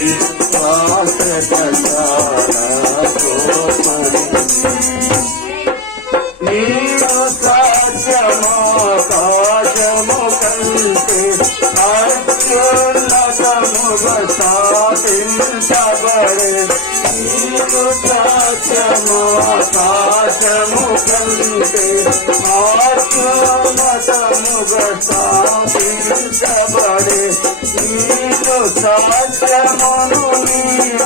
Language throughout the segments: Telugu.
Viva నీవు సాధ్యమాకాశము కంటే అత్యున్నతముగా స్థాపించబడే నీవు సాధ్యమాకాశము కంటే అత్యున్నతముగా స్థాపించబడే నీవు సత్యమును నీ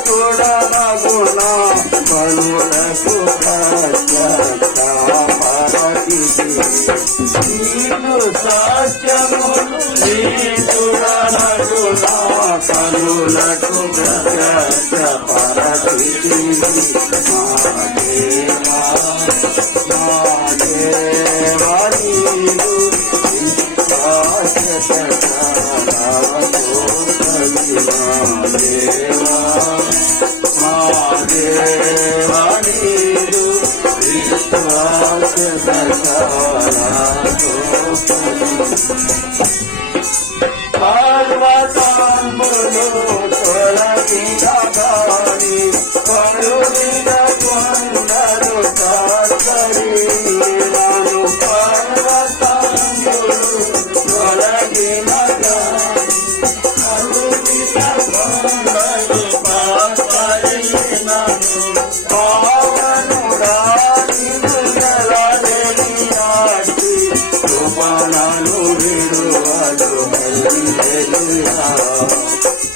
చూడమగునా పనులకు నీవు సత్యమును నీ చూడమగునా పనులకు పరచితి పర్వతములు తొలగిన గాని పరుడిన కొండలు తాతరీలను పర్వతములు తొలగిన గాని పరుడిన కొండలు తాతరీలను పావనుడా నిలువెలలేనియాటి కృపణను విడువదు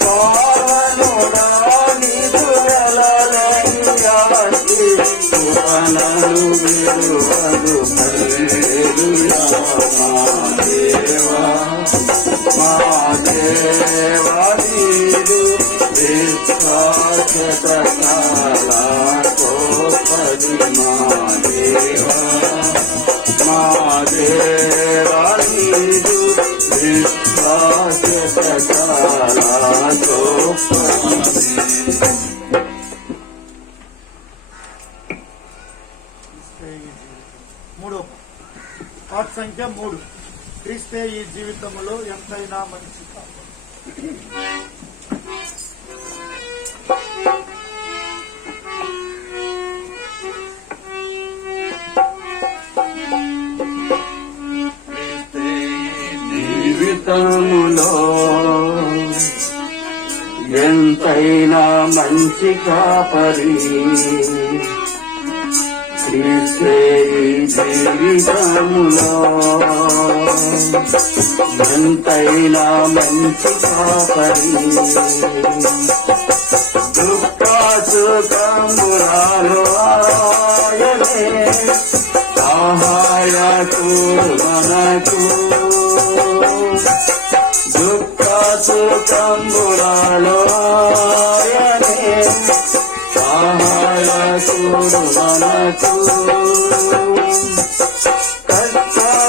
పావనుడా నిలువెలలేనియాటి కృపణను విడువదు హల్లెలూయా మా దేవా నీదు విశ్వాసత కాలాకో పది మా దేవా నీదు విశ్వాసత కాలాకో మూడో పాట సంఖ్య 3. క్రీస్తే ఈ జీవితంలో ఎంతైనా మంచి జీవితములో ఎంతైనా మంచి కాపరి క్రీస్తే జీవితములో ఎంతైనా మంచి కాపరి దుఃఖ సుఖములలో ఆయనే సహాయకుడు మనకు దుఃఖ సుఖములలో ఆయనే సహాయకుడు మనకు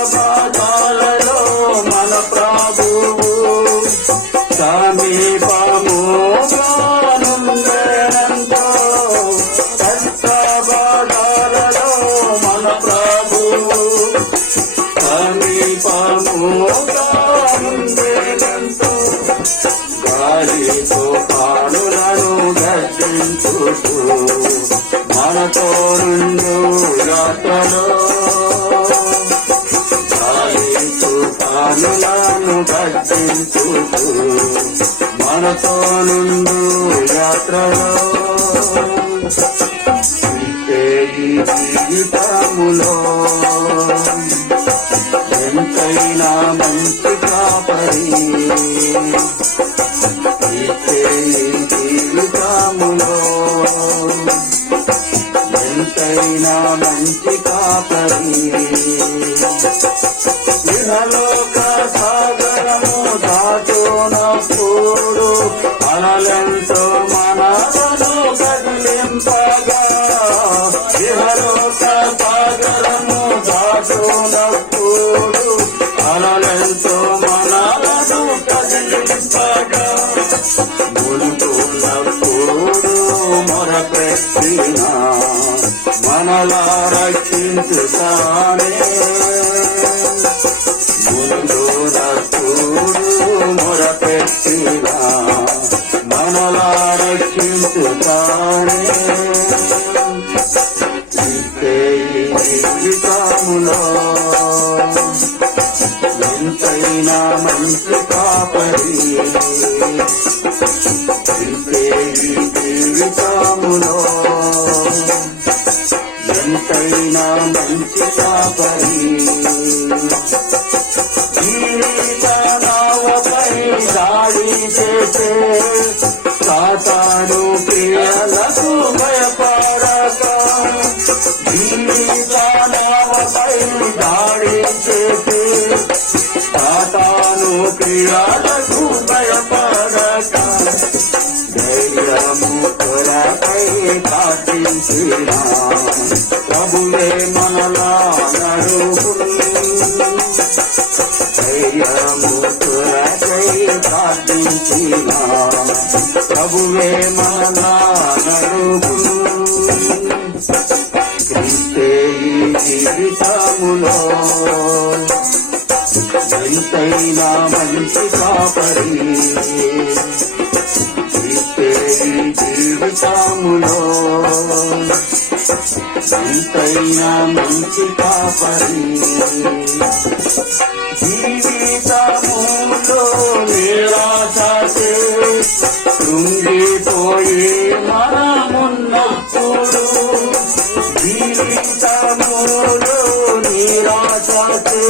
కష్టబాధలలో మన ప్రభువు సమీపముగానుండెనంతో కష్టబాధలలో మన ప్రభువు సమీపముగానుండెనంతో గాలితో కాడులను గర్జించుతూ మనతో నుండు యాత్రలో గాలితో కాడులను గర్జించుతూ మనతో నుండు యాత్రలో జీవితములో ఎంతైనా మంచి కాపరి జీవితములో ఎంతైనా మంచి కాపరి ఇహలోక సాగరము దాటునప్పుడు అలలెంతో మనలను కదిలింపగా ఇహలోక సాగరము దాటునప్పుడు అలలెంతో మనలను కదిలింపగా మునుకున్నప్పుడు మొరపెట్టిన మనలా రక్షించుతానే ముందునప్పుడు మొరపెట్టిన మనలా రక్షించుతానే క్రీస్తే ఈ జీవితములో ఎంతైనా మంచి కాపరి క్రీస్తే ఈ జీవితములో ఎంతైనా మంచి కాపరి జీవిత నావపై దాడి చేసే సాతాను క్రియలకు భయపడక జీవిత నావపై దాడి చేసే సాతాను క్రియలకు భయపడక ధైర్యము కొరకై ప్రార్థించిన ప్రభువే మనలా నడుపును ధైర్యము కొరకై ప్రార్థించిన ప్రభువే మనలా నడుపును క్రీస్తే ఈ జీవితములో ఎంతైనా మంచి కాపరి క్రీస్తే ఈ జీవితములో ఎంతైనా మంచి కాపరి జీవితములో నిరాశే కృంగిపోయే మనమున్నప్పుడు జీవితములో నిరాశే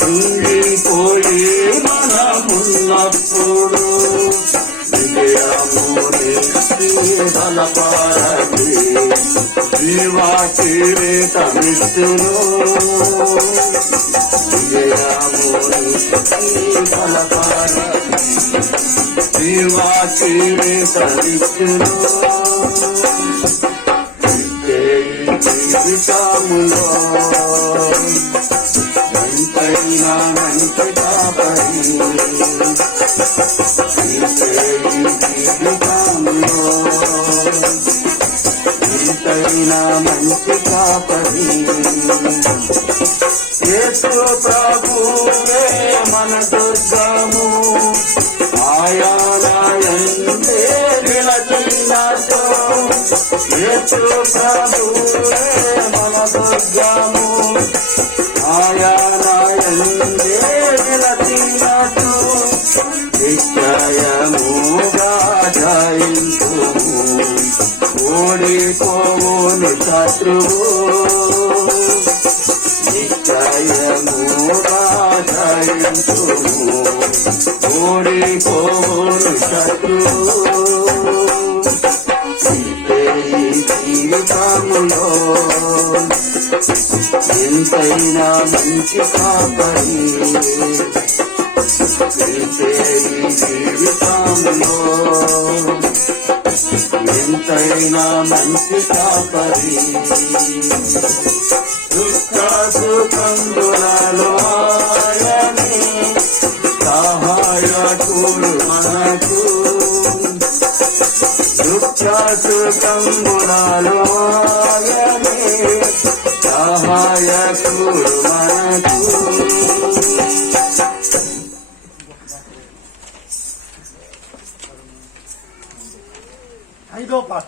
కృంగిపోయే మనమున్నప్పుడు బలపారది జీవాకిరే తమిస్తును బలపారది జీవాకిరే తమిస్తును జీవితములో ఎంతైనా మంచి కాపరి జీవితంలో ఎంతైనా మంచి కాపరి యేసు ప్రభువే మన దుర్గము ఆయాలయందే నిలచినచో యేసు ప్రభువే మన దుర్గము ఆయాలయందే నిలచినచో నిశ్చయముగా జయింతుము ఓడిపోవును శత్రువు నిశ్చయముగా జయింతుము ఓడిపోవును శత్రువు ఈ జీవితములో ఎంతైనా మంచి కాపరి జీవితంలో ఎంతైనా మంచి కాపరి దుఃఖ సుఖందులలో ఆయనే సహాయకుడు మనకు దుఃఖ సుఖందులలో ఆయనే సహాయకుడు మనకు ఐదో పాట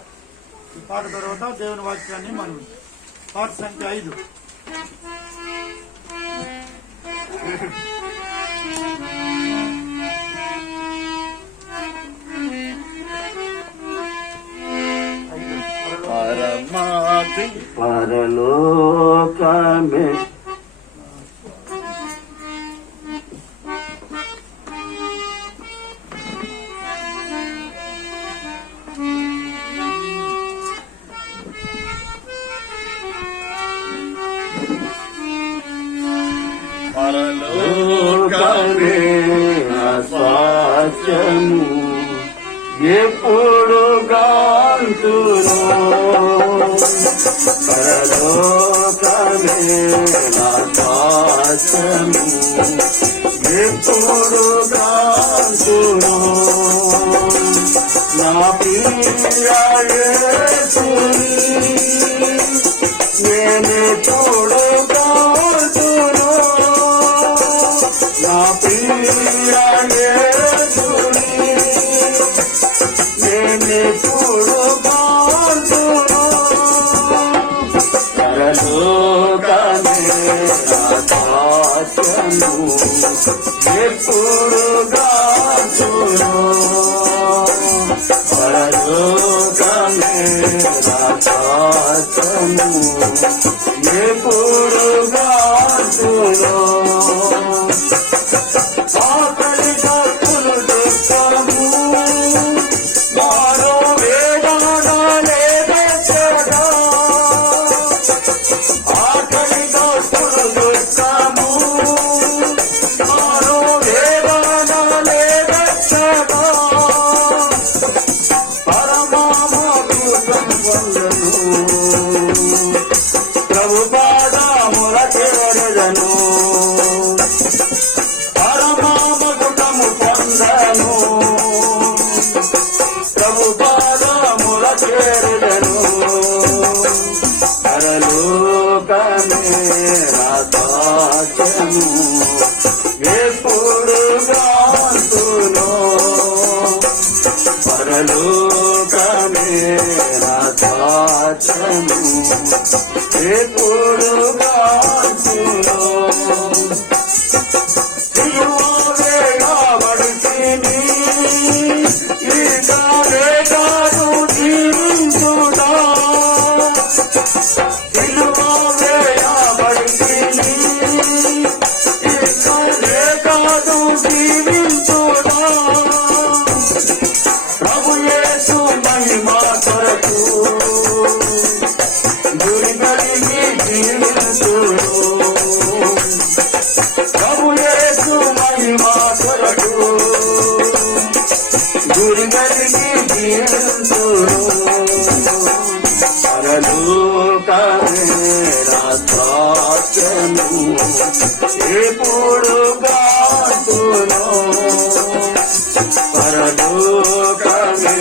ఈ పాట తర్వాత దేవుని వాక్యాన్ని మనం పాట సంఖ్య 5 పరలోకమే పరలోకమే స్వాస్థ్యము ఎప్పుడు గాంతును పరలోకమే స్వాస్థ్యము ఎప్పుడు గాంతును నా ప్రియ యేసుని నేను చూడగాంతును నా ప్రియ యేసుని ఎప్పుడు కాంతును పరలోకమే రాజ్యము ఎప్పుడు కాంతును పరలోకమే రాజ్యము ఎప్పుడు కాంతును ఆకలి దప్పులు దుఃఖము మానో వేదనలే వెచ్చగా ఆకలి దప్పులు దుఃఖము మానో వేదనలే వెచ్చగా పరమామృతం పొందను ప్రభు పాదముల చేరదను పరమామృతము పొందను ప్రభు పాదముల చేరదను పరలోకమే రాజ్యము ఎప్పుడు కాంతును పరలోకమే రాజ్యము ఎప్పుడు కాంతును సిలువే కాబడితిని ఇకనే కాదు జీవించుదా సిలువే కాబడితిని ఇకనే కాదు జీవించుదా ప్రభు యేసు మహిమా కొరకు గురి కలిగి జీవించుడు ప్రభు యేసు మహిమా కొరకు గురి కలిగి జీవించుడు పరలోకమే రాజ్యము ఎప్పుడు కాంతును పరలోకమే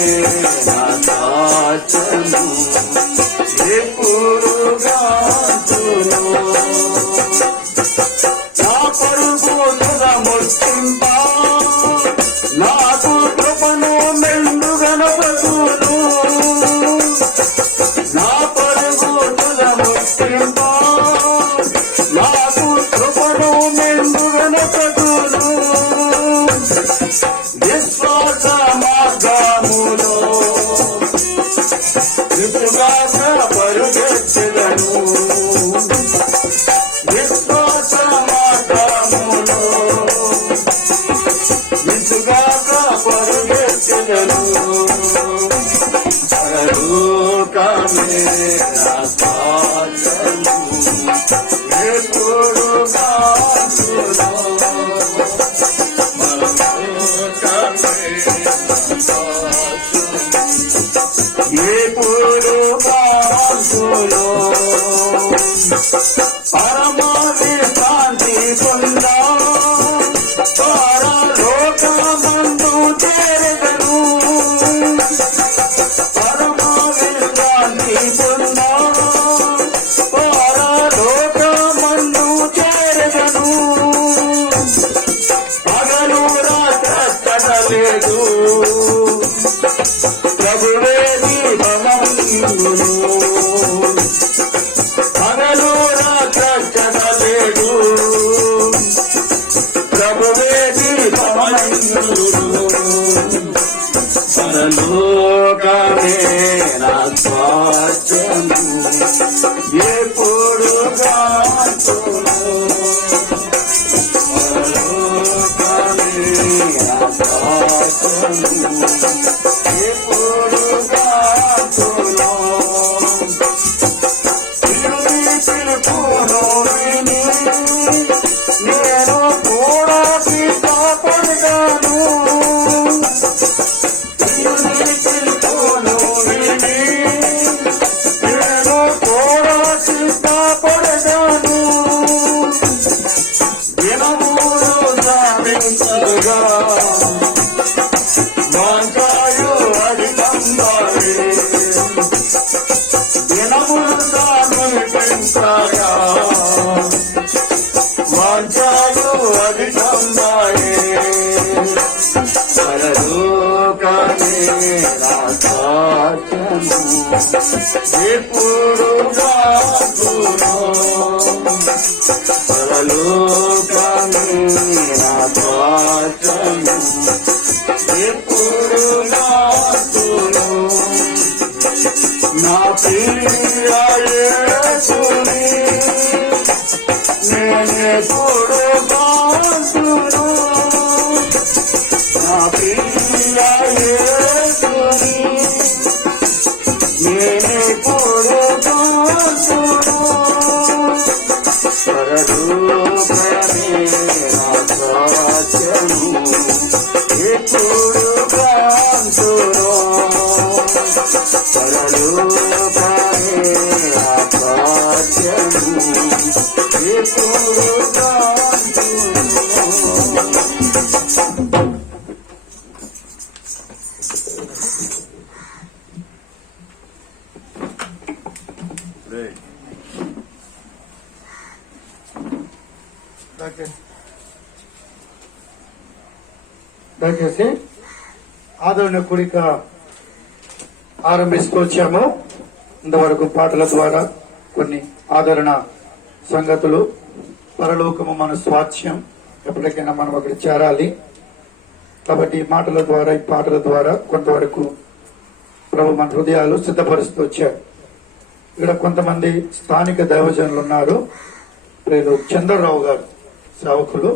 రాజ్యము ఎప్పుడు కాంతును నా పరుగు ముట్టింప నాకు కృపను మెండుగనపతును నా పరుగు ముట్టింప నాకు కృపను మెండుగనపతును విశ్వాస మార్గములో విసుగాక పరుగెత్తెదను విశ్వాస మార్గములో విసుగాక పరుగెత్తెదను పరలోకమే రాజ్యము ఎప్పుడు కాంతును ఎప్పుడు కాంతును పరమ విశ్రాంతి పొందా పరలోకమందు చేరదను పరమ విశ్రాంతి పొందా పరలోకమందు చేరదను పగలు రాత్రలేదు ప్రభువే దీపమందును పగలు రాత్రలేదు ప్రభువే దీపమందును పరలోకమే రాజ్యము ఎప్పుడు కాంతును పరలోకమే రాజ్యము ఎప్పుడు కాంతును పిలుపును విని నేను కూడా సిద్ధపడతాను పిలుపును విని నేను కూడా సిద్ధపడతాను దినములు సాధించగా వాంఛాయు అధికంగానే దినములు సాధించగా వాంఛాయు అధికంగానే పరలోకమే రాజ్యము స్వాస్థ్యము ఎప్పుడు కాదునో పరలోకమే నా స్వాస్థ్యము ఎప్పుడు కాదునో నా ప్రియ యేసుని నేనెప్పుడు కాదునో నా ప్రియ యేసుని నేనెప్పుడు కాదునో పరలోకమే నా స్వాస్థ్యము ఎప్పుడు కాదునో పరలోకమే నా స్వాస్థ్యము ఎప్పుడు దయచేసి ఆదరణ కూడిక ఆరంభిస్తూ వచ్చాము. ఇంతవరకు పాటల ద్వారా కొన్ని ఆదరణ సంగతులు, పరలోకము మన స్వాస్థ్యం, ఎప్పటికైనా మనం అక్కడ చేరాలి. కాబట్టి ఈ మాటల ద్వారా, ఈ పాటల ద్వారా కొంతవరకు ప్రభు మన హృదయాలు సిద్ధపరుస్తూ వచ్చారు. ఇక్కడ కొంతమంది స్థానిక దైవజనులు ఉన్నారు. ప్రియులు చంద్రరావు గారు సేవకులు,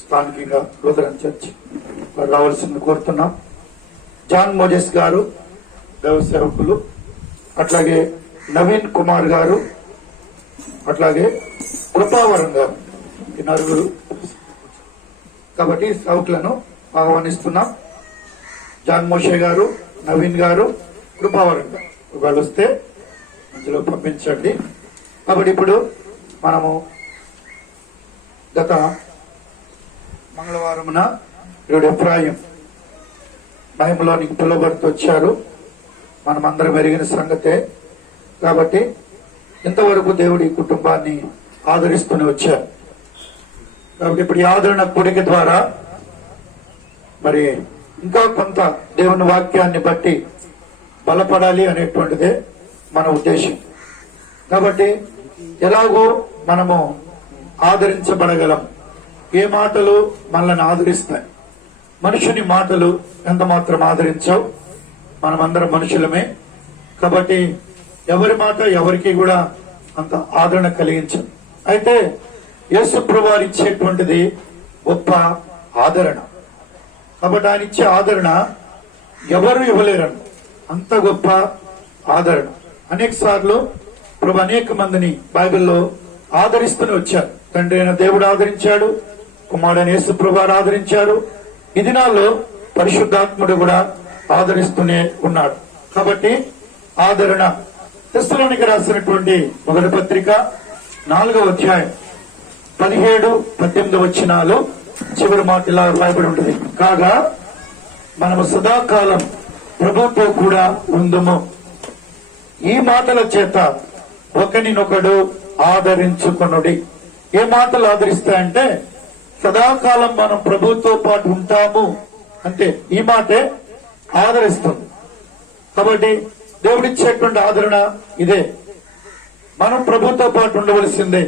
స్థానికంగా లూథరన్ చర్చ్, వారు రావాల్సింది కోరుతున్నాం. జాన్ మోజెస్ గారు దైవ సేవకులు, అట్లాగే నవీన్ కుమార్ గారు, అట్లాగే కృపావరం గారు, ఈ నలుగురు కాబట్టి సేవకులను ఆహ్వానిస్తున్నాం. జాన్ మోషే గారు, నవీన్ గారు, కృపావరం గారు వాళ్ళు వస్తే మధ్యలో పంపించండి. కాబట్టి ఇప్పుడు మనము గత మంగళవారమున ఇప్పుడు ఎఫ్రాయిం మహిమలోనికి పిలువబడుతూ వచ్చారు. మనమందరం ఎరిగిన సంగతే. కాబట్టి ఇంతవరకు దేవుడి కుటుంబాన్ని ఆదరిస్తూనే వచ్చారు. కాబట్టి ఇప్పుడు ఈ ఆదరణ కూడిక ద్వారా మరి ఇంకా కొంత దేవుని వాక్యాన్ని బట్టి బలపడాలి అనేటువంటిదే మన ఉద్దేశం. కాబట్టి ఎలాగో మనము ఆదరించబడగలం. ఏ మాటలు మనల్ని ఆదరిస్తాయి? మనుషుని మాటలు ఎంత మాత్రం ఆదరించవు. మనమందరం మనుషులమే. కాబట్టి ఎవరి మాట ఎవరికి కూడా అంత ఆదరణ కలిగించదు. అయితే యేసు ప్రభువు వారు ఇచ్చేటువంటిది గొప్ప ఆదరణ. కాబట్టి ఆయన ఇచ్చే ఆదరణ ఎవరు ఇవ్వలేరన్న అంత గొప్ప ఆదరణ. అనేక సార్లు ప్రభు అనేక మందిని బైబిల్లో ఆదరిస్తూనే వచ్చారు. తండ్రి అయిన దేవుడు ఆదరించాడు, కుమారుడైన యేసు ప్రభు వారు ఆదరించారు. ఈ దినాల్లో పరిశుద్ధాత్ముడు కూడా ఆదరిస్తూనే ఉన్నాడు. కాబట్టి ఆదరణ. తెస్సలోనికి రాసినటువంటి మొదటి పత్రిక 4వ అధ్యాయం 17-18 వచనాలు చివరి మాట ఇలా రాయబడి ఉంటుంది. కాగా మనము సదాకాలం ప్రభుతో కూడా ఉందుము. ఈ మాటల చేత ఒకరినొకడు ఆదరించుకొనుడి. ఏ మాటలు ఆదరిస్తాయంటే సదాకాలం మనం ప్రభుతో పాటు ఉంటాము అంటే ఈ మాటే ఆదరిస్తుంది. కాబట్టి దేవుడిచ్చేటువంటి ఆదరణ ఇదే. మనం ప్రభుతో పాటు ఉండవలసిందే.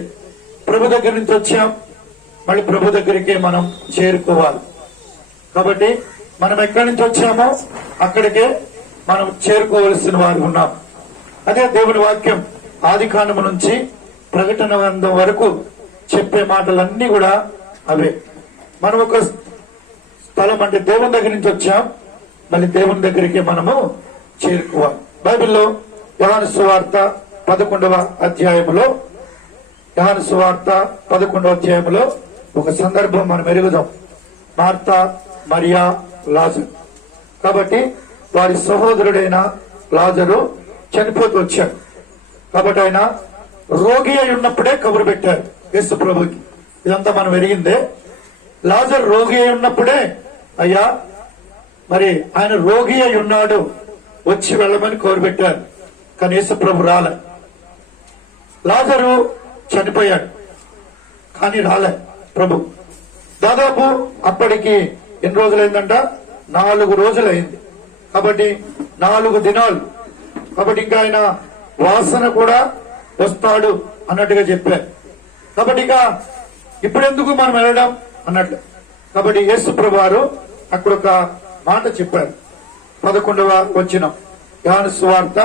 ప్రభు దగ్గర నుంచి వచ్చాం, మళ్ళీ ప్రభు దగ్గరికే మనం చేరుకోవాలి. కాబట్టి మనం ఎక్కడి నుంచి వచ్చామో అక్కడికే మనం చేరుకోవలసిన వారు ఉన్నాం. అదే దేవుని వాక్యం ఆదికాండము నుంచి ప్రకటన గ్రంథం వరకు చెప్పే మాటలన్నీ కూడా అవే. మనం ఒక స్థలం అంటే దేవుని దగ్గర నుంచి వచ్చాం, మళ్ళీ దేవుని దగ్గరికి మనము చేరుకోవాలి. బైబిల్లో యోహాను సువార్త 11వ అధ్యాయములో ఒక సందర్భం మనం ఎరుగుదాం. మార్తా, మరియా, లాజరు. కాబట్టి వారి సహోదరుడైన లాజరు చనిపోతూ వచ్చాడు. కాబట్టి ఆయన రోగి అయి ఉన్నప్పుడే కబురు పెట్టారు యేసు ప్రభుకి. ఇదంతా మనం ఎరిగిందే. లాజరు రోగి అయి ఉన్నప్పుడే అయ్యా మరి ఆయన రోగి అయి ఉన్నాడు, వచ్చి వెళ్ళమని కబురు పెట్టారు. కానీ యేసు ప్రభు రాలే. లాజరు చనిపోయాడు కానీ రాలే ప్రభు. దాదాపు అప్పటికి ఎన్ని రోజులైందంట? 4 రోజులైంది. కాబట్టి 4 దినాలు, కాబట్టి ఇంకా ఆయన వాసన కూడా వస్తాడు అన్నట్టుగా చెప్పారు. కాబట్టి ఇక ఇప్పుడెందుకు మనం వెళ్ళడం అన్నట్లు. కాబట్టి యేసు ప్రభువారు అక్కడ ఒక మాట చెప్పారు. 11వ వచనం, యోహాను సువార్త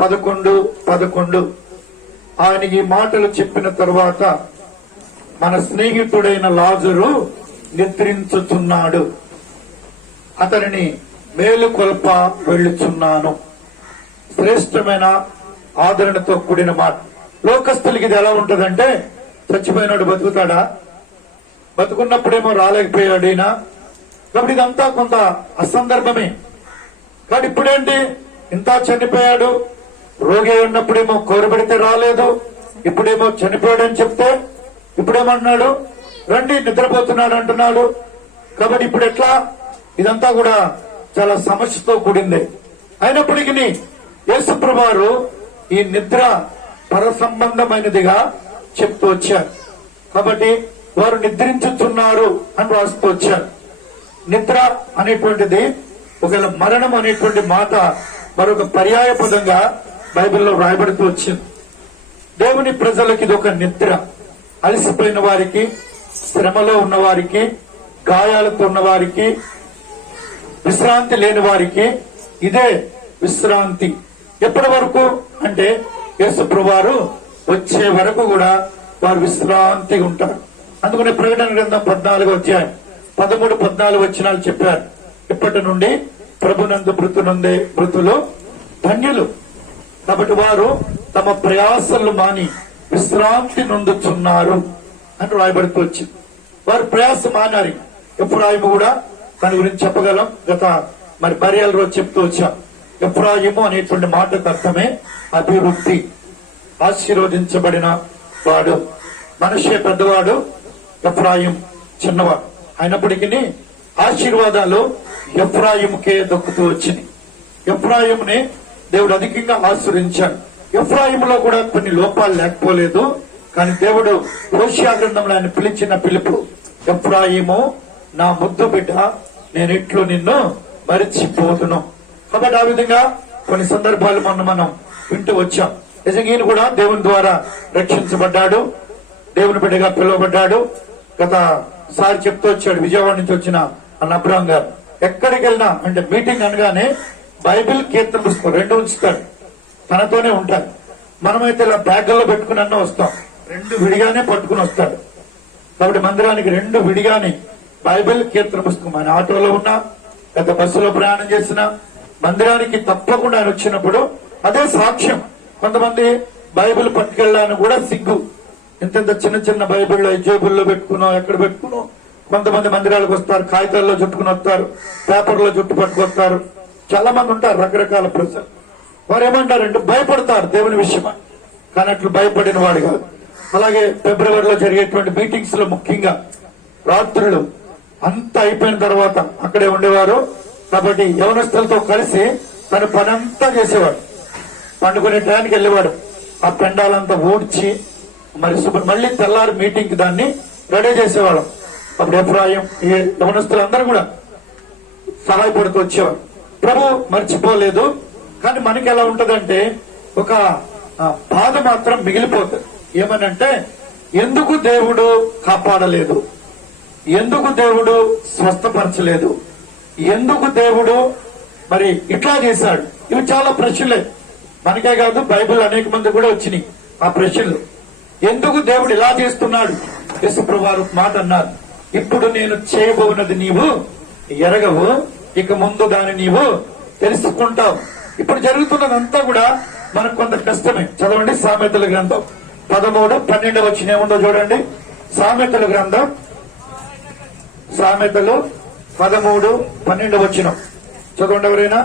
11:11. ఆయన ఈ మాటలు చెప్పిన తరువాత మన స్నేహితుడైన లాజరు నిద్రించుచున్నాడు, అతనిని మేలుకొల్ప వెళ్ళుచున్నాను. శ్రేష్టమైన ఆదరణతో కూడిన మాట. లోకస్తులకి ఇది ఎలా ఉంటదంటే, చచ్చిపోయినాడు బతుకుతాడా, బతుకున్నప్పుడేమో రాలేకపోయాడు ఈయన. కాబట్టి ఇదంతా కొంత అసందర్భమే. కానీ ఇప్పుడేంటి, ఇంత చనిపోయాడు, రోగి ఉన్నప్పుడేమో కోరబడితే రాలేదు, ఇప్పుడేమో చనిపోయాడని చెప్తే ఇప్పుడేమన్నాడు, రండి నిద్రపోతున్నాడు అంటున్నాడు. కాబట్టి ఇప్పుడు ఎట్లా, ఇదంతా కూడా చాలా సమస్యతో కూడింది. అయినప్పటికీ యేసు ప్రభువారు ఈ నిద్ర పర సంబంధమైనదిగా చెప్తూ వచ్చారు. కాబట్టి వారు నిద్రించుతున్నారు అని రాస్తూ వచ్చారు. నిద్ర అనేటువంటిది ఒకవేళ మరణం అనేటువంటి మాట మరొక పర్యాయ పదంగా బైబిల్లో రాయబడుతూ వచ్చింది. దేవుని ప్రజలకు ఇది ఒక నిద్ర. అలసిపోయిన వారికి, శ్రమలో ఉన్న వారికి, గాయాలతో ఉన్న వారికి, విశ్రాంతి లేని వారికి ఇదే విశ్రాంతి. ఎప్పటి వరకు అంటే యేసు ప్రభువారు వచ్చే వరకు కూడా వారు విశ్రాంతిగా ఉంటారు. అందుకని ప్రకటన గ్రంథం 14వ అధ్యాయం 13-14 వచనాలు చెప్పారు. ఇప్పటి నుండి ప్రభునందు మృతునుందే మృతులు ధన్యులు. కాబట్టి వారు తమ ప్రయాసలు మాని విశ్రాంతి నొందుచున్నారు అని రాయబడుతూ వచ్చింది. వారు ప్రయాస మానారు. ఎఫ్రాయిము కూడా దాని గురించి చెప్పగలం. గత బర్యాల రోజు చెప్తూ వచ్చాం. ఎఫ్రాయిము అనేటువంటి మాటకు అర్థమే అభివృద్ధి, ఆశీర్వదించబడిన వాడు. మనషే పెద్దవాడు, ఎఫ్రాయిం చిన్నవాడు. అయినప్పటికీ ఆశీర్వాదాలు ఎఫ్రాయిముకే దక్కుతూ వచ్చినాయి. ఎఫ్రాయిముని దేవుడు అధికంగా ఆశీర్వదించాడు. ఎఫ్రాయిములో కూడా కొన్ని లోపాలు లేకపోలేదు. కానీ దేవుడు హోషేయ గ్రంథంలో ఆయన పిలిచిన పిలుపు, ఎఫ్రాయిము నా ముద్దు బిడ్డ, నేను ఇట్లు నిన్ను మరిచిపోతును. కాబట్టి ఆ విధంగా కొన్ని సందర్భాలు మనం వింటూ వచ్చాం. నిజంగా ఈయన కూడా దేవుని ద్వారా రక్షించబడ్డాడు, దేవుని బిడ్డగా పిలువబడ్డాడు. గత సారి చెప్తూ వచ్చాడు, విజయవాడ నుంచి వచ్చిన అన్న అబ్రాహం గారు. ఎక్కడికి వెళ్ళినా అంటే మీటింగ్ అనగానే బైబిల్, కీర్తన పుస్తకం 2 ఉంచుతాడు, తనతోనే ఉంటాడు. మనమైతే ఇలా బ్యాగ్లో పెట్టుకుని అన్న వస్తాం, 2 విడిగానే పట్టుకుని వస్తాడు. కాబట్టి మందిరానికి 2 విడిగానే బైబిల్, కీర్తన పుస్తకం. ఆయన ఆటోలో ఉన్నా, గత బస్సులో ప్రయాణం చేసినా మందిరానికి తప్పకుండా ఆయన వచ్చినప్పుడు అదే సాక్ష్యం. కొంతమంది బైబిల్ పట్టుకెళ్ళడానికి కూడా సిగ్గు, ఇంత చిన్న చిన్న బైబిల్లో జేబుల్లో పెట్టుకున్నాం, ఎక్కడ పెట్టుకున్నాం. కొంతమంది మందిరాలకు వస్తారు, కాగితాల్లో చుట్టుకుని వస్తారు, పేపర్లో చుట్టు పట్టుకొస్తారు. చాలా మంది ఉంటారు రకరకాల ప్రజలు. వారు ఏమంటారంటే భయపడతారు దేవుని విషయమా, కానీ అట్లు భయపడిన వాడు కాదు. అలాగే ఫిబ్రవరిలో జరిగేటువంటి మీటింగ్స్ లో ముఖ్యంగా రాత్రులు అంతా అయిపోయిన తర్వాత అక్కడే ఉండేవారు. కాబట్టి యవనస్తులతో కలిసి తన పని అంతా చేసేవాడు. పండుకునే టైంకి వెళ్ళేవాడు, ఆ పెండాలంతా ఊడ్చి మళ్ళీ తెల్లారి మీటింగ్ కి దాన్ని రెడీ చేసేవాళ్ళం. అప్పుడు ఎఫ్రాయిం, ఈ యవనస్తులందరూ కూడా సహాయపడుతూ వచ్చేవారు. ప్రభు మర్చిపోలేదు. కానీ మనకి ఎలా ఉంటదంటే ఒక బాధ మాత్రం మిగిలిపోతుంది. ఏమనంటే, ఎందుకు దేవుడు కాపాడలేదు, ఎందుకు దేవుడు స్వస్థపరచలేదు, ఎందుకు దేవుడు మరి ఇట్లా చేశాడు. ఇవి చాలా ప్రశ్నలే, మనకే కాదు బైబిల్ అనేక మంది కూడా వచ్చినాయి ఆ ప్రశ్నలు. ఎందుకు దేవుడు ఇలా చేస్తున్నాడు? యేసుప్రభువు వారు మాట అన్నారు, ఇప్పుడు నేను చేయబోనది నీవు ఎరగవు, ఇక ముందు దాన్ని నీవు తెలుసుకుంటావు. ఇప్పుడు జరుగుతున్నదంతా కూడా మనకు కొంత కష్టమే. చదవండి సామెతల గ్రంథం 13-12 వచ్చిన ఏముందో చూడండి. సామెతల గ్రంథం, సామెతలు 13-12 వచ్చిన చదవండి ఎవరైనా.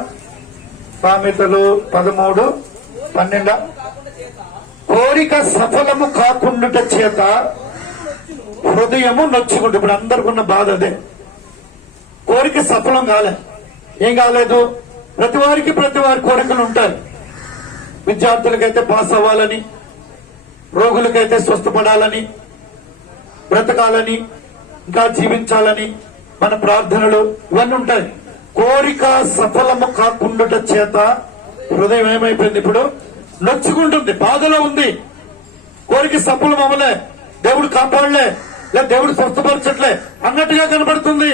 సామెతలు 13-12. కోరిక సఫలము కాకుండుట చేత హృదయము నొచ్చుకుంటు. ఇప్పుడు అందరికి ఉన్న బాధ అదే. కోరిక సఫలం కాలే. ఏం కాలేదు? ప్రతి వారి కోరికలు ఉంటాయి. విద్యార్థులకైతే పాస్ అవ్వాలని, రోగులకైతే స్వస్థపడాలని, బ్రతకాలని, ఇంకా జీవించాలని మన ప్రార్థనలు ఇవన్నీ ఉంటాయి. కోరిక సఫలము కాకుండుట చేత హృదయం ఏమైపోయింది? ఇప్పుడు నొచ్చుకుంటుంది, బాధలో ఉంది. కోరిక సఫలం అవ్వలే, దేవుడు కాపాడలే, లేదా దేవుడు స్వస్థపరచట్లే అన్నట్టుగా కనబడుతుంది.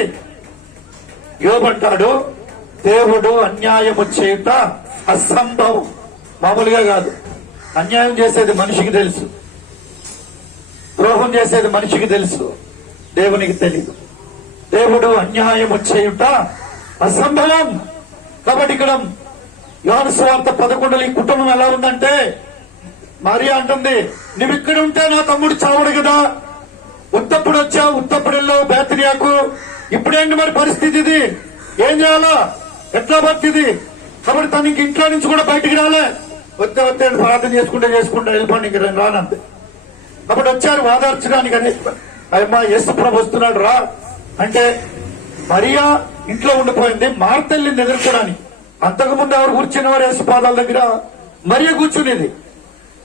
యోబు అంటాడు, దేవుడు అన్యాయము చేయుట అసంభవం. మామూలుగా కాదు, అన్యాయం చేసేది మనిషికి తెలుసు, ద్రోహం చేసేది మనిషికి తెలుసు, దేవునికి తెలియదు. దేవుడు అన్యాయము చేయుట అసంభవం. కాబట్టి ఇక్కడ యోహాను సువార్త 11లో ఈ కుటుంబం ఎలా ఉందంటే, మరియా అంటుంది, నువ్వు ఇక్కడ ఉంటే నా తమ్ముడు చావడు కదా, ఉత్తప్పుడు వచ్చావు, ఉత్తప్పుడు వెళ్ళావు బేతనియాకు, ఇప్పుడేంటి మరి పరిస్థితి? ఇది ఏం చేయాలా, ఎట్లా పరిస్థితి? కాబట్టి తనకి ఇంట్లో నుంచి కూడా బయటికి రాలే. వస్తే ప్రార్థన చేసుకుంటే వెళ్ళిపోండి, ఇంక రానంతే. కాబట్టి వచ్చారు వాదార్చడానికి. అని అమ్మా యేసు ప్రభు వస్తున్నాడు రా అంటే, మరియా ఇంట్లో ఉండిపోయింది, మార్తల్లిని ఎదుర్కోవడానికి. అంతకుముందు ఎవరు కూర్చునేవారు యేసు పాదాల దగ్గర? మరియ కూర్చునేది.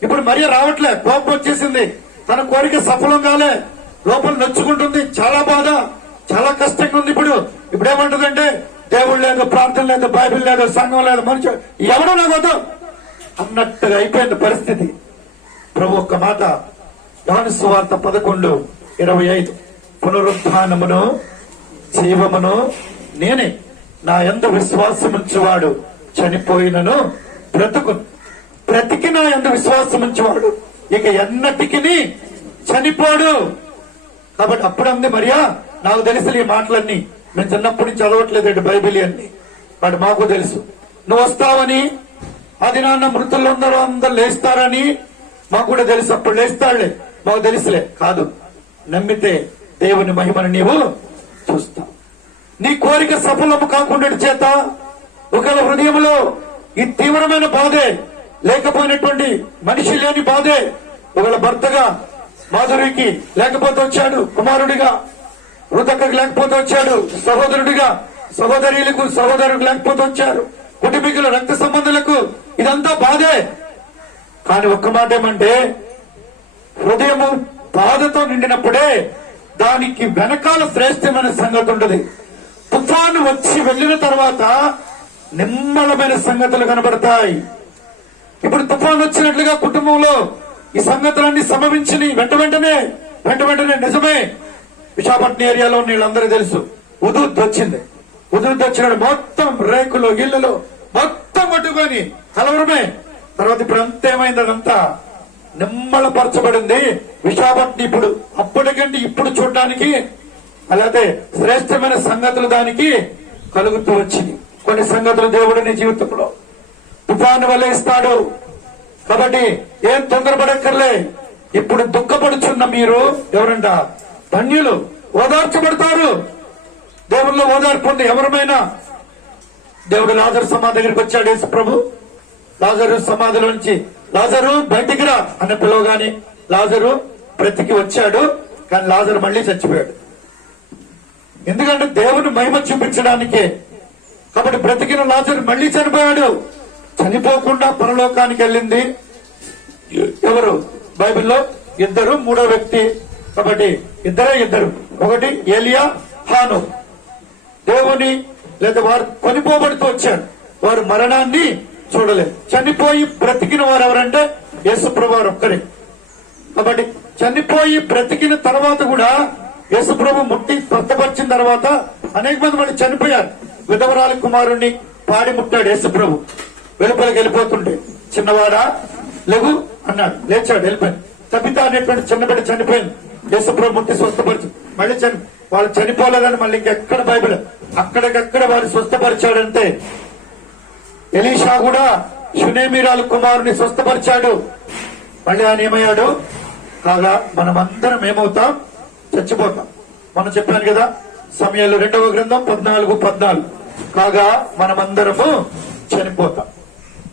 ఇప్పుడు మరియ రావట్లే, కోపం వచ్చేసింది, తన కోరిక సఫలం కాలే, లోపల నొచ్చుకుంటుంది, చాలా బాధ, చాలా కష్టంగా ఉంది. ఇప్పుడు ఏమంటుందంటే, దేవుడు లేదు, ప్రార్థన లేదు, బైబిల్ లేదు, సంఘం లేదు, మనిషి ఎవడో నాకు వద్దు అన్నట్టుగా అయిపోయింది పరిస్థితి. ప్రభు ఒక్క మాట, యోహాను సువార్త 11:25, పునరుత్థానమును జీవమును నేనే, నా యందు విశ్వాసముంచువాడు చనిపోయినను బ్రతికి నా యందు విశ్వాసముంచువాడు ఇక ఎన్నటికి చనిపోడు. కాబట్టి అప్పుడు అంది మరియా, నాకు తెలుసు ఈ మాటలన్నీ, నేను చిన్నప్పటి నుంచి చదవట్లేదు బైబిల్ అన్ని, వాడు మాకు తెలుసు, నువ్వు వస్తావని, అది నాన్న మృతుల్లో అందరూ లేస్తారని మాకు కూడా తెలుసు. అప్పుడు లేస్తాడులే, మాకు తెలుసులే. కాదు, నమ్మితే దేవుని మహిమను నీవు చూస్తావు. నీ కోరిక సఫలము కాకుండా చేత ఒకవేళ హృదయంలో ఈ తీవ్రమైన బాధే, లేకపోయినటువంటి మనిషి లేని బాధే, ఒకవేళ భర్తగా మాధురికి లేకపోతే వచ్చాడు, కుమారుడిగా వృతకు లేకపోతే వచ్చాడు, సహోదరుడిగా సహోదరులకు లేకపోతే వచ్చారు, కుటుంబీకులు రక్త సంబంధులకు, ఇదంతా బాధే. కానీ ఒక్క మాట ఏమంటే, హృదయము బాధతో నిండినప్పుడే దానికి వెనకాల శ్రేష్టమైన సంగతి ఉంటుంది. తుఫాను వచ్చి వెళ్లిన తర్వాత నిమ్మలమైన సంగతులు కనబడతాయి. ఇప్పుడు తుఫాను వచ్చినట్లుగా కుటుంబంలో ఈ సంగతులన్నీ సంభవించినాయి. వెంట వెంటనే నిజమే. విశాఖపట్నం ఏరియాలో వీళ్ళందరూ తెలుసు, ఉదూత్ వచ్చింది. ఉదూత్ వచ్చినాడు, మొత్తం రేకులు ఇళ్లలో మొత్తం పట్టుకొని కలవరమే. తర్వాత ఇప్పుడు అంతా ఏమైంది, అదంతా నిమ్మలపరచబడింది విశాఖపట్నం. ఇప్పుడు అప్పటికంటే ఇప్పుడు చూడడానికి అలాగే శ్రేష్టమైన సంగతులు దానికి కలుగుతూ వచ్చింది. కొన్ని సంగతులు దేవుడు నీ జీవితంలో తుఫాను వల్ల ఇస్తాడు. కాబట్టి ఏం తొందరపడక్కర్లే. ఇప్పుడు దుఃఖపడుచున్న మీరు ఎవరంట? ధన్యులు, ఓదార్చబడతారు. దేవుల్లో ఓదార్పు ఉంది. ఎవరమైనా దేవుడు లాజరు సమాధి దగ్గరికి వచ్చాడు. యేసు ప్రభు లాజరు సమాధిలో నుంచి, లాజరు బయటికి రా అన్న పిలవగానే లాజరు బ్రతికి వచ్చాడు. కానీ లాజరు మళ్లీ చచ్చిపోయాడు. ఎందుకంటే దేవుని మహిమ చూపించడానికే. కాబట్టి బ్రతికిన లాజరు మళ్లీ చనిపోయాడు. చనిపోకుండా పరలోకానికి వెళ్ళింది ఎవరు? బైబిల్లో ఇద్దరు, మూడో వ్యక్తి. కాబట్టి ఇద్దరు, ఒకటి ఏలియా, హాను. దేవుని లేదా వారు కొనిపోబడుతూ వచ్చారు. వారు మరణాన్ని చూడలేదు. చనిపోయి బ్రతికిన వారు ఎవరంటే యేసుప్రభు వారు ఒక్కరే. కాబట్టి చనిపోయి బ్రతికిన తర్వాత కూడా యేసుప్రభు ముట్టి స్వస్థపరిచిన తర్వాత అనేక మంది మళ్ళీ చనిపోయారు. విధవరాలి కుమారుణ్ణి పాడి ముట్టాడు యేసుప్రభు. వెలుపలికి వెళ్ళిపోతుంటే, చిన్నవాడా లేవు అన్నాడు, లేచాడు, వెళ్ళిపోయాడు. తబిత అనేటువంటి చిన్న బిడ్డ చనిపోయింది. యేసుప్రభు ముట్టి స్వస్థపరిచి మళ్ళీ వాళ్ళు చనిపోలేదని మళ్ళీ ఇంకెక్కడ బైబిల్ అక్కడికక్కడ వారు స్వస్థపరిచాడంతే. ఎలీషా కూడా షునేమీరాలు కుమారుని స్వస్థపరిచాడు. మళ్ళీ ఆయన ఏమయ్యాడు? కాగా మనమందరం ఏమవుతాం? చచ్చిపోతాం. మనం చెప్పాను కదా, సమయాలు 2వ గ్రంథం 14:14. కాగా మనమందరము చనిపోతాం.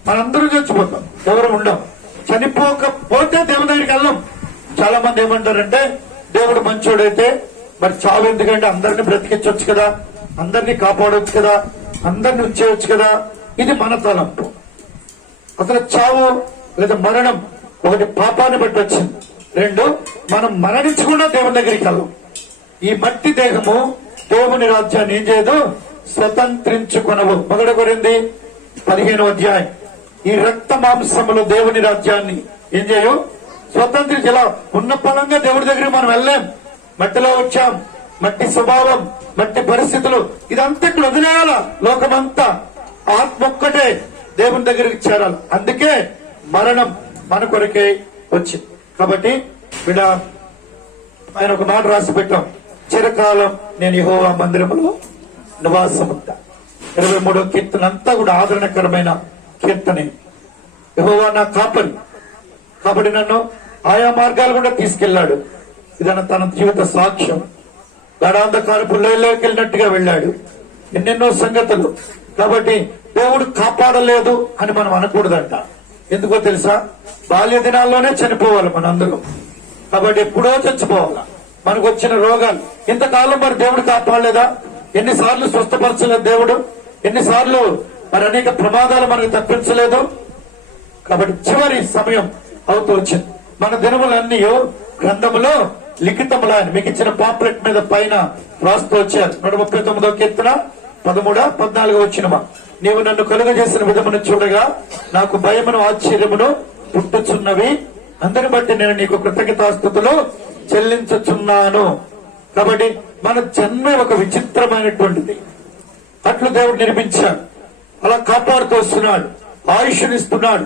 మనందరూ చచ్చిపోతాం, ఎవరు ఉండం. చనిపోకపోతే దేవుని దగ్గరికి వెళ్ళం. చాలా మంది ఏమంటారంటే, దేవుడు మంచోడైతే మరి చావు ఎందుకంటే అందరినీ బ్రతికించవచ్చు కదా, అందరినీ కాపాడవచ్చు కదా, అందరినీ ఉంచేయచ్చు కదా. ఇది మన తలంపు. అసలు చావు లేదా మరణం ఒకటి పాపాన్ని బట్టి వచ్చింది, 2 మనం మరణించకుండా దేవుని దగ్గరికి వెళ్ళం. ఈ మట్టి దేహము దేవుని రాజ్యాన్ని ఏం చేయదు, స్వతంత్రించుకొనవు. 1 కొరింథీ 15వ అధ్యాయం. ఈ రక్త మాంసములు దేవుని రాజ్యాన్ని ఏం చేయవు? స్వతంత్రించి. ఇలా ఉన్న పలంగా దేవుడి దగ్గరికి మనం వెళ్ళాం. మట్టిలో వచ్చాం, మట్టి స్వభావం, మట్టి పరిస్థితులు, ఇదంతా ఇక్కడ వదిలేయాల. లోకమంతా ఆత్మ ఒక్కటే దేవుని దగ్గరికి చేరాలి. అందుకే మరణం మన కొరకే వచ్చింది. కాబట్టి బిడ్డ, ఆయన ఒక మాట రాసి పెట్టాం, చిరకాలం నేను యెహోవా మందిరములో నివాసముంటా. 23వ కీర్తన అంతా కూడా ఆదరణకరమైన కీర్తనే. యెహోవా నా కాపరి కాబట్టి నన్ను ఆయా మార్గాలు కూడా తీసుకెళ్లాడు. ఇదన్న తన జీవిత సాక్ష్యం. గాఢాంధకారపు లోయలోకి వెళ్ళినట్టుగా వెళ్ళాడు. ఎన్నెన్నో సంగతులు. కాబట్టి దేవుడు కాపాడలేదు అని మనం అనకూడదంట. ఎందుకో తెలుసా? బాల్య దినాల్లోనే చనిపోవాలి మనందరం. కాబట్టి ఎప్పుడో చచ్చిపోవాలి. మనకు వచ్చిన రోగాలు ఇంతకాలం మరి దేవుడు కాపాడలేదా? ఎన్నిసార్లు స్వస్థపరచలేదు దేవుడు? ఎన్నిసార్లు మరి అనేక ప్రమాదాలు మనకు తప్పించలేదు? కాబట్టి చివరి సమయం అవుతూ వచ్చింది. మన దినములన్నీ గ్రంథములో లిఖితములా మీకు ఇచ్చిన పాంప్లెట్ మీద పైన రాస్తూ వచ్చారు. 139వ కీర్తన 13, 14 వచ్చినమా, నీవు నన్ను కలుగజేసిన విధమును చూడగా నాకు భయమును ఆశ్చర్యమును పుట్టుచున్నవి. అందరిని బట్టి నేను నీకు కృతజ్ఞతాస్తుతులు చెల్లించుచున్నాను. కాబట్టి మన జన్మ ఒక విచిత్రమైనటువంటిది. అట్లు దేవుడు నిర్మించాడు. అలా కాపాడుతూ వస్తున్నాడు. ఆయుష్నిస్తున్నాడు.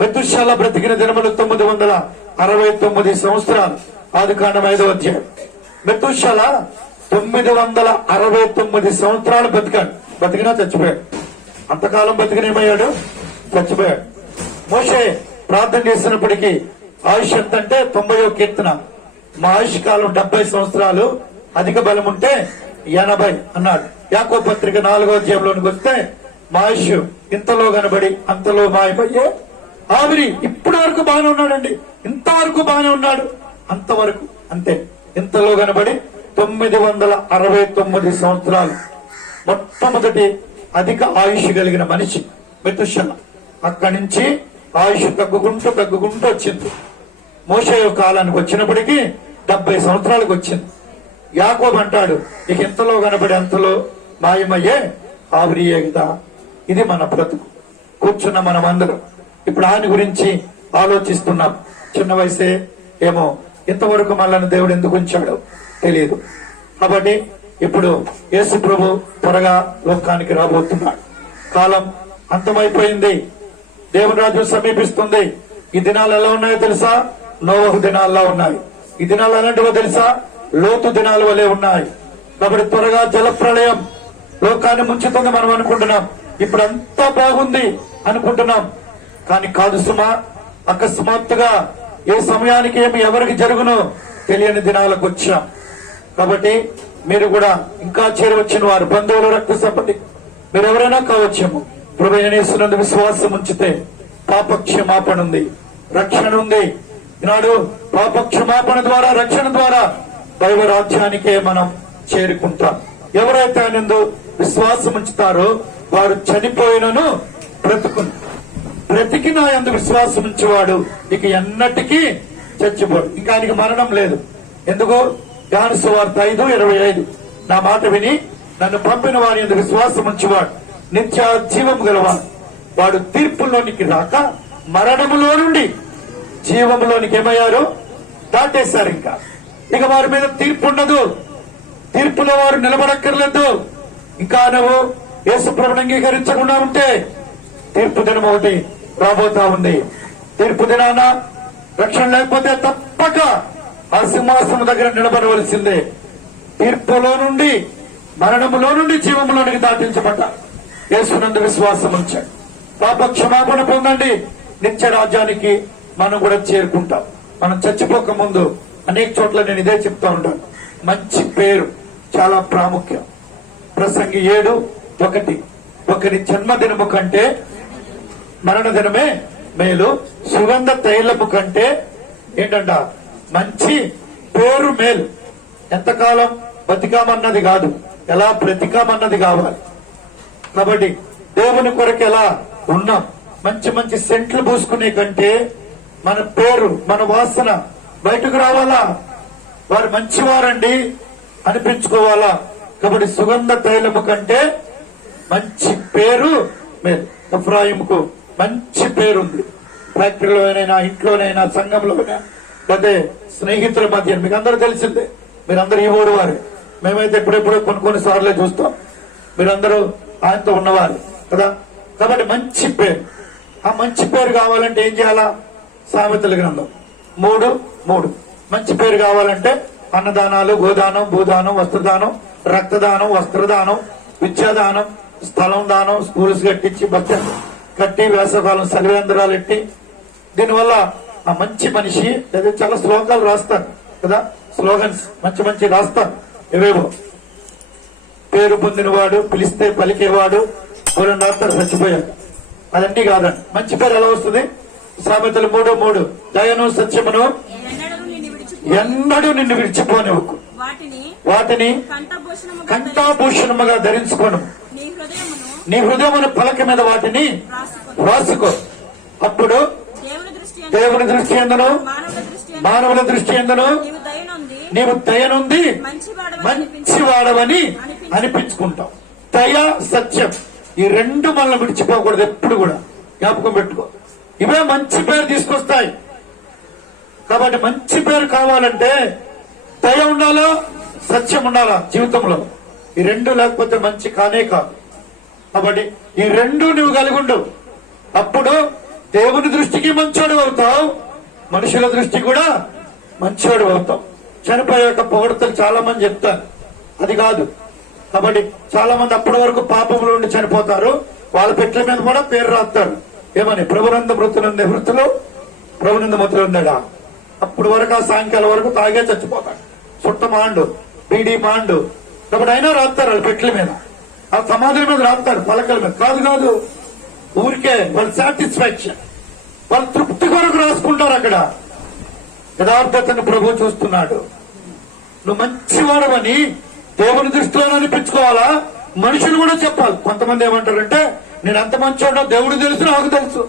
మెతుషాల బ్రతికిన దినములు 969 సంవత్సరాలు. ఆదికాండం 5వ అధ్యాయం. మెతుషాల 969 సంవత్సరాలు బతికాడు. బతికినా చచ్చిపోయాడు. అంతకాలం బతికినేమయ్యాడు? చచ్చిపోయాడు. మోషే ప్రార్థన చేసినప్పటికీ ఆయుష్ ఎంతంటే 90వ కీర్తన, మా ఆయుష్ కాలం 70 సంవత్సరాలు, అధిక బలం ఉంటే 80 అన్నాడు. యాకోబు పత్రిక 4వ అధ్యాయంలోనికి వస్తే మా ఆయుష్ ఇంతలో కనబడి అంతలో మాయమయ్యే ఆవిరి. ఇప్పటి వరకు బాగానే ఉన్నాడండి. ఇంతవరకు బాగానే ఉన్నాడు. అంతవరకు అంతే. ఇంతలో కనబడి 969 సంవత్సరాలు. మొట్టమొదటి అధిక ఆయుష్ కలిగిన మనిషి మెతుషెల. అక్కడి నుంచి ఆయుష్ తగ్గుకుంటూ వచ్చింది. మోషే కాలానికి వచ్చినప్పటికీ 70 సంవత్సరాలకు వచ్చింది. యాకోబు అంటాడు, ఇక ఇంతలో కనబడి అంతలో మాయమయ్యే ఆవిరియే కదా. ఇది మన బ్రతుకు. కూర్చున్న మనం అందరం ఇప్పుడు ఆయన గురించి ఆలోచిస్తున్నాం. చిన్న వయసే ఏమో, ఇంతవరకు మనల్ని దేవుడు ఎందుకు ఉంచాడో తెలియదు. కాబట్టి ఇప్పుడు యేసు ప్రభు త్వరగా లోకానికి రాబోతున్నాడు. కాలం అంతమైపోయింది. దేవుని రాజ్యం సమీపిస్తుంది. ఈ దినాలు ఎలా ఉన్నాయో తెలుసా? నోవహు దినాల్లో ఉన్నాయి. ఈ దినాలు ఎలాంటివో తెలుసా? లోతు దినాల వలె ఉన్నాయి. కాబట్టి త్వరగా జలప్రళయం లోకాన్ని ముంచుతుంది మనం అనుకుంటున్నాం. ఇప్పుడు అంతా బాగుంది అనుకుంటున్నాం. కానీ కాదు సుమా, అకస్మాత్తుగా ఏ సమయానికి ఏమి ఎవరికి జరుగునో తెలియని దినాలకు వచ్చాం. కాబట్టి మీరు కూడా ఇంకా చేరవచ్చిన వారు, బంధువులు, రక్త సంబంధి, మీరు ఎవరైనా కావచ్చేమో, ప్రభువైన యేసునందు విశ్వాసం ఉంచితే పాప క్షమాపణ ఉంది, రక్షణ ఉంది. ఈనాడు పాప క్షమాపణ ద్వారా, రక్షణ ద్వారా దైవ రాజ్యానికే మనం చేరుకుంటాం. ఎవరైతే ఆయనందు విశ్వాసం ఉంచుతారో వారు చనిపోయినను బ్రతికిన యందు విశ్వాసం ఉంచేవాడు ఇక ఎన్నటికీ చచ్చిపోడు. ఇంకా ఆయనకి మరణం లేదు. ఎందుకు? యోహాను సువార్త 5:25, నా మాట విని నన్ను పంపిన వారి యందు విశ్వాసం ఉంచేవాడు నిత్య జీవం గలవాడు. వాడు తీర్పులోనికి రాక మరణములో నుండి జీవములోనికి ఏమయ్యారు? దాటేశారు. ఇక వారి మీద తీర్పు ఉండదు. తీర్పులో వారు నిలబడక్కర్లేదు. ఇంకా నువ్వు యేసు ప్రభువుని అంగీకరించకుండా ఉంటే తీర్పు దినం ఒకటి రాబోతా ఉంది. తీర్పు దినాన రక్షణ లేకపోతే తప్పక ఆ సింహాసనం దగ్గర నిలబడవలసిందే. తీర్పులో నుండి, మరణములో నుండి జీవములోనికి దాటించబడ్డ యేసునందు విశ్వాసం ఉంచాడు. పాప క్షమాపణ పొందండి, నిత్య రాజ్యానికి మనం కూడా చేరుకుంటాం. మనం చచ్చిపోక ముందు అనేక చోట్ల నేను ఇదే చెప్తా ఉంటాను, మంచి పేరు చాలా ప్రాముఖ్యం. ప్రసంగి 7:1, ఒకరి జన్మదినము కంటే మరణ దినమే మేలు, సుగంధ తైలము కంటే ఏంటంట మంచి పేరు మేలు. ఎంతకాలం బతికామన్నది కాదు, ఎలా బ్రతికామన్నది కావాలి. కాబట్టి దేవుని కొరకు ఎలా ఉన్నాం, మంచి మంచి సెంట్లు పూసుకునే కంటే మన పేరు, మన వాసన బయటకు రావాలా. వారు మంచివారండి అనిపించుకోవాలా. కాబట్టి సుగంధ తైలము కంటే మంచి పేరు ఎఫ్రాయిముకు మంచి పేరు ఉంది. ఫ్యాక్టరీలోనైనా, ఇంట్లోనైనా, సంఘంలోనైనా, లేకపోతే స్నేహితుల మధ్య, మీకు అందరూ తెలిసిందే. మీరందరూ ఈ ఓడి వారు. మేమైతే ఎప్పుడెప్పుడో కొన్ని సార్లే చూస్తాం. మీరందరూ ఆయనతో ఉన్నవారు కదా. కాబట్టి మంచి పేరు, ఆ మంచి పేరు కావాలంటే ఏం చేయాలా? సామెతల గ్రంథం 3:3 మంచి పేరు కావాలంటే అన్నదానాలు, గోదానం, భూదానం, వస్త్రదానం, రక్తదానం, వస్త్రదానం, విద్యాదానం, స్థలం దానం, స్కూల్స్ కట్టించి, బస్సు కట్టి, వేసవకాలం సెలవేంద్రాలు ఎట్టి, దీనివల్ల ఆ మంచి మనిషి లేదా చాలా శ్లోకాలు రాస్తారు కదా, స్లోగన్స్ మంచి మంచి రాస్తారు. ఏవేవో పేరు పొందినవాడు, పిలిస్తే పలికేవాడు, ఎవరైనా రాస్తారు చచ్చిపోయాడు. అదండి కాదండి. మంచి పేరు ఎలా వస్తుంది? సామెతలు 3:3 దయను సత్యమును ఎన్నడూ నిన్ను విడిచిపోనివ్వకు, వాటిని కంఠాభూషణముగా ధరించుకోను, నీ హృదయమును పలక మీద వాటిని రాసుకో. అప్పుడు దేవుని దృష్టి ఎందును, మానవుల దృష్టి ఎందును నీవు దయనుంది మంచివాడవని అనిపించుకుంటావు. దయ, సత్యం ఈ రెండు మనల్ని విడిచిపోకూడదు. ఎప్పుడు కూడా జ్ఞాపకం పెట్టుకో. ఇవే మంచి పేరు తీసుకొస్తాయి. కాబట్టి మంచి పేరు కావాలంటే దయ ఉండాలా, సత్యం ఉండాలా జీవితంలో. ఈ రెండు లేకపోతే మంచి కానే కాదు. కాబట్టి ఈ రెండు నువ్వు కలిగి ఉండు. అప్పుడు దేవుని దృష్టికి మంచోడు అవుతావు, మనుషుల దృష్టి కూడా మంచోడు అవుతావు. చనిపోయాక పొగడతలు చాలా మంది చెప్తారు, అది కాదు. కాబట్టి చాలా మంది అప్పటి వరకు పాపంలో ఉండి చనిపోతారు. వాళ్ళ పెట్టెల మీద కూడా పేరు రాస్తారు. ఏమని? ప్రభునంద మృతులుండే వృత్తులు, ప్రభునంద మృతులుండడా. అప్పుడు వరకు ఆ సాయంకాలం వరకు తాగే చచ్చిపోతాడు. చుట్ట మాండు, బీడీ మాండు. కాబట్టి అయినా రాస్తారు వాళ్ళ పెట్టెల మీద, ఆ సమాధుల మీద రాస్తారు, పలకల మీద కాదు. ఊరికే వాళ్ళ సాటిస్ఫాక్షన్, వాళ్ళ తృప్తి కొరకు రాసుకుంటారు. అక్కడ యథార్థతను ప్రభు చూస్తున్నాడు. నువ్వు మంచివాడవని దేవుని దృష్టిలో అనిపించుకోవాలా, మనుషులు కూడా చెప్పాలి. కొంతమంది ఏమంటారంటే, నేను అంత మంచివాడో దేవుడు తెలుసు, నాకు తెలుసు.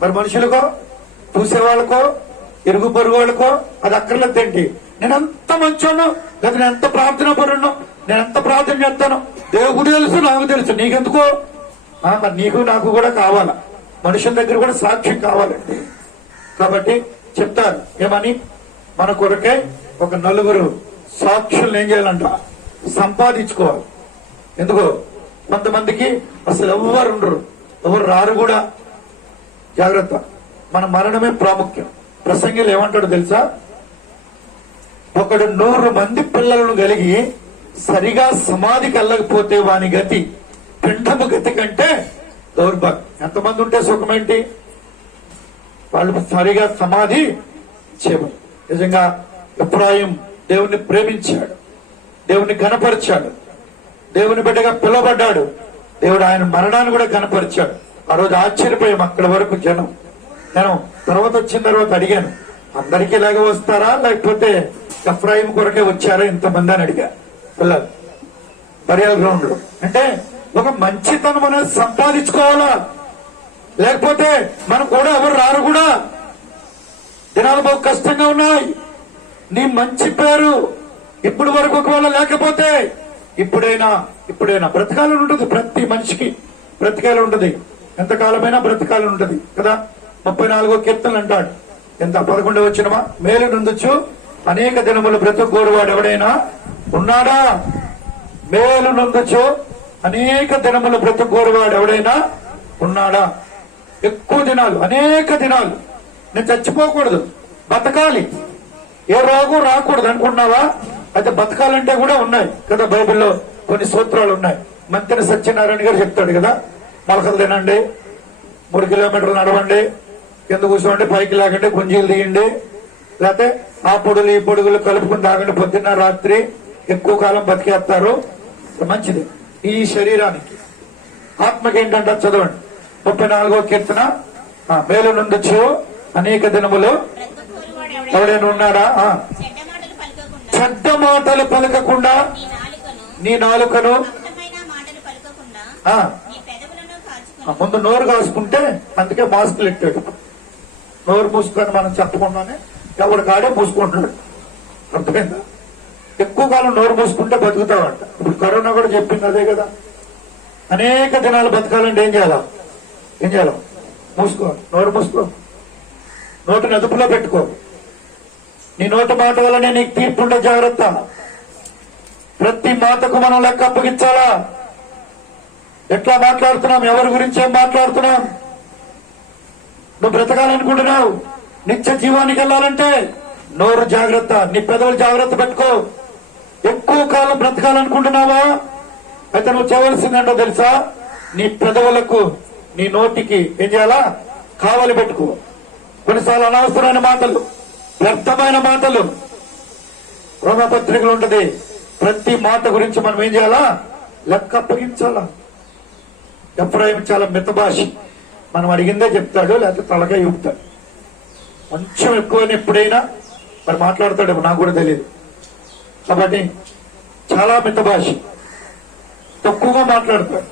మరి మనుషులకో, చూసేవాళ్ళకో, ఇరుగు పొరుగు వాళ్ళకో అది అక్కర్లేదేంటి? నేను ఎంత మంచోడో, లేదా నేను ఎంత ప్రార్థన పరుణ్ణో, నేను ఎంత ప్రార్థన చేస్తానో దేవుడు తెలుసు, నాకు తెలుసు. నీకెందుకో? మరి నీకు నాకు కూడా కావాలా, మనుషుల దగ్గర కూడా సాక్ష్యం కావాలండి. కాబట్టి చెప్తారు ఏమని? మన కొరకే ఒక 4 సాక్షులను ఏం చేయాలంట? సంపాదించుకోవాలి. ఎందుకో? కొంతమందికి అసలు ఎవరు ఉండరు, ఎవరు రారు కూడా. జాగ్రత్త. మన మరణమే ప్రాముఖ్యం. ప్రసంగిలు ఏమంటాడు తెలుసా? ఒకడు 100 మంది పిల్లలను కలిగి సరిగా సమాధికి వెళ్ళకపోతే వాని గతి పిండము గతి కంటే దౌర్భాగ్యం. ఎంతమంది ఉంటే సుఖమేంటి? వాళ్ళు సరిగా సమాధి చేయమని. నిజంగా ఎఫ్రాయిం దేవుణ్ణి ప్రేమించాడు, దేవుణ్ణి గణపరిచాడు, దేవుని బిడ్డగా పిలువబడ్డాడు. దేవుడు ఆయన మరణాన్ని కూడా గణపరిచాడు. ఆ రోజు ఆశ్చర్యపోయాం అక్కడ వరకు జనం. నేను తర్వాత వచ్చిన తర్వాత అడిగాను, అందరికీ ఇలాగే వస్తారా, లేకపోతే ఎఫ్రాయిం కొరకే వచ్చారా ఇంతమంది అని అడిగా పిల్లలు బరియల్ గ్రౌండ్ లో. అంటే ఒక మంచితనం అనేది సంపాదించుకోవాలా, లేకపోతే మనం కూడా ఎవరు రారు కూడా. దినాలు బాగా కష్టంగా ఉన్నాయి. నీ మంచి పేరు ఇప్పుడు వరకు ఒకవేళ లేకపోతే ఇప్పుడైనా బ్రతకాలని ఉంటుంది. ప్రతి మనిషికి బ్రతకాలి ఉంటుంది, ఎంతకాలమైనా బ్రతకాలి ఉంటుంది కదా. 34వ కీర్తనలు అంటాడు. ఎంత 11వ వచనమా? మేలు నొందొచ్చు అనేక దినములు బ్రతుకోరువాడు ఎవడైనా ఉన్నాడా? మేలు నొందొచ్చు అనేక దినములు బ్రతుకోరువాడు ఎవడైనా ఉన్నాడా? ఎక్కువ దినాలు, అనేక దినాలు. నేను చచ్చిపోకూడదు, బతకాలి, ఏ రోగం రాకూడదు అనుకున్నావా? అయితే బతకాలంటే కూడా ఉన్నాయి కదా, బైబిల్లో కొన్ని సూత్రాలు ఉన్నాయి. మంత్రి సత్యనారాయణ గారు చెప్తాడు కదా, మొలకలు తినండి, 3 కిలోమీటర్లు నడవండి, కింద కూర్చోండి, పైకి లాగండి, గుంజీలు తీయండి, లేకపోతే ఆ పొడులు ఈ పొడుగులు కలుపుకుని తాగండి, పొద్దున్న రాత్రి ఎక్కువ కాలం బతికేస్తారు. మంచిది ఈ శరీరానికి. ఆత్మకి ఏంటంటే చదవండి 34వ కీర్తన. మేలు నుండొచ్చు అనేక దినములు ఎవడైనా ఉన్నాడా? చెడ్డ మాటలు పలకకుండా నీ నాలుకను, ముందు నోరు కాసుకుంటే, అందుకే మాస్కులు ఎట్టాడు. నోరు మూసుకొని మనం చెప్పకుండానే ఎవడు కాడే మూసుకుంటున్నాడు. అర్థమైందా? ఎక్కువ కాలం నోరు మూసుకుంటే బతుకుతావంట. ఇప్పుడు కరోనా కూడా చెప్పింది అదే కదా. అనేక దినాలు బతకాలంటే ఏం చేయాలా? మూసుకో, నోరు మూసుకో, నోటిని అదుపులో పెట్టుకో. నీ నోటి మాట వల్లనే నీకు తీర్పు ఉండే, జాగ్రత్త. ప్రతి మాటకు మనం లెక్క అప్పగించాలా? ఎట్లా మాట్లాడుతున్నాం, ఎవరి గురించి ఏం మాట్లాడుతున్నాం? నువ్వు బ్రతకాలనుకుంటున్నావు, నిత్య జీవానికి వెళ్ళాలంటే నోరు జాగ్రత్త, నీ పెదవులు జాగ్రత్త పెట్టుకో. ఎక్కువ కాలం బ్రతకాలనుకుంటున్నావా? అయితే నువ్వు చేయవలసిందంటో తెలుసా? నీ పెదవులకు, నీ నోటికి ఏం చేయాలా? కావలి పెట్టుకో. కొన్నిసార్లు అనవసరమైన మాటలు, వ్యర్థమైన మాటలు రోమపత్రికలు ఉంటది. ప్రతి మాట గురించి మనం ఏం చేయాలా? లెక్క అప్పగించాలా. ఎఫ్రాయిము చాలా మిత భాష, మనం అడిగిందే చెప్తాడు, లేకపోతే తలగా యూపుతాడు. కొంచెం ఎక్కువైనా ఎప్పుడైనా మరి మాట్లాడతాడేమో, నాకు కూడా తెలియదు. కాబట్టి చాలా మిత భాష, తక్కువగా మాట్లాడతాడు.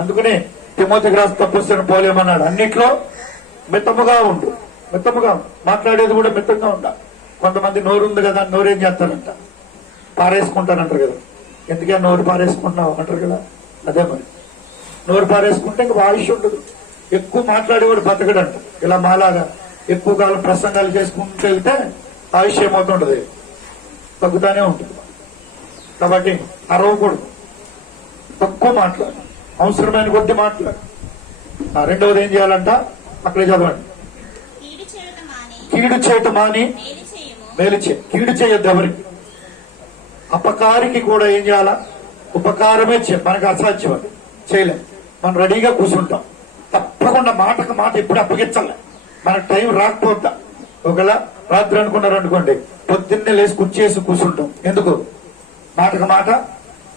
అందుకనే తిమోతికి రాసిన పుస్తకం పోలేమన్నాడు, అన్నిట్లో మితముగా ఉండు. మితముగా మాట్లాడేది కూడా మితంగా ఉండాలి. కొంతమంది నోరు ఉంది కదా, నోరేం చేస్తారంట, పారేసుకుంటారంటారు కదా. ఎందుకే నోరు పారేసుకుంటున్నావు అంటారు కదా. అదే మరి, నోరు పారేసుకుంటే ఇంక ఆయుష్ ఉండదు. ఎక్కువ మాట్లాడేవాడు బతకడంట. ఇలా మాలాగా ఎక్కువ కాలం ప్రసంగాలు చేసుకుంటూ వెళ్తే ఆయుష్ ఏమవుతుంటది, తగ్గుతానే ఉంటుంది. కాబట్టి అరవకూడదు, తక్కువ మాట్లాడు, అవసరమైన కొద్ది మాట్లాడు. రెండవది ఏం చేయాలంట, అక్కడే చదవండి. కీడు చేయటం మాని మేలు చేయి. కీడు చేయొద్దు ఎవరికి. అపకారికి కూడా ఏం చేయాలా? ఉపకారమే చేయాలి. మనకు అసాధ్యం, అది చేయలేం. మనం రెడీగా కూర్చుంటాం. తప్పకుండా మాటకు మాట ఎప్పుడు అప్పగించాలి. మనకు టైం రాకపోతా, ఒకవేళ రాత్రి అనుకున్నారనుకోండి, పొద్దున్నే లేచి కూర్చేసి కూర్చుంటాం. ఎందుకు? మాటకు మాట.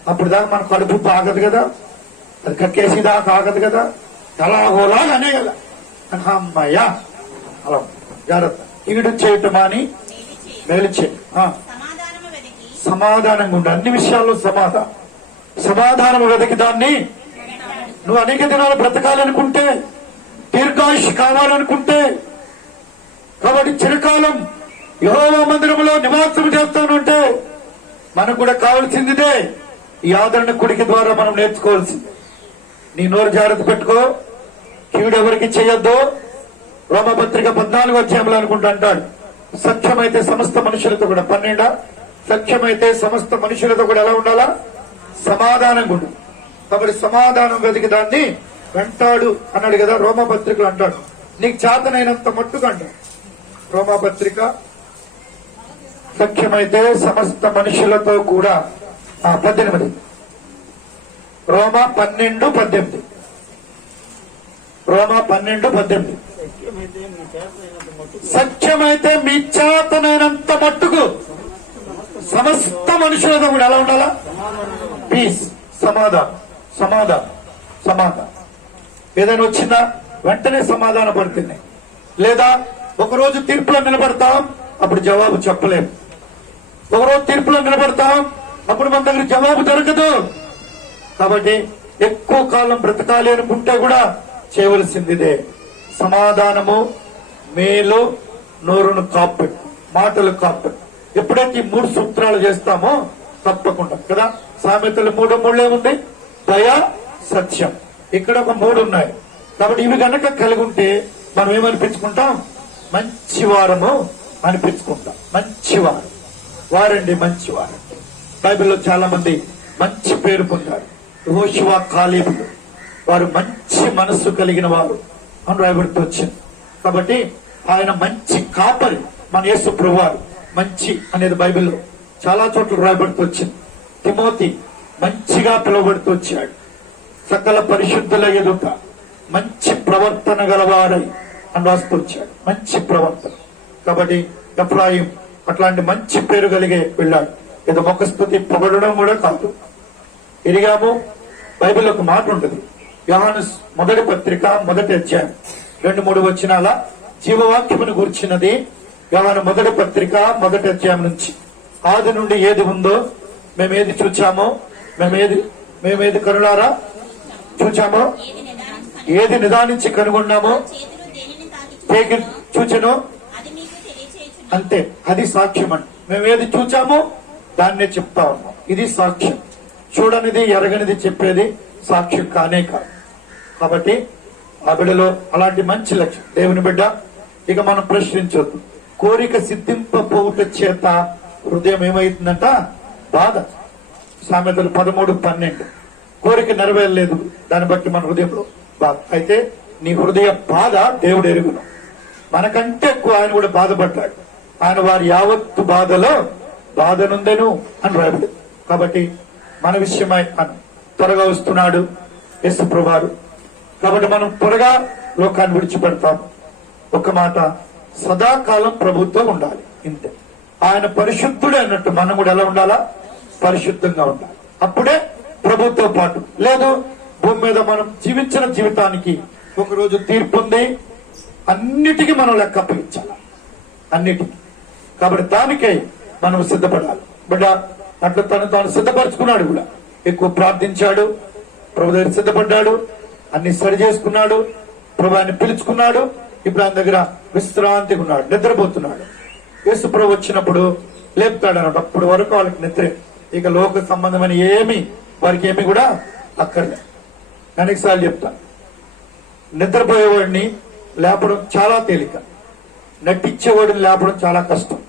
అప్పుడు దాకా మన కడుపు ఆగదు కదా, అది కక్కేసి దాకా ఆగదు కదా, అలాగోలాగా అనే కదా. అమ్మయ్యా, అలా జాగ్రత్త. కీడు చేయటం అని మేలు చేయి. సమాధానంగా ఉండు, అన్ని విషయాల్లో సమాధానం వెతికి దాన్ని. నువ్వు అనేక దినాలు బ్రతకాలనుకుంటే, దీర్ఘాయుష్ కావాలనుకుంటే, కాబట్టి చిరకాలం యెహోవా మందిరంలో నివాసం చేస్తానంటే మనకు కూడా కావాల్సిందిదే. ఈ ఆదరణ కొడుకు ద్వారా మనం నేర్చుకోవాల్సింది. నీ నోరు జాగ్రత్త పెట్టుకో, కీడు ఎవరికి చేయొద్దు. రోమపత్రిక 14వ అధ్యాయంలో అనుకుంటా అంటాడు, సఖ్యమైతే సమస్త మనుషులతో కూడా, 12 సఖ్యమైతే సమస్త మనుషులతో కూడా ఎలా ఉండాలా? సమాధానంగా ఉండు. కాబట్టి సమాధానం వెతికి దాన్ని వెంటాడు అన్నాడు కదా రోమపత్రికలు అంటాడు. నీకు చేతనైనంత మట్టుకు అంటాడు రోమపత్రిక. సఖ్యమైతే సమస్త మనుషులతో కూడా 18 రోమ 12:18 రోమ 12:18 సఖ్యమైతే మీ చేతనైనంత మట్టుకు సమస్త మనుషులతో కూడా ఎలా ఉండాలా? పీస్, సమాధానం. ఏదైనా వచ్చిందా వెంటనే సమాధాన పడుతుంది. లేదా ఒకరోజు తీర్పులో నిలబడతాం, అప్పుడు జవాబు చెప్పలేము. ఒకరోజు తీర్పులో నిలబడతాం, అప్పుడు మన దగ్గర జవాబు దొరకదు. కాబట్టి ఎక్కువ కాలం బ్రతకాలి అనుకుంటే కూడా చేయవలసిందిదే. సమాధానము, మేలు, నోరును కాపెట్టు, మాటలు కాపెట్టు. ఎప్పుడైతే ఈ 3 సూత్రాలు చేస్తామో తప్పకుండా కదా. సామెతలు 3 ఏముంది? దయ, సత్యం. ఇక్కడ ఒక 3 ఉన్నాయి. కాబట్టి ఇవి కనుక కలిగి ఉంటే మనం ఏమనిపించుకుంటాం? మంచివారము అనిపించుకుంటాం. మంచివారు, వారండి మంచివారు. బైబిల్లో చాలా మంది మంచి పేరు పొందారు. యెహోషువ, కాలేబులు, వారు మంచి మనస్సు కలిగిన వారు అని రాయబడుతూ వచ్చింది. కాబట్టి ఆయన మంచి కాపరి. మన యేసు ప్రభువారు మంచి అనేది బైబిల్లో చాలా చోట్ల రాయబడుతూ వచ్చింది. తిమోతి మంచిగా పిలువబడుతూ వచ్చాడు. సకల పరిశుద్ధుల ఎదుట మంచి ప్రవర్తన గలవారై అని రాస్తూ వచ్చాడు. మంచి ప్రవర్తన. కాబట్టి ఎఫ్రాయిం అట్లాంటి మంచి పేరు కలిగే వెళ్ళాడు. ఏదో ముఖస్తుతి పొగడడం కూడా కాదు. ఎరిగాము. బైబిల్ ఒక మాట ఉంటుంది, యోహాను మొదటి పత్రిక 1వ అధ్యాయం 2-3 వచనాల జీవవాక్యమును గూర్చినది. యోహాను మొదటి పత్రిక 1వ అధ్యాయం నుంచి, ఆది నుండి ఏది ఉందో మేమేది చూచామో, మేమేది కనులారా చూచామో, ఏది నిదానించి కనుగొన్నామో, చూచను అంతే. అది సాక్ష్యం అండి. మేమేది చూచామో దాన్నే చెప్తా ఉన్నాం. ఇది సాక్ష్యం. చూడనిది ఎరగనిది చెప్పేది సాక్ష్యం కానే కాదు. కాబట్టి ఆ బిడ్డలో అలాంటి మంచి లక్ష్యం దేవుని బిడ్డ. ఇక మనం ప్రశ్నించొద్దు. కోరిక సిద్ధింపపోవుట చేత హృదయం ఏమైతుందంట? బాధ. సామెతలు 13:12. కోరిక నెరవేరలేదు, దాన్ని బట్టి మన హృదయంలో బాధ. అయితే నీ హృదయ బాధ దేవుడు ఎరుగును. మనకంటే ఎక్కువ ఆయన కూడా బాధపడ్డాడు. ఆయన వారి యావత్తు బాధలో బాధనుందెను అని రాయబడి. కాబట్టి మన విషయమై త్వరగా వస్తున్నాడు యేసు ప్రభువారు. కాబట్టి మనం త్వరగా లోకాన్ని విడిచిపెడతాం. ఒక మాట, సదాకాలం ప్రభుతో ఉండాలి, ఇంతే. ఆయన పరిశుద్ధుడే అన్నట్టు మనం కూడా ఎలా ఉండాలా? పరిశుద్ధంగా ఉండాలి. అప్పుడే ప్రభుతో పాటు. లేదు, భూమి మీద మనం జీవించిన జీవితానికి ఒకరోజు తీర్పు ఉంది, అన్నిటికీ మనం లెక్క అప్పగించాలి, అన్నిటికీ. కాబట్టి దానికై మనం సిద్ధపడాలి. బిడ్డ అట్లా తాను సిద్ధపరచుకున్నాడు కూడా. ఎక్కువ ప్రార్థించాడు, ప్రభు దగ్గర సిద్ధపడ్డాడు, అన్ని సరి చేసుకున్నాడు, ప్రభు ఆయన పిలుచుకున్నాడు. ఇప్పుడు ఆయన దగ్గర విశ్రాంతిగా ఉన్నాడు, నిద్రపోతున్నాడు. యేసు ప్రభు వచ్చినప్పుడు లేపుతాడు అన్నట్టు. అప్పుడు వరకు వాళ్ళకి నిద్రే. ఇక లోక సంబంధమైన ఏమి వారికి ఏమి కూడా అక్కర్లే. అనేకసార్లు చెప్తా, నిద్రపోయేవాడిని లేపడం చాలా తేలిక, నటించేవాడిని లేపడం చాలా కష్టం.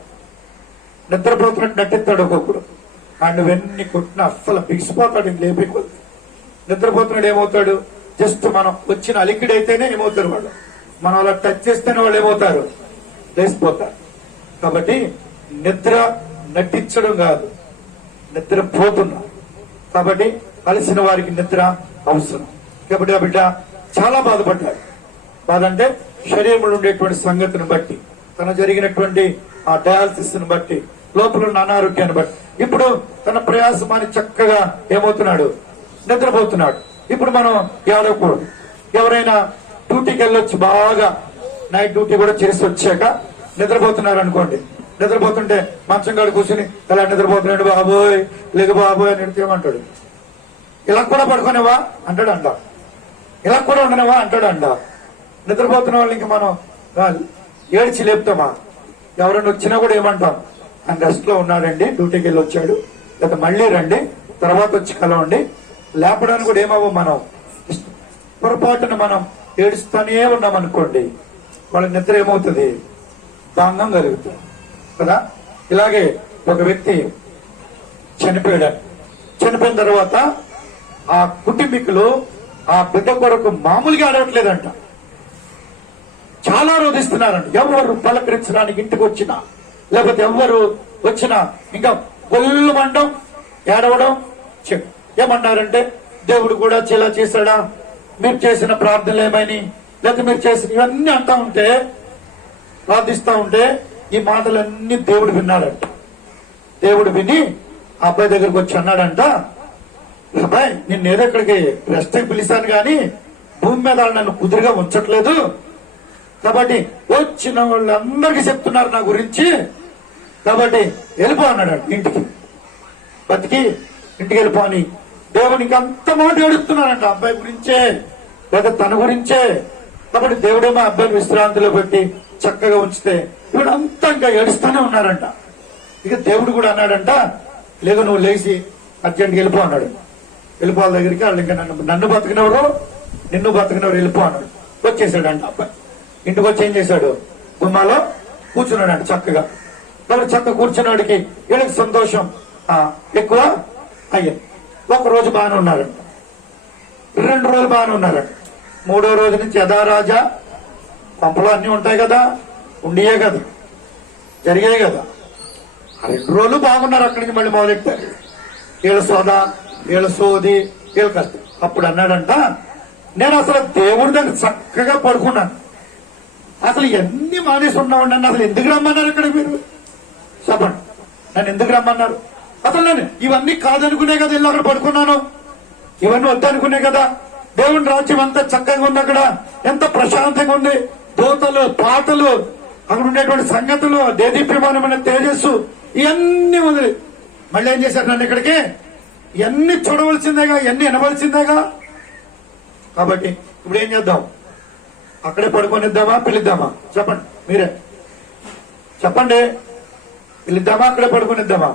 నిద్రపోతున్నట్టు నటిస్తాడు ఒక్కొక్కడు. ఆయన వెన్ని కొట్టిన అస్సలు బిగిసిపోతాడు, లేపి కొద్ది. నిద్రపోతున్నాడు ఏమవుతాడు? జస్ట్ మనం వచ్చిన అలికిడైతేనే ఏమవుతారు వాళ్ళు, మనం అలా టచ్ చేస్తేనే వాళ్ళు ఏమవుతారు? లేచిపోతారు. కాబట్టి నిద్ర నటించడం కాదు, నిద్రపోతున్నారు. కాబట్టి కలిసిన వారికి నిద్ర అవసరం. కాబట్టి ఆ బిడ్డ చాలా బాధపడ్డాడు. బాధ అంటే శరీరంలో ఉండేటువంటి సంగతిని బట్టి, తన జరిగినటువంటి ఆ డయాలసిస్ ని బట్టి, లోపల ఉన్న అనారోగ్యాన్ని బట్టి. ఇప్పుడు తన ప్రయాసమాన్ని చక్కగా ఏమవుతున్నాడు? నిద్రపోతున్నాడు. ఇప్పుడు మనం ఏడవకూడదు. ఎవరైనా డ్యూటీకి వెళ్ళొచ్చి బాగా నైట్ డ్యూటీ కూడా చేసి వచ్చాక నిద్రపోతున్నారు అనుకోండి. నిద్రపోతుంటే మంచం కాడ కూర్చుని ఎలా నిద్రపోతున్నాడు బాబోయ్, లేదు బాబోయ్ అని ఏమంటాడు? ఇలా కూడా పడుకునేవా అంటాడు అంట, ఇలా కూడా ఉండనేవా అంటాడు అంట. నిద్రపోతున్న వాళ్ళు ఇంకా మనం ఏడ్చి లేపుతామా? ఎవరైనా వచ్చినా కూడా ఏమంటాం? ఆయన రెస్ట్ లో ఉన్నాడండి, డ్యూటీకి వెళ్ళి వచ్చాడు, లేదా మళ్ళీ రండి, తర్వాత వచ్చి కలవండి. లేపడానికి కూడా ఏమవ్వం మనం. పొరపాటున మనం ఏడుస్తూనే ఉన్నాం అనుకోండి, వాళ్ళ నిద్ర ఏమవుతుంది? భంగం కలుగుతుంది కదా. ఇలాగే ఒక వ్యక్తి చనిపోయాడు. చనిపోయిన తర్వాత ఆ కుటుంబీకులు ఆ బిడ్డ కొరకు మామూలుగా ఆడవట్లేదంట, చాలా రోధిస్తున్నారంట. ఎవరు పలకరించడానికి ఇంటికి వచ్చినా, లేకపోతే ఎవరు వచ్చినా ఇంకా గొల్లు మండం, ఏడవడం. ఏమన్నారంటే, దేవుడు కూడా ఇలా చేశాడా, మీరు చేసిన ప్రార్థనలు ఏమైనా, లేకపోతే మీరు చేసిన ఇవన్నీ అంటా ఉంటే, ప్రార్థిస్తా ఉంటే ఈ మాటలన్నీ దేవుడు విన్నాడంట. దేవుడు విని ఆ అబ్బాయి దగ్గరకు వచ్చి అన్నాడంట, అబ్బాయి నిన్నేదో ఇక్కడికి రెస్ట్ పిలిచాను గాని భూమి మీద నన్ను కుదురుగా ఉంచట్లేదు, కాబట్టి వచ్చిన వాళ్ళందరికీ చెప్తున్నారు నా గురించి, కాబట్టి వెళ్ళిపో అన్నాడు ఇంటికి. బతికి ఇంటికి వెళ్ళిపో అని దేవునికి అంత మాట ఏడుస్తున్నారంట అబ్బాయి గురించే, లేదా తన గురించే. కాబట్టి దేవుడేమో అబ్బాయిని విశ్రాంతిలో పెట్టి చక్కగా ఉంచితే ఇప్పుడు అంతా ఇంకా ఏడుస్తూనే ఉన్నారంట. ఇక దేవుడు కూడా అన్నాడంట, లేదు నువ్వు లేచి అర్జెంట్గా వెళ్ళిపో అన్నాడు. వెళ్ళిపోవాల దగ్గరికి వాళ్ళు ఇంకా నన్ను బతికినవరు, నిన్ను బతికినవరు వెళ్ళిపో అన్నాడు. వచ్చేసాడంట అబ్బాయి. ఇంటికి వచ్చి ఏం చేశాడు? గుమ్మాలో కూర్చున్నాడంట చక్కగా. కాబట్టి చక్కగా కూర్చున్నాడికి వీళ్ళకి సంతోషం ఎక్కువ అయ్యింది. ఒక రోజు బాగానే ఉన్నారంట, 2 రోజులు బాగానే ఉన్నారంట. 3వ రోజు నుంచి యథారాజా పంపలు అన్ని ఉంటాయి కదా, ఉండియే కదా, జరిగాయి కదా. 2 రోజులు బాగున్నారు. అక్కడి నుంచి మళ్ళీ మొదలెట్టారు. వీళ్ళ సోదా, వీళ్ళ సోది, వీళ్ళ కష్టం. అప్పుడు అన్నాడంట, నేను అసలు దేవుడి దగ్గర చక్కగా పడుకున్నాను, అసలు ఎన్ని మానేసి ఉన్నామండి, నన్ను అసలు ఎందుకు రమ్మన్నారు ఇక్కడ మీరు చెప్పండి, నన్ను ఎందుకు రమ్మన్నారు? అసలు నేను ఇవన్నీ కాదనుకునే కదా ఇల్లు అక్కడ పడుకున్నాను, ఇవన్నీ వద్దనుకునే కదా. దేవుని రాజ్యం అంతా చక్కగా ఉంది, అక్కడ ఎంత ప్రశాంతంగా ఉంది, దోతలు, పాటలు, అక్కడ ఉండేటువంటి సంగతులు, దేదీప్యమానమైన తేజస్సు, ఇవన్నీ వదిలి మళ్ళీ ఏం చేశారు? నన్ను ఇక్కడికి ఇవన్నీ చూడవలసిందేగా, ఇవన్నీ వినవలసిందేగా. కాబట్టి ఇప్పుడు ఏం చేద్దాం? అక్కడే పడుకొనిద్దామా, పిలిద్దామా? చెప్పండి, మీరే చెప్పండి. పిలిద్దామా, అక్కడే పడుకొనిద్దామా?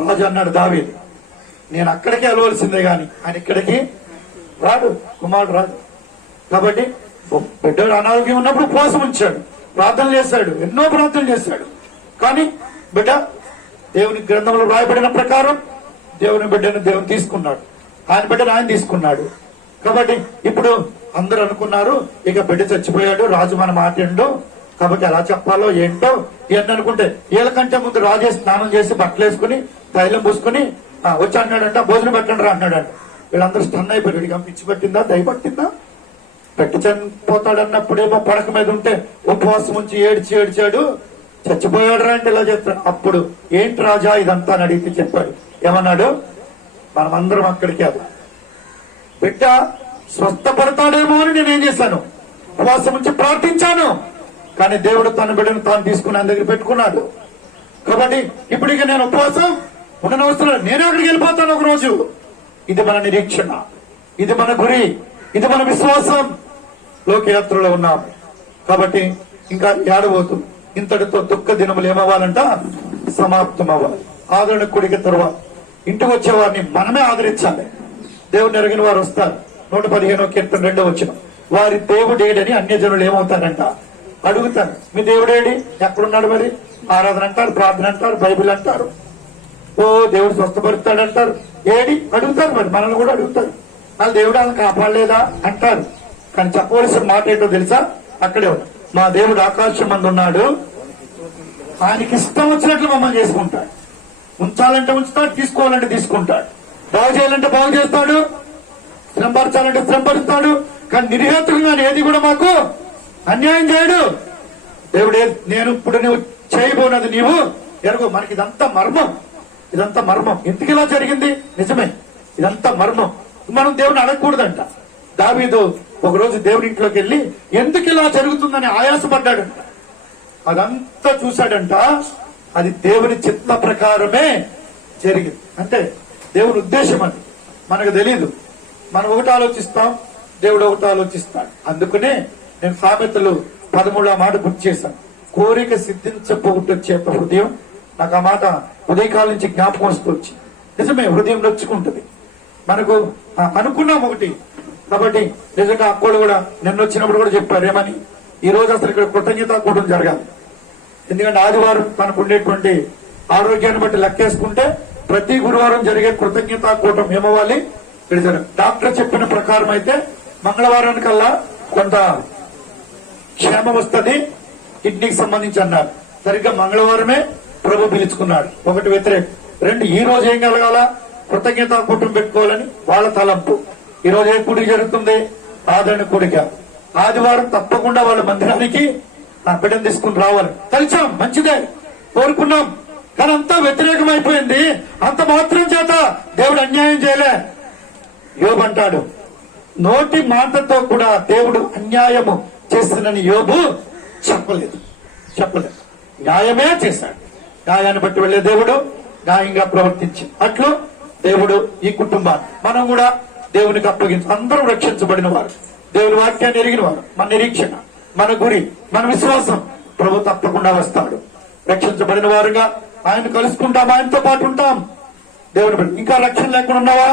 రాజు అన్నాడు దావీదు, నేను అక్కడికి వెళ్ళవలసిందే గాని ఆయన ఇక్కడికి రాడు, కుమారుడు రాడు. కాబట్టి బిడ్డడు అనారోగ్యం ఉన్నప్పుడు ఉపవాసం ఉంచాడు, ప్రార్థన చేశాడు, ఎన్నో ప్రార్థనలు చేశాడు. కానీ బిడ్డ దేవుని గ్రంథంలో రాయబడిన ప్రకారం దేవుని బిడ్డను దేవుని తీసుకున్నాడు, ఆయన బిడ్డను ఆయన తీసుకున్నాడు. కాబట్టి ఇప్పుడు అందరూ అనుకున్నారు ఇక బిడ్డ చచ్చిపోయాడు, రాజు మన మాటిండు, కాబట్టి ఎలా చెప్పాలో ఏంటో ఇవన్నీ అనుకుంటే వీళ్ళకంటే ముందు రాజే స్నానం చేసి బట్టలు వేసుకుని తైలం పూసుకుని వచ్చి అన్నాడంట, భోజనం పెట్టండి రా అన్నాడంట. వీళ్ళందరూ స్టన్ అయిపోయాడు. ఇక పిచ్చి పట్టిందా, దయ పట్టిందా? పెట్టి చనిపోతాడన్నప్పుడేమో పడక మీద ఉంటే ఉపవాసం ఉంచి ఏడ్చాడు, చచ్చిపోయాడు రా అంటే ఇలా చెప్తాడు. అప్పుడు ఏంటి రాజా ఇదంతా అని అడిగితే చెప్పాడు. ఏమన్నాడు? మనమందరం అక్కడికి వెళ్దాం, బిడ్డ స్వస్థపడతాడేమో అని నేనేం చేశాను, ఉపవాసం ఉంచి ప్రార్థించాను. కానీ దేవుడు తన బిడ్డను తాను తీసుకుని ఆయన దగ్గర పెట్టుకున్నాడు. కాబట్టి ఇప్పుడు ఇక నేను ఉపవాసం ఉండనవసరం, నేనే అక్కడికి వెళ్ళిపోతాను ఒక రోజు. ఇది మన నిరీక్షణ, ఇది మన గురి, ఇది మన విశ్వాసం. లోకయాత్రలో ఉన్నాం. కాబట్టి ఇంకా ఏడబోతు ఇంతటితో దుఃఖ దినములు ఏమవ్వాలంట, సమాప్తం అవ్వాలి. ఆదరణ కూడిక తరువాత ఇంటికి వచ్చేవారిని మనమే ఆదరించాలి. దేవుని ఎరిగిన వారు వస్తారు. 115 కీర్తన 2వ వచనం, వారి దేవుడేడని అన్యజనులు ఏమవుతారంట, అడుగుతారు. మీ దేవుడేడి, ఎక్కడున్నాడు? మరి ఆరాధన అంటారు, ప్రార్థన అంటారు, బైబిల్ అంటారు, ఓ దేవుడు స్వస్థపరుస్తాడు అంటారు. ఏడి అడుగుతారు. మరి మనల్ని కూడా అడుగుతారు, వాళ్ళ దేవుడు వాళ్ళని కాపాడలేదా అంటారు. కానీ చెప్పవలసిన మాట ఏంటో తెలుసా? అక్కడే ఉంది, మా దేవుడు ఆకాశం మందు ఉన్నాడు, ఆయనకి ఇష్టం వచ్చినట్లు మమ్మల్ని చేసుకుంటాడు. ఉంచాలంటే ఉంచుతాడు, తీసుకోవాలంటే తీసుకుంటాడు, బాగు చేయాలంటే బాగు చేస్తాడు, శ్రమపరచాలంటే శ్రమపరుస్తాడు. కానీ నిర్హేతుకంగా ఏది కూడా మాకు అన్యాయం చేయడు. దేవుడే నేను ఇప్పుడు నువ్వు చేయబోనది నీవు ఎరుగు. మనకి ఇదంతా మర్మం, ఇదంతా మర్మం. ఎందుకు ఇలా జరిగింది? నిజమే, ఇదంతా మర్మం. మనం దేవుని అడగకూడదంట. దావీదు ఒకరోజు దేవుని ఇంట్లోకి వెళ్లి ఎందుకు ఇలా జరుగుతుందని ఆయాసపడ్డాడంట. అదంతా చూశాడంట. అది దేవుని చిత్త ప్రకారమే జరిగింది. అంటే దేవుని ఉద్దేశం అది మనకు తెలియదు. మనం ఒకటి ఆలోచిస్తాం, దేవుడు ఒకటి ఆలోచిస్తాడు. అందుకనే నేను సామెతలు 13వ మాట గుర్తు చేశాను. కోరిక సిద్ధించకపోతే హృదయం, నాకు ఆ మాట ఉదయకాలం నుంచి జ్ఞాపకం వస్తూ వచ్చి, నిజమే హృదయం నొచ్చుకుంటుంది. మనకు అనుకున్నాం ఒకటి. కాబట్టి నిజంగా అక్కడు కూడా నిన్న వచ్చినప్పుడు కూడా చెప్పారు ఏమని, ఈ రోజు అసలు ఇక్కడ కృతజ్ఞతా కూటమి జరగాలి. ఎందుకంటే ఆదివారం తనకు ఉండేటువంటి ఆరోగ్యాన్ని బట్టి లెక్కేసుకుంటే ప్రతి గురువారం జరిగే కృతజ్ఞతా కూటమి ఏమవ్వాలి, ఇక్కడ జరగాలి. డాక్టర్ చెప్పిన ప్రకారం అయితే మంగళవారానికల్లా కొంత క్షేమం వస్తుంది కిడ్నీకి సంబంధించి అన్నారు. సరిగ్గా మంగళవారమే ప్రభు పిలుచుకున్నాడు. ఒకటి వ్యతిరేకం. 2 ఈ రోజు ఏం కలగాల, కృతజ్ఞతా కూటమి పెట్టుకోవాలని వాళ్ళ తలంపు. ఈ రోజు ఏ కూడిక జరుగుతుంది, ఆదరణ కూడిక. ఆదివారం తప్పకుండా వాళ్ళ మందిరానికి బిడ్డను తీసుకుని రావాలి. కలిసాం, మంచిదే, కోరుకున్నాం. కానీ అంతా వ్యతిరేకం అయిపోయింది. అంత మాత్రం చేత దేవుడు అన్యాయం చేయలే. యోబు అంటాడు, నోటి మాటతో కూడా దేవుడు అన్యాయము చేస్తున్నని యోబు చెప్పలేదు. న్యాయమే చేశాడు. న్యాయాన్ని బట్టి వెళ్లే దేవుడు న్యాయంగా ప్రవర్తించి అట్లు దేవుడు ఈ కుటుంబాన్ని మనం కూడా దేవునికి అప్పగించి అందరం రక్షించబడిన వారు, దేవుని వాక్యాన్ని ఎరిగిన వారు. మన నిరీక్షణ, మన గురి, మన విశ్వాసం, ప్రభు తప్పకుండా వస్తాడు. రక్షించబడిన వారుగా ఆయన కలుసుకుంటాం, ఆయనతో పాటు ఉంటాం. దేవుని ఇంకా రక్షణ లేకుండా ఉన్నావా?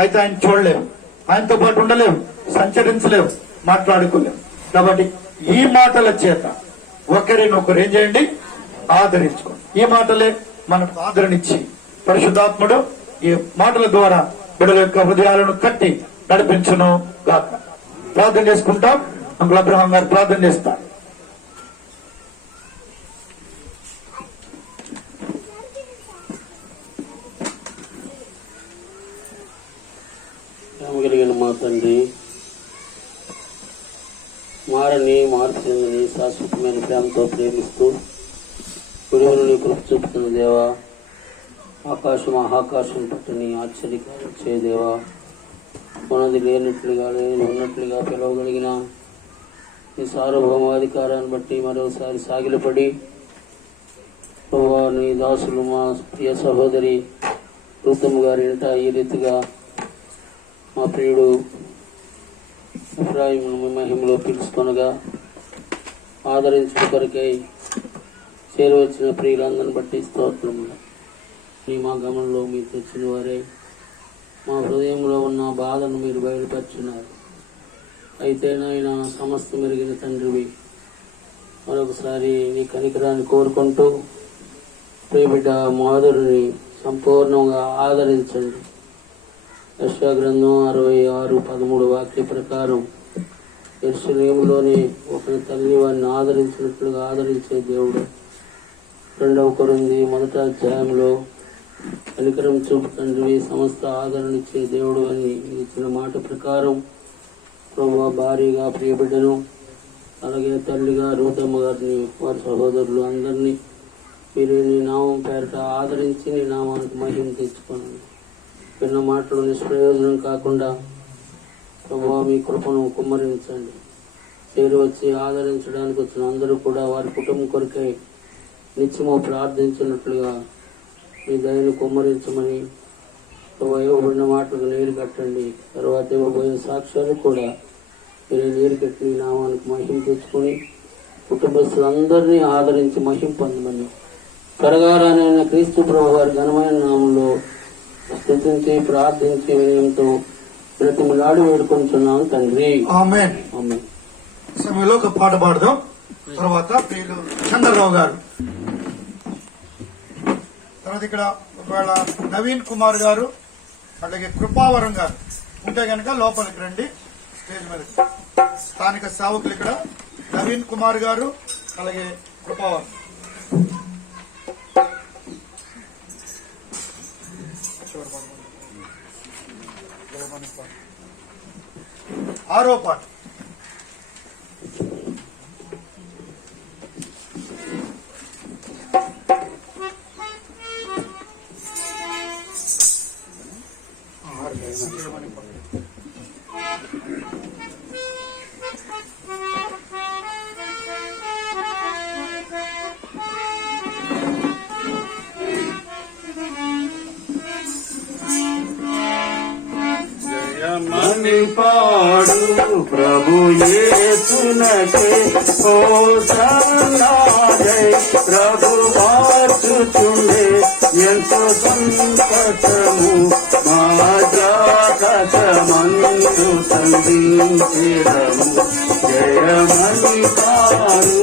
అయితే ఆయన చూడలేవు, ఆయనతో పాటు ఉండలేవు, సంచరించలేవు, మాట్లాడుకోలేవు. కాబట్టి ఈ మాటల చేత ఒకరినొకరు ఏం చేయండి, ఆదరించుకోండి. ఈ మాటలే మనకు ఆదరణిచ్చి పరిశుద్ధాత్ముడు ఈ మాటల ద్వారా బిడ్డల యొక్క హృదయాలను కట్టి నడిపించును గాక. ప్రార్థన చేసుకుంటాం. అంకుల్ అబ్రహాం గారు ప్రార్థన చేస్తారు. కలిగిన మా తండ్రి, మారని మార్పు చెందని శాశ్వతమైన ప్రేమతో ప్రేమిస్తూ విడుదల నీ కృప చూపుతున్న దేవా, ఆకాశం ఆకాశం పట్టని ఆశ్చర్యకాలు వచ్చే దేవా, ఉన్నది లేనట్లుగా లేని ఉన్నట్లుగా పిలవగలిగిన నీ సార్వభౌమాధికారాన్ని బట్టి మరోసారి సాగిలపడి ప్రభువా, నీ దాసులు మా ప్రియ సహోదరి రూతమ్మ గారి ఇంట ఈ రీతిగా మా ప్రియుడు ఎఫ్రాయిం మహిమలో పిలుచుకొనగా ఆదరించిన కొరకై చేరవచ్చిన ప్రియులందరిని బట్టి స్తోత్రములు. నీ మా గమనంలో మీరు తెచ్చిన వారే మా హృదయంలో ఉన్న బాధను మీరు బయలుపరుచున్నారు. అయితే నాయన సమస్త మెరిగిన తండ్రివి, మరొకసారి నీ కనికరాన్ని కోరుకుంటూ ప్రియబిడ్డ మాధురిని సంపూర్ణంగా ఆదరించండి. యెషయా గ్రంథం 66:13 వాక్య ప్రకారం యెరూషలేములోని ఒక తల్లి వారిని ఆదరించినట్లుగా ఆదరించే దేవుడు. 2 కొరింథీ 1వ అధ్యాయంలో కనికరం చూపు తండ్రివి, సమస్త ఆదరణ ఇచ్చే దేవుడు అని ఇచ్చిన మాట ప్రకారం ప్రభువా భార్యగా ప్రియబిడ్డను, అలాగే తల్లిగా రూతమ్మ గారిని, వారి సహోదరులు అందరినీ మీరు నీ నామం పేరట ఆదరించి నీ నామానికి మహిమ తెచ్చుకోండి. విన్న మాటలు నిష్ప్రయోజనం కాకుండా ప్రభువా మీ కృపను కుమ్మరించండి. చేరు వచ్చి ఆదరించడానికి వచ్చిన అందరూ కూడా వారి కుటుంబం కొరకై నిత్యము ప్రార్థించినట్లుగా మీ దయను కుమ్మరించమని ఇవ్వబడిన మాటలకు నీరు కట్టండి. తర్వాత ఇవ్వబోయే సాక్ష్యాలు కూడా మీరు నీరు కట్టి నీ నామానికి మహిమ తెచ్చుకొని కుటుంబస్తులందరినీ ఆదరించి మహిమ పొందమని త్వరగారానైన క్రీస్తు ప్రభు వారి ఘనమైన నామంలో స్తుతించి ప్రార్థించి వినయంతో ప్రతిమలాడి వేడుకొంటున్నాను తండ్రి. ఆమేన్. ఆమేన్. సమయంలో ఒక పాట పాడదాం. తర్వాత ప్రియులు చంద్రరావు గారు, తర్వాత ఇక్కడ ఒకవేళ నవీన్ కుమార్ గారు, అలాగే కృపావరం గారు ఉంటే కనుక లోపలికి రండి. స్టేజ్ మీద స్థానిక సేవకులు ఇక్కడ నవీన్ కుమార్ గారు, అలాగే కృపావరం. ఆరో పాట. జయమని పాడు ప్రభు యేసునకే హోసన్నా జై. ప్రభు మార్చుచుండే ఎంతో సంతోషము మా జాగతమందు సంధించెదము. జయమని పాడు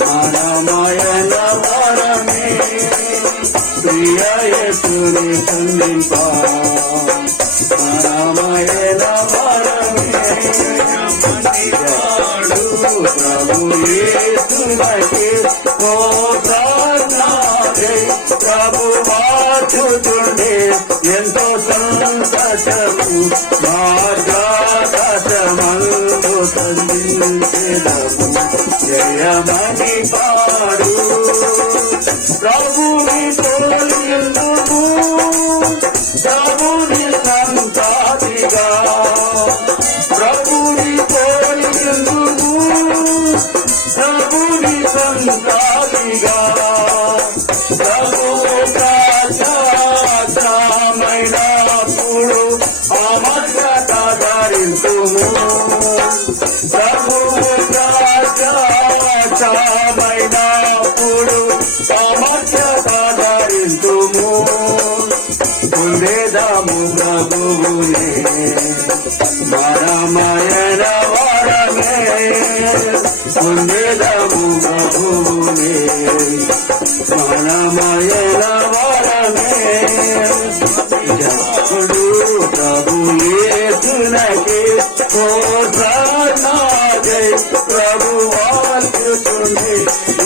మానమాయన వరమే ప్రియయేసుని సంధింప మానమాయన వరమే. ప్రభు యేసునకే హోసన్నా జై. ప్రభు మార్చుచుండే ఎంతో సంతోషము మార్గమందు సంధించెదము. జయమని పాడు ప్రభుని తోలిందుకు ప్రభుని సంతాదిగా. ప్రభుని తోలిందుకు ప్రభుని సంతాదిగా. ప్రభువు ప్రజామైనప్పుడు అమర్యాద ధరింతుము. ప్రభువు మైనప్పుడు సమర్థత ధరింతుము. పొందేదాము ప్రభువునే మనమయన వరమే. పొందేదాము ప్రభువునే మనమయన వరమే. జప్పుడు ప్రభు యేసునకే హోసన్నా జై. ప్రభు మార్చుచుండే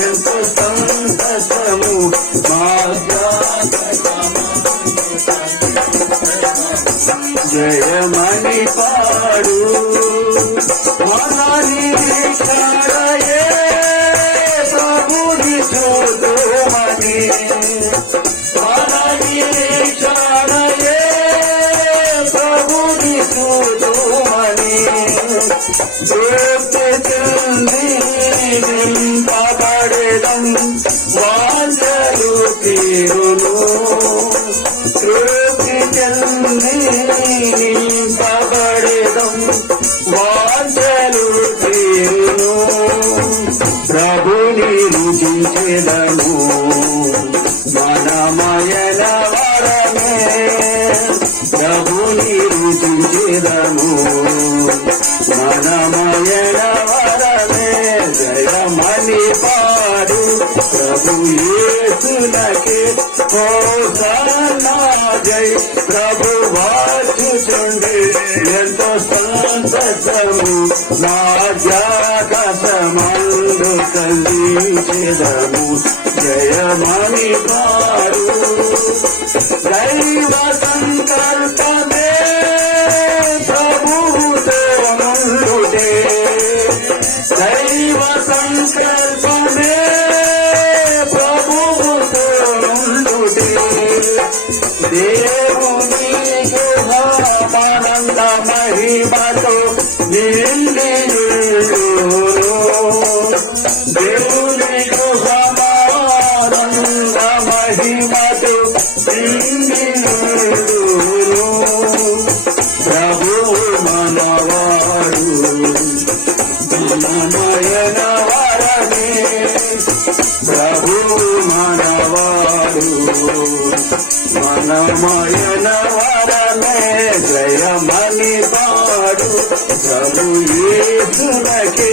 ఎంతో సంతోషము మా జాగతమందు జయమణి పాడు మన నిరీక్షణయే ప్రభుని చూదుమని మన నిరీక్షణయే ప్రభుని చూదుమని తృప్తి చెంది నింపబడెదం వాంఛలు తీరును తృప్తి చెంది నింపబడెదం వాంఛలు తీరును ప్రభుని రుచించెదము మనమయన వరమే ప్రభుని రుచించెదము మనమయన వరమే జయమణి పాడు ప్రభు యేసునకే హోసన్నా జై ప్రభు వాచుచుండే ఎంతో సంతసము నా జాగతమందు కలించెదము జయమణి పాడు దైవ సంకల్పమే ప్రభుతో నుండుటే దైవ సంకల్పమే ప్రభుతో నుండుటే దేవుని గుహానంద మహిమతో నిండియుడు దేవుని గుహానంద మహిమతో నిండియుడు ప్రభు మనవాడు మనమయన వరమే ప్రభు మనవాడు మనమయన వరమే జయమణి పాడు ప్రభు యేసునకే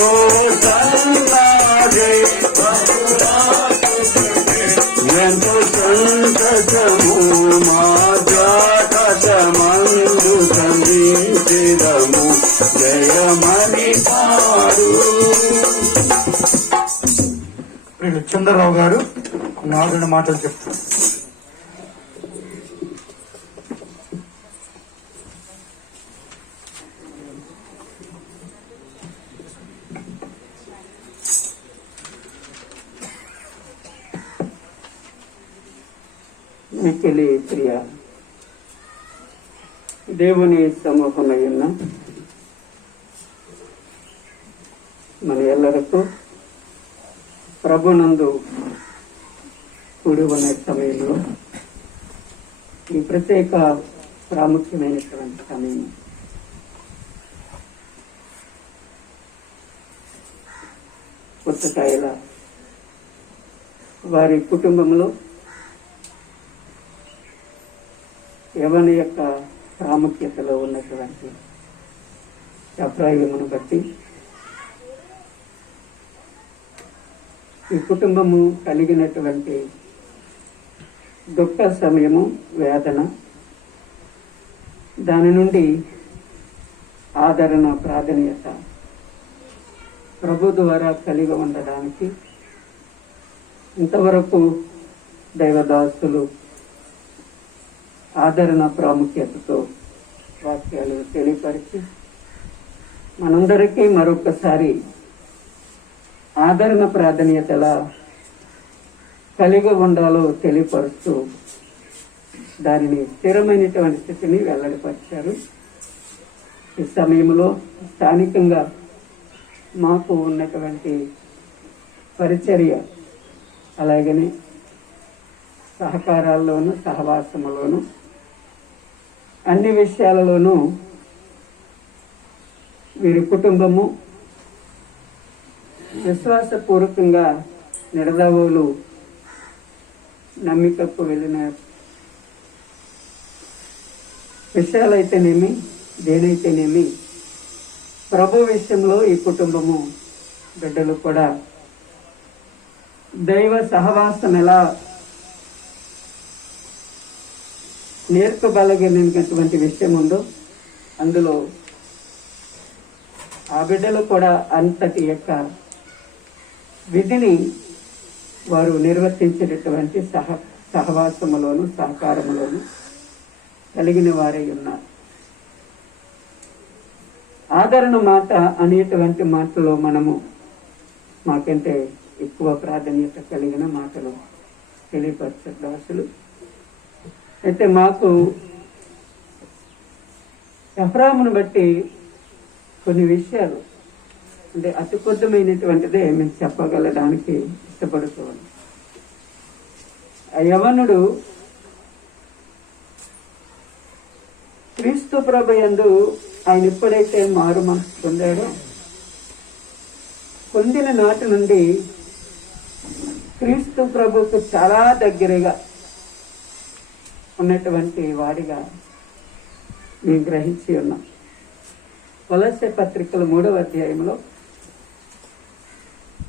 హోసన్నా జై ఎంతో సంతసము మా జాగతమందు సంధించెదము జయమణి పాడు. వీళ్ళు చంద్రరావు గారు 4 మాటలు చెప్తారు. మిక్కిలి ప్రియ దేవుని సమూహమైన మన ఎల్లరకు ప్రభునందు కూడి ఉన్న సమయంలో ఈ ప్రత్యేక ప్రాముఖ్యమైనటువంటి సమయం పుచ్చకాయల వారి కుటుంబంలో యవని యొక్క ప్రాముఖ్యతలో ఉన్నటువంటి అభిప్రాయమును బట్టి ఈ కుటుంబము కలిగినటువంటి దుఃఖ సమయము వేదన దాని నుండి ఆదరణ ప్రాధాన్యత ప్రభు ద్వారా కలిగి ఉండడానికి ఇంతవరకు దైవదాసులు ఆదరణ ప్రాముఖ్యతతో వాక్యాలు తెలియపరిచి మనందరికీ మరొకసారి ఆదరణ ప్రాధాన్యతలా కలిగి ఉండాలో తెలియపరుస్తూ దానిని స్థిరమైనటువంటి స్థితిని వెల్లడిపరిచారు. ఈ సమయంలో స్థానికంగా మాకు ఉన్నటువంటి పరిచర్య అలాగనే సహకారాల్లోనూ సహవాసములోనూ అన్ని విషయాలలోనూ వీరి కుటుంబము విశ్వాసపూర్వకంగా నిడదవోలు నమ్మికకు వెళ్ళిన విషయాలైతేనేమి దేనైతేనేమి ప్రభు విషయంలో ఈ కుటుంబము బిడ్డలు కూడా దైవ సహవాసం ఎలా నేర్పబలగినటువంటి విషయం ఉందో అందులో ఆ బిడ్డలు కూడా అంతటి యొక్క విధిని వారు నిర్వర్తించేటటువంటి సహవాసములోను సహకారములోను కలిగిన వారై ఉన్నారు. ఆదరణ మాట అనేటువంటి మాటలో మనము మాకంటే ఎక్కువ ప్రాధాన్యత కలిగిన మాటలు తెలియపరచట్లు అసలు అయితే మాకు ఎఫ్రామును బట్టి కొన్ని విషయాలు అంటే అతి కొద్దిమైనటువంటిదే మేము చెప్పగలడానికి ఇష్టపడుతున్నాం. ఆ యవనుడు క్రీస్తు ప్రభు యందు ఆయన ఎప్పుడైతే మారు మనసు పొందాడో పొందిన నాటి నుండి క్రీస్తు ప్రభుకు చాలా దగ్గరగా ఉన్నటువంటి వాడిగా మేము గ్రహించి ఉన్నాం. కొలస్సే పత్రికల 3వ అధ్యాయంలో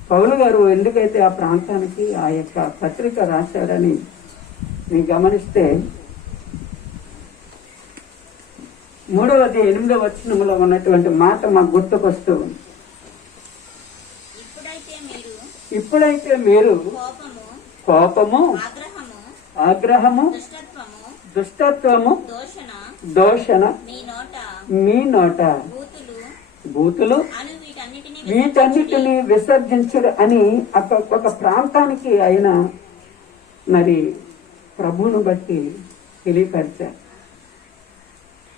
పౌలు గారు ఎందుకైతే ఆ ప్రాంతానికి ఆ యొక్క పత్రిక రాశాడని మేము గమనిస్తే 3వ అధ్యాయం 8వ వచనంలో ఉన్నటువంటి మాట మాకు గుర్తుకొస్తూ ఉంది. ఇప్పుడైతే మీరు కోపము, ఆగ్రహము, దుష్టత్వము, దోషణ, మీ నోట బూతులు వీటన్నిటిని విసర్జించరు అని ఒక ప్రాంతానికి ఆయన మరి ప్రభువును బట్టి తెలియపరిచారు.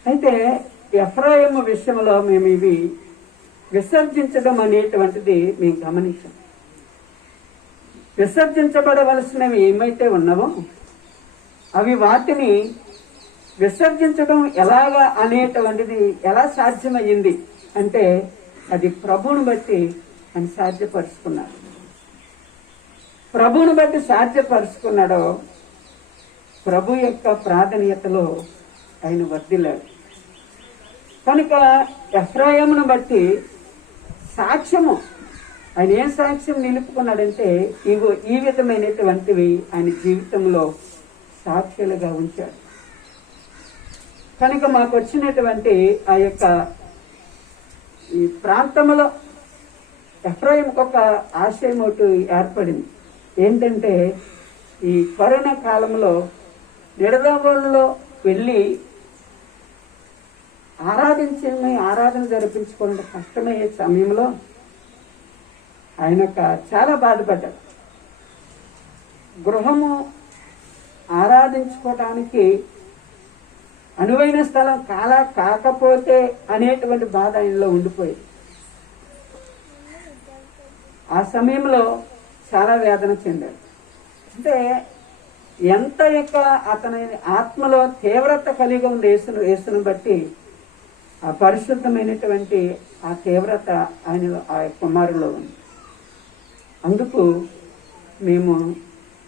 అయితే ఎఫ్రాయిము విషయంలో మేము ఇవి విసర్జించడం అనేటువంటిది మేము గమనించాం. విసర్జించబడవలసినవి ఏమైతే ఉన్నావో అవి వాటిని విసర్జించడం ఎలాగా అనేటువంటిది ఎలా సాధ్యమయ్యింది అంటే అది ప్రభువును బట్టి ఆయన సాధ్యపరుచుకున్నాడు. ప్రభువును బట్టి సాధ్యపరుచుకున్నాడో ప్రభు యొక్క ప్రాధాన్యతలో ఆయన వర్ధిల్లాడు. కనుక ఎఫ్రాయిమును బట్టి సాక్ష్యము ఆయన ఏం సాక్ష్యం నిలుపుకున్నాడంటే ఇగో ఈ విధమైనటువంటివి ఆయన జీవితంలో సాక్ష్యాలుగా ఉంచాడు. కనుక మాకు వచ్చినటువంటి ఆ యొక్క ఈ ప్రాంతంలో ఎఫ్రాయిముకు ఒక ఆశయం ఒకటి ఏర్పడింది. ఏంటంటే ఈ కరోనా కాలంలో నిడదవోలులో వెళ్ళి ఆరాధన జరిపించుకోవడం కష్టమయ్యే సమయంలో ఆయన చాలా బాధపడ్డాడు. గృహము ఆరాధించుకోవటానికి అనువైన స్థలం కాకపోతే అనేటువంటి బాధ ఆయనలో ఉండిపోయింది. ఆ సమయంలో చాలా వేదన చెందాడు. అంటే ఎంత యొక్క అతని ఆత్మలో తీవ్రత కలిగి ఉంది యేసును బట్టి ఆ పరిశుద్ధమైనటువంటి ఆ తీవ్రత ఆయనలో ఆ కుమారులో ఉంది. అందుకు మేము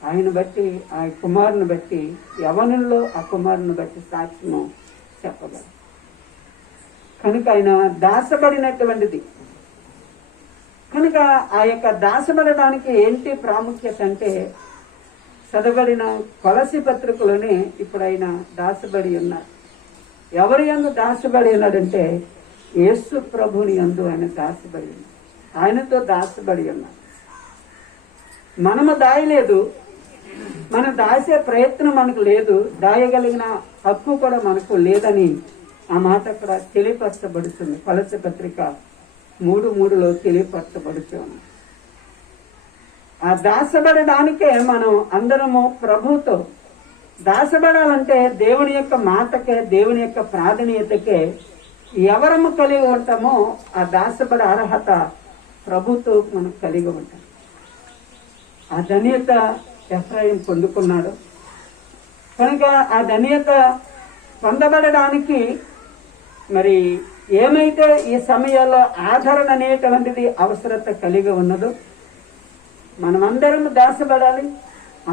ఆయన బట్టి ఆ కుమారుని బట్టి యవనుల్లో ఆ కుమారుని బట్టి సాక్ష్యము చెప్పగలం. కనుక ఆయన దాసబడినటువంటిది. కనుక ఆ యొక్క దాసబడడానికి ఏంటి ప్రాముఖ్యత అంటే చదవబడిన కొలసి పత్రికలోనే ఇప్పుడు ఆయన దాసబడి ఉన్నారు. ఎవరి యందు దాసబడి ఉన్నాడంటే యేసు ప్రభుని యందు ఆయన దాసబడి ఉన్నారు. ఆయనతో దాసబడి ఉన్నారు. మనము దాయలేదు, మనం దాసే ప్రయత్నం మనకు లేదు, దాయగలిగిన హక్కు కూడా మనకు లేదని ఆ మాట అక్కడ తెలియపరచబడుతుంది. కొలస్సే పత్రిక 3:3లో తెలియపరచబడుతుంది. ఆ దాసబడడానికే మనం అందరము ప్రభుతో దాసబడాలంటే దేవుని యొక్క మాటకే, దేవుని యొక్క ప్రాధాన్యతకే ఎవరము కలిగి ఉంటామో ఆ దాసబడ అర్హత ప్రభుతో మనం కలిగి ఉంటాం. ఆ ధన్యత ఎఫ్రాయిం పొందుకున్నాడు. కనుక ఆ ధన్యత పొందబడడానికి మరి ఏమైతే ఈ సమయాల్లో ఆదరణ అనేటువంటిది అవసరత కలిగి ఉన్నదో మనమందరం దాసపడాలి,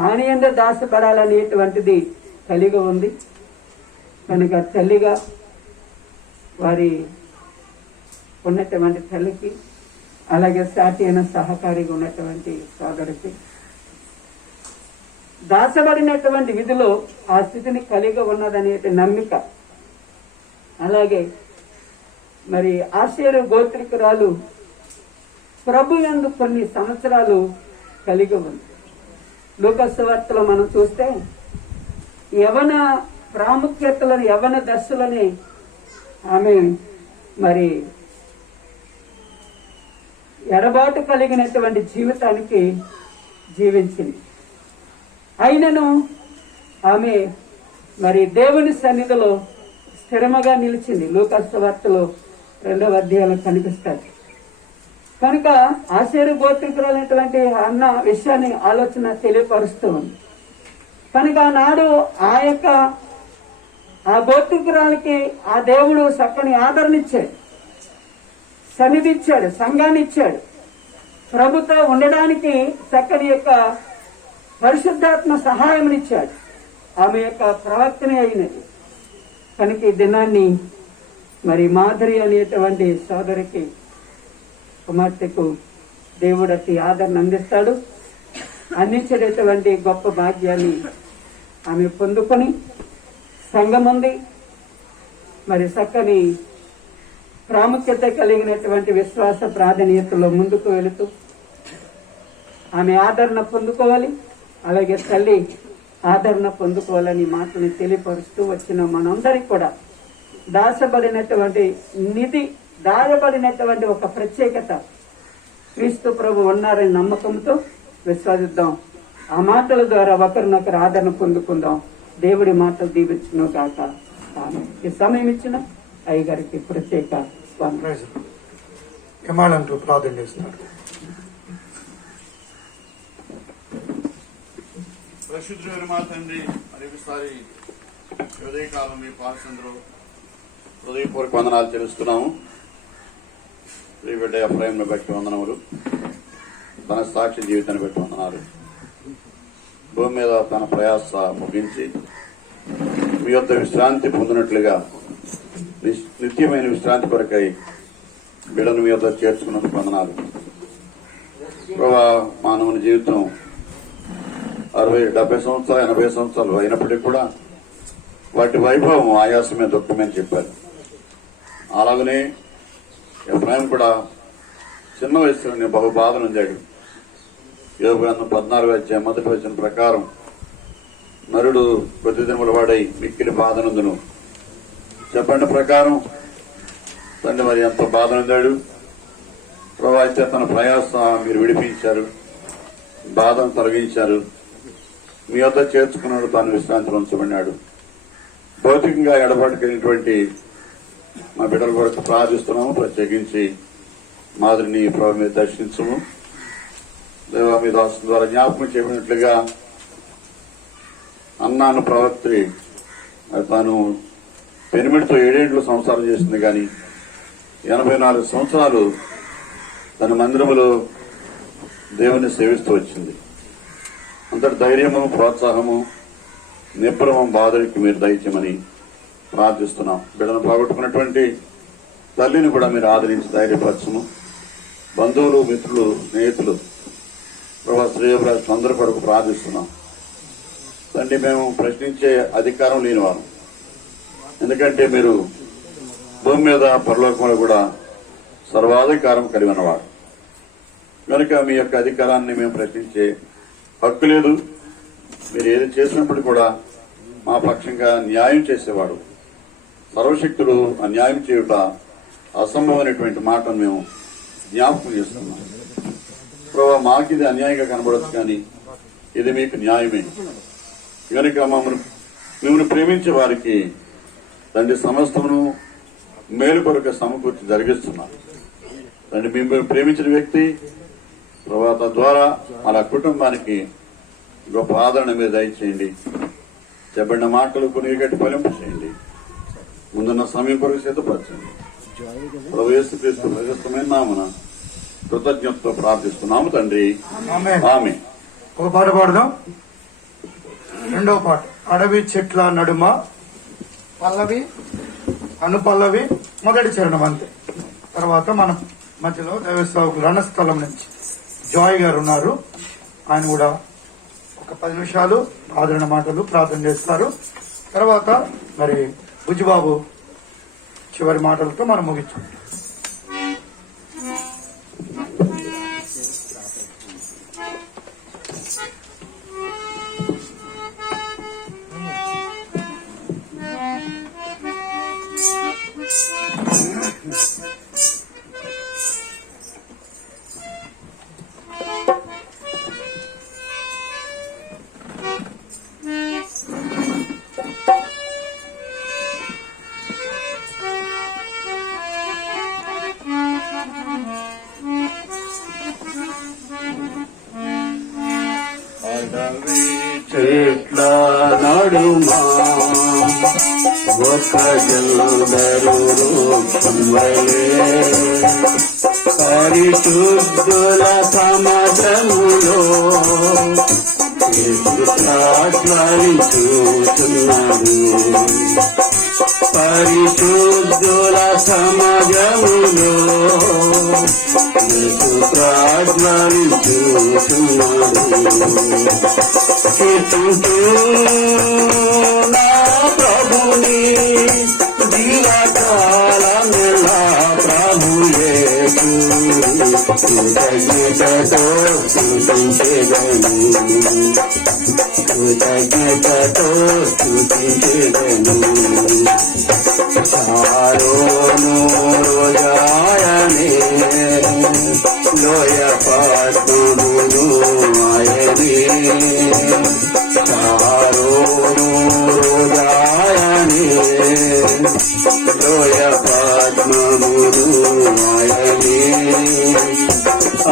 ఆయన యందు దాసపడాలనేటువంటిది కలిగి ఉంది. కనుక తల్లిగా వారి ఉన్నటువంటి తల్లికి, అలాగే సాటి అయిన సహకారిగా ఉన్నటువంటి సోదరుడికి దాసబడినటువంటి విధిలో ఆ స్థితిని కలిగి ఉన్నదనే నమ్మిక, అలాగే మరి ఆషేరు గోత్రికురాలు ప్రభు యందు కొన్ని సంవత్సరాలు కలిగి ఉంది. లూకా సువార్తలో మనం చూస్తే యవన ప్రాముఖ్యతలను యవ్వన దశలని ఆమె మరి ఎడబాటు కలిగినటువంటి జీవితానికి జీవించింది. అయినను ఆమె మరి దేవుని సన్నిధిలో స్థిరముగా నిలిచింది. లూకాసు సువార్తలో 2వ అధ్యాయంలో కనిపిస్తుంది. కనుక ఆషేరు గోత్రికులైనటువంటి అన్న విషయాన్ని ఆలోచన తెలియపరుస్తూ ఉంది. కనుక ఆనాడు ఆ గోత్రికురాలకి ఆ దేవుడు చక్కని ఆదరణ ఇచ్చాడు, సన్నిధి ఇచ్చాడు, సంఘాన్ని ఇచ్చాడు. ప్రభుతో ఉండడానికి చక్కని యొక్క పరిశుద్ధాత్మ సహాయం ఇచ్చాడు. ఆమె యొక్క ప్రవర్తన అయినది. కనుక ఈ దినాన్ని మరి మాధురి అనేటువంటి సోదరికి కుమార్తెకు దేవుడు అతి ఆదరణ అందిస్తాడు. అందించేటటువంటి గొప్ప భాగ్యాన్ని ఆమె పొందుకొని సంఘముంది మరి చక్కని ప్రాముఖ్యత కలిగినటువంటి విశ్వాస ప్రాధాన్యతలో ముందుకు వెళుతూ ఆమె ఆదరణ పొందుకోవాలి. అలాగే తల్లి ఆదరణ పొందుకోవాలని మాటని తెలియపరుస్తూ వచ్చిన మనందరికీ కూడా దాయబడినటువంటి ఒక ప్రత్యేకత క్రీస్తు ప్రభు ఉన్నారని నమ్మకంతో విశ్వసిద్దాం. ఆ మాటల ద్వారా ఒకరినొకరు ఆదరణ పొందుకుందాం. దేవుడి మాటలు దీవించును కాక. ఈ సమయం ఇచ్చిన అయ్యగారికి ప్రత్యేక ఏమాలంటూ ప్రార్థన చేస్తున్నారు. పరిశుద్ధులైన మా తండ్రి, మరి ఒకసారి ఉదయకాలం మీ పాల్సందరూ హృదయపూర్వక వందనాలు తెలుస్తున్నాము. శ్రీబిడ్డ ఎఫ్రాయిమ్ను బట్టి వందనములు, తన సాక్షి జీవితాన్ని బట్టి వందనాలు. భూమి మీద తన ప్రయాస ముగించి మీ యొద్ద విశ్రాంతి పొందినట్లుగా నిత్యమైన విశ్రాంతి కొరకై బిడ్డను మీ యొద్ద చేర్చుకున్నందుకు వందనాలు. మానవుని జీవితం 60, 70 సంవత్సరాలు, 80 సంవత్సరాలు అయినప్పటికీ కూడా వాటి వైభవం ఆయాసమే, దుఃఖమని చెప్పారు. అలాగనే ఎఫ్రాయిం కూడా చిన్న వయసులోనే బహు బాధ నొందాడు. యోబు గ్రంథం 14వ అధ్యాయం 1వ వచనం ప్రకారం నరుడు కొద్ది దినముల వాడై మిక్కిలి బాధ నొందును. చెప్పండి ప్రకారం తండ్రి మరి ఎంత బాధ నొందాడు. ప్రభు అయితే తన ప్రయాస మీరు విడిపించారు, బాధను తొలగించారు, మీ వద్ద చేర్చుకున్నాడు, తాను విశ్రాంతిలో ఉంచబడినాడు. భౌతికంగా ఎడబాటు కలిగినటువంటి మా బిడ్డల కొరకు ప్రార్థిస్తున్నాము. ప్రత్యేకించి మాదిరిని ప్రభు మీద దర్శించము. దేవ మీ దాసు ద్వారా జ్ఞాపకం చేయబడినట్లుగా అన్నాను ప్రవక్త్రి తాను పెనిమిడితో 7 ఏళ్ళు సంసారం చేసింది, కానీ 84 సంవత్సరాలు తన మందిరములో దేవుని సేవిస్తూ వచ్చింది. అంతటి ధైర్యము, ప్రోత్సాహము, నిబ్బరము బాధరికి మీరు దయచేయమని ప్రార్థిస్తున్నాం. బిడ్డను పోగొట్టుకున్నటువంటి తల్లిని కూడా మీరు ఆదరించి ధైర్యపరచము. బంధువులు, మిత్రులు, స్నేహితులు, ప్రభా శ్రేయభిలాషులు అందరి కొరకు ప్రార్థిస్తున్నాం. తండ్రి మేము ప్రశ్నించే అధికారం లేనివారు, ఎందుకంటే మీరు భూమి మీద పరలోకంలో కూడా సర్వాధికారం కలిగి ఉన్నవాడు. కనుక మీ యొక్క అధికారాన్ని మేము ప్రశ్నించే హక్కు లేదు. మీరు ఏది చేసినప్పుడు కూడా మా పక్షంగా న్యాయం చేసేవాడు. సర్వశక్తులు అన్యాయం చేయుట అసంభవమైనటువంటి మాటను మేము జ్ఞాపకం చేస్తున్నాం. ప్రభావ మాకు ఇది అన్యాయంగా కనబడచ్చు, కానీ ఇది మీకు న్యాయమే. కనుక మిమ్మల్ని ప్రేమించే వారికి తండ్రి సమస్తమును మేలు కొరకు సమకూర్చి జరిగిస్తున్నారు. తండ్రి మిమ్మల్ని ప్రేమించిన వ్యక్తి ప్రభావ తద్వారా మన కుటుంబానికి గొప్ప ఆదరణ మీద దయచేయండి. చెప్పబడిన మాటలు కొన్ని గట్టి ఫలింపు చేయండి. ముందున్న సమయం కొరకు సిద్ధపరచండి. ప్రభు యేసుక్రీస్తు ప్రశస్తమైన నామమున కృతజ్ఞతతో ప్రార్థిస్తున్నాము తండ్రి, ఆమేన్. ఒక పాట పాడదాం. 2వ పాట అడవి చెట్ల నడుమ, పల్లవి అనుపల్లవి, మొదటి చరణం అంతే. తర్వాత మన మధ్యలో దైవసేవకులు రణస్థలం నుంచి జాయ్ గారు ఉన్నారు. ఆయన కూడా ఒక 10 నిమిషాలు ఆదరణ మాటలు ప్రార్థన చేస్తారు. తర్వాత మరి బుజ్జిబాబు చివరి మాటలతో మనం ముగించాం. చెట్ల నడుమా ఒక జల్దరు వృక్షంవలే పరిశుద్ధుల సమాజములో చూస్తున్నాడు. పరిశుద్ధుల సమాజములో కీర్తించు నా ప్రభుని జీవకాలమెల్లా ప్రభుయేసు కృతజ్ఞతతో స్తుతించెదను, కృతజ్ఞతతో స్తుతించెదను. చారోను రోజాయనే లోయ పద్మమును ఆయనే, చారోను రోజాయనే లోయ పద్మమును ఆయనే.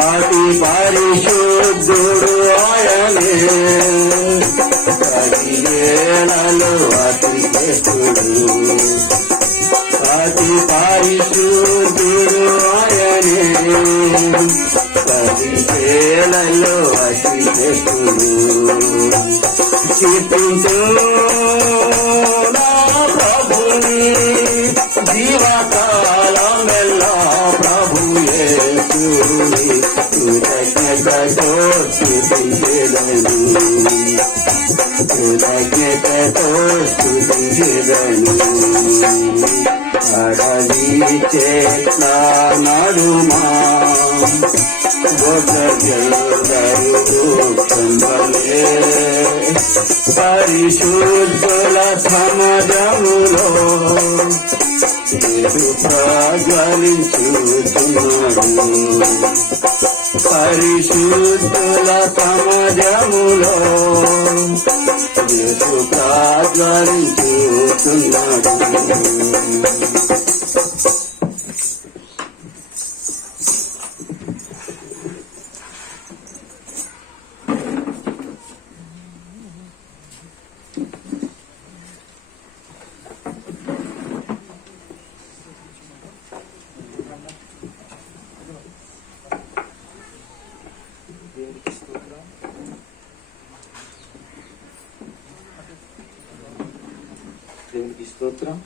అతి పరిశుద్ధుడు ఆయనే, పదివేలలో అతి శ్రేష్ఠుడు. అతి పరిశుద్ధుడు ఆయనే, పదివేలలో అతి శ్రేష్ఠుడు. కీర్తించు నా ప్రభుని జీవకాలమెల్లా ప్రభుయేసుని కృతజ్ఞతతో స్తుతించెదను, కృతజ్ఞతతో స్తుతించెదను. అడవి చెట్ల నడుమా ఒక జల్దరు వృక్షంవలే పరిశుద్ధుల సమాజములో ప్రజ్వలించుచున్నాడు. పరిశుద్ధుల సమాజములో యేసు ప్రజ్వలించుచున్నాడు. దేవునికి స్తోత్రం.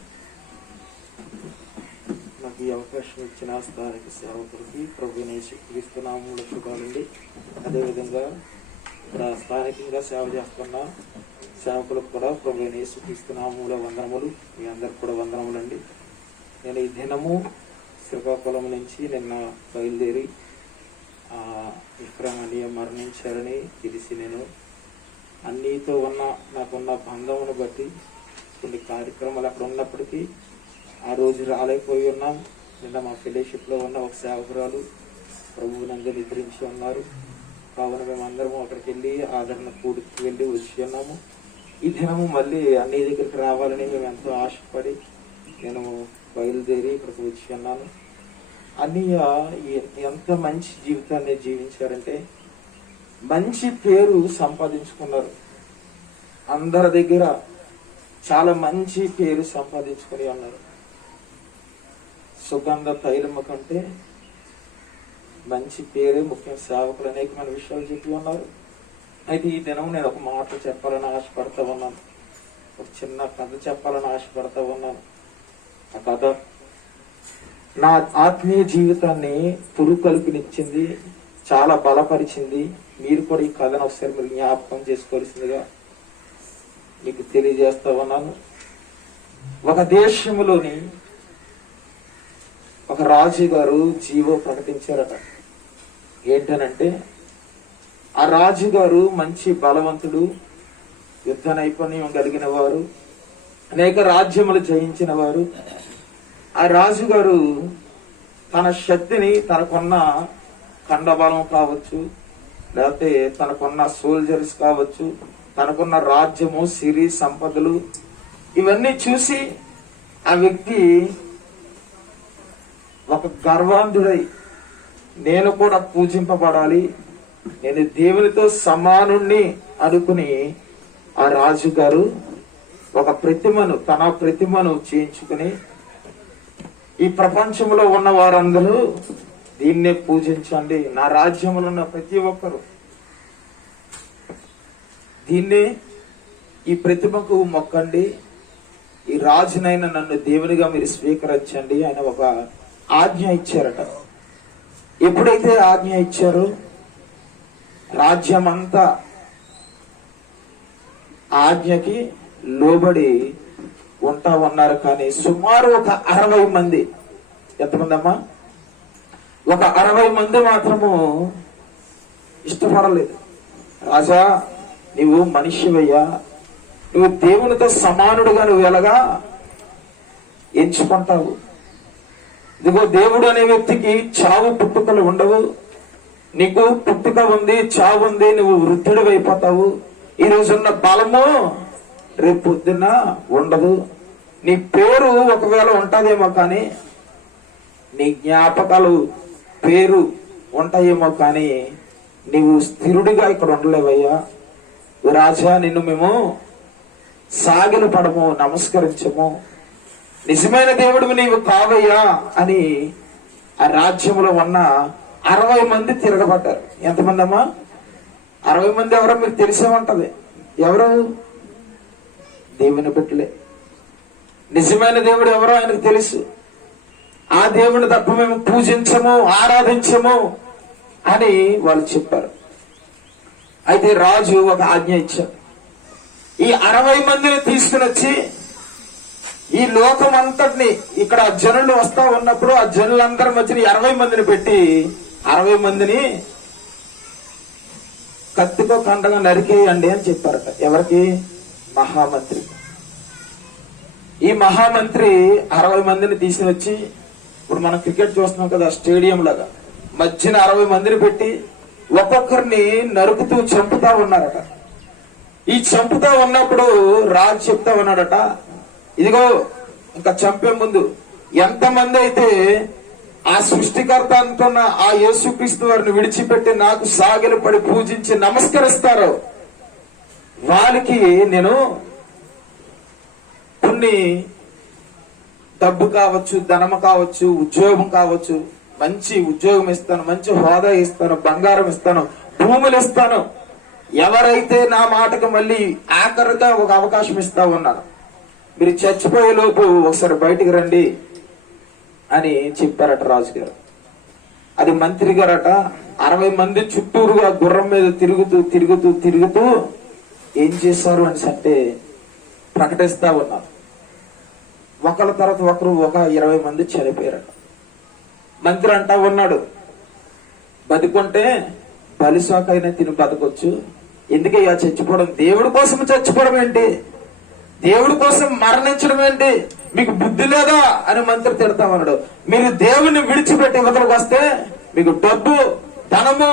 నాకు ఈ అవకాశం ఇచ్చిన స్థానిక సేవకులకి ప్రభువుని యేసుక్రీస్తు నామములో శుభాలండి. అదేవిధంగా ఇక్కడ స్థానికంగా సేవ చేస్తున్న సేవకులకు కూడా ప్రభువుని యేసుక్రీస్తు నామములో వందనములు. మీ అందరికి కూడా వందనములండి. నేను ఈ దినము శ్రీకాకుళం నుంచి నిన్న బయలుదేరి విక్రమణీయ మరణించారని తెలిసి నేను అన్నితో నాకున్న బంధమును బట్టి కొన్ని కార్యక్రమాలు అక్కడ ఉన్నప్పటికీ ఆ రోజు రాలేకపోయి ఉన్నాం. నిన్న మా ఫెలోషిప్లో ఉన్న ఒక సేవకురాలు ప్రభువునందు నిద్రించి ఉన్నారు. కావున మేము అందరము అక్కడికి వెళ్ళి ఆదరణ కూడికి వెళ్ళి వచ్చి ఉన్నాము. ఈ దినము మళ్ళీ అన్ని దగ్గరికి రావాలని మేము ఎంతో ఆశపడి నేను బయలుదేరి ఇక్కడికి వచ్చి ఉన్నాను. అన్నయ్య ఎంత మంచి జీవితాన్ని జీవించారంటే మంచి పేరు సంపాదించుకున్నారు. అందరి దగ్గర చాలా మంచి పేరు సంపాదించుకుని ఉన్నారు. సుగంధ తైలము కంటే మంచి పేరే ముఖ్యం. సేవకులు అనేకమైన విషయాలు చెప్పి ఉన్నారు. అయితే ఈ దినం నేను ఒక మాట చెప్పాలని ఆశపడతా ఉన్నాను. ఒక చిన్న కథ చెప్పాలని ఆశపడతా ఉన్నాను. ఆ కథ నా ఆత్మీయ జీవితాన్ని పురుకలుపునిచ్చింది, చాలా బలపరిచింది. మీరు కూడా ఈ కథను ఒకసారి మీరు జ్ఞాపకం చేసుకోవాల్సిందిగా మీకు తెలియజేస్తా ఉన్నాను. ఒక దేశంలోని ఒక రాజు గారు జీవో ప్రకటించారట. ఏంటనంటే ఆ రాజుగారు మంచి బలవంతుడు, యుద్ధ నైపుణ్యం కలిగిన వారు, అనేక రాజ్యములు జయించిన వారు. ఆ రాజుగారు తన శక్తిని, తనకున్న కండబలం కావచ్చు, లేకపోతే తనకున్న సోల్జర్స్ కావచ్చు, తనకున్న రాజ్యము, సిరి సంపదలు ఇవన్నీ చూసి ఆ వ్యక్తి ఒక గర్వాంధుడై నేను కూడా పూజింపబడాలి, నేను దేవునితో సమానుణ్ణి అనుకుని ఆ రాజుగారు ఒక ప్రతిమను, తన ప్రతిమను చేయించుకుని ఈ ప్రపంచంలో ఉన్న వారందరూ దీన్నే పూజించండి, నా రాజ్యంలో ఉన్న ప్రతి ఒక్కరు దీన్నే, ఈ ప్రతిమకు మొక్కండి, ఈ రాజునైన నన్ను దేవునిగా మీరు స్వీకరించండి ఆయన ఒక ఆజ్ఞ ఇచ్చారట. ఎప్పుడైతే ఆజ్ఞ ఇచ్చారో రాజ్యం అంతా ఆజ్ఞకి లోబడి ఉంటా ఉన్నారు. కానీ సుమారు ఒక 60 మంది, ఎంతమంది అమ్మా? ఒక 60 మంది మాత్రము ఇష్టపడలేదు. రాజా, నువ్వు మనిషివయ్యా, నువ్వు దేవునితో సమానుడుగా నువ్వు ఎలాగా ఎంచుకుంటావు? ఇదిగో దేవుడు అనే వ్యక్తికి చావు పుట్టుకలు ఉండవు, నీకు పుట్టుక ఉంది, చావు ఉంది, నువ్వు వృద్ధుడు అయిపోతావు. ఈ రోజున్న బలము రేపు పొద్దున్న ఉండదు. నీ పేరు ఒకవేళ ఉంటదేమో కానీ నీ జ్ఞాపకాలు పేరు ఉంటాయేమో కానీ నీవు స్థిరుడిగా ఇక్కడ ఉండలేవయ్యా. రాజా, నిన్ను మేము సాగిల పడము, నమస్కరించము, నిజమైన దేవుడు నీవు కావయ్యా అని ఆ రాజ్యంలో ఉన్న 60 మంది తిరగబడ్డారు. ఎంతమంది అమ్మా? 60 మంది. ఎవరో మీకు తెలిసే ఉంటది. ఎవరు? దేవుని బిడ్డలే. నిజమైన దేవుడు ఎవరో ఆయనకు తెలుసు. ఆ దేవుని తప్ప మేము పూజించము, ఆరాధించము అని వాళ్ళు చెప్పారు. అయితే రాజు ఒక ఆజ్ఞ ఇచ్చాడు. ఈ 60 మందిని తీసుకుని వచ్చి ఈ లోకం అంతటిని, ఇక్కడ జనులు వస్తా ఉన్నప్పుడు ఆ జనులందరి మధ్యన 20 మందిని పెట్టి 60 మందిని కత్తితో కండగా నరికేయండి అని చెప్పారట. ఎవరికి? మహామంత్రి. ఈ మహామంత్రి 60 మందిని తీసుకుని వచ్చి, ఇప్పుడు మనం క్రికెట్ చూస్తున్నాం కదా, స్టేడియం లాగా మధ్యన 60 మందిని పెట్టి ఒక్కొక్కరిని నరుకుతూ చంపుతా ఉన్నారట. ఈ చంపుతా ఉన్నప్పుడు రాజు చెప్తా ఉన్నాడట, ఇదిగో ఇంకా చంపే ముందు ఎంతమంది అయితే ఆ సృష్టికర్త అంటున్న ఆ యేసుక్రీస్తు వారిని విడిచిపెట్టి నాకు సాగిలు పడి పూజించి నమస్కరిస్తారో వాళ్ళకి నేను కొన్ని డబ్బు కావచ్చు, ధనము కావచ్చు, ఉద్యోగం కావచ్చు, మంచి ఉద్యోగం ఇస్తాను, మంచి హోదా ఇస్తాను, బంగారం ఇస్తాను, భూములు ఇస్తాను, ఎవరైతే నా మాటకు మళ్ళీ ఆఖరిగా ఒక అవకాశం ఇస్తా ఉన్నాను, మీరు చచ్చిపోయే లోపు ఒకసారి బయటికి రండి అని చెప్పారట రాజుగారు. అది మంత్రి గారట 60 మంది చుట్టూరుగా గుర్రం మీద తిరుగుతూ ఏం చేశారు అని అంటే ప్రకటిస్తా ఉన్నారు. ఒకళ్ళ తర్వాత ఒకరు ఒక 20 మంది చనిపోయారట. మంత్రి అంటా ఉన్నాడు, బతుకుంటే బలిసాకైనా తిని బతకొచ్చు, ఎందుకయ్యా చచ్చిపోవడం? దేవుడి కోసం చచ్చిపోవడం ఏంటి? దేవుడి కోసం మరణించడం ఏంటి? మీకు బుద్ధి లేదా అని మంత్రి తిడతా ఉన్నాడు. మీరు దేవుని విడిచిపెట్టి ఇవతలకు వస్తే మీకు డబ్బు, ధనము,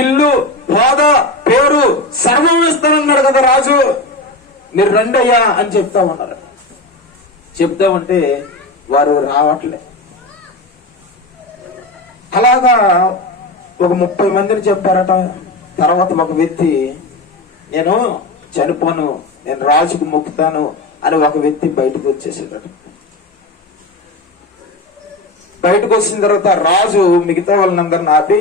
ఇల్లు, హోదా, పేరు సర్వం ఇస్తానన్నాడు కదా రాజు, మీరు రండి అయ్యా అని చెప్తా ఉన్నారు. చెప్తా ఉంటే వారు రావట్లే. అలాగా ఒక 30 మందిని చెప్పారట. తర్వాత ఒక వ్యక్తి, నేను చనిపోను, నేను రాజుకు మొక్కుతాను అని ఒక వ్యక్తి బయటకు వచ్చేసాడట. బయటకు వచ్చిన తర్వాత రాజు మిగతా వాళ్ళందరిని ఆపి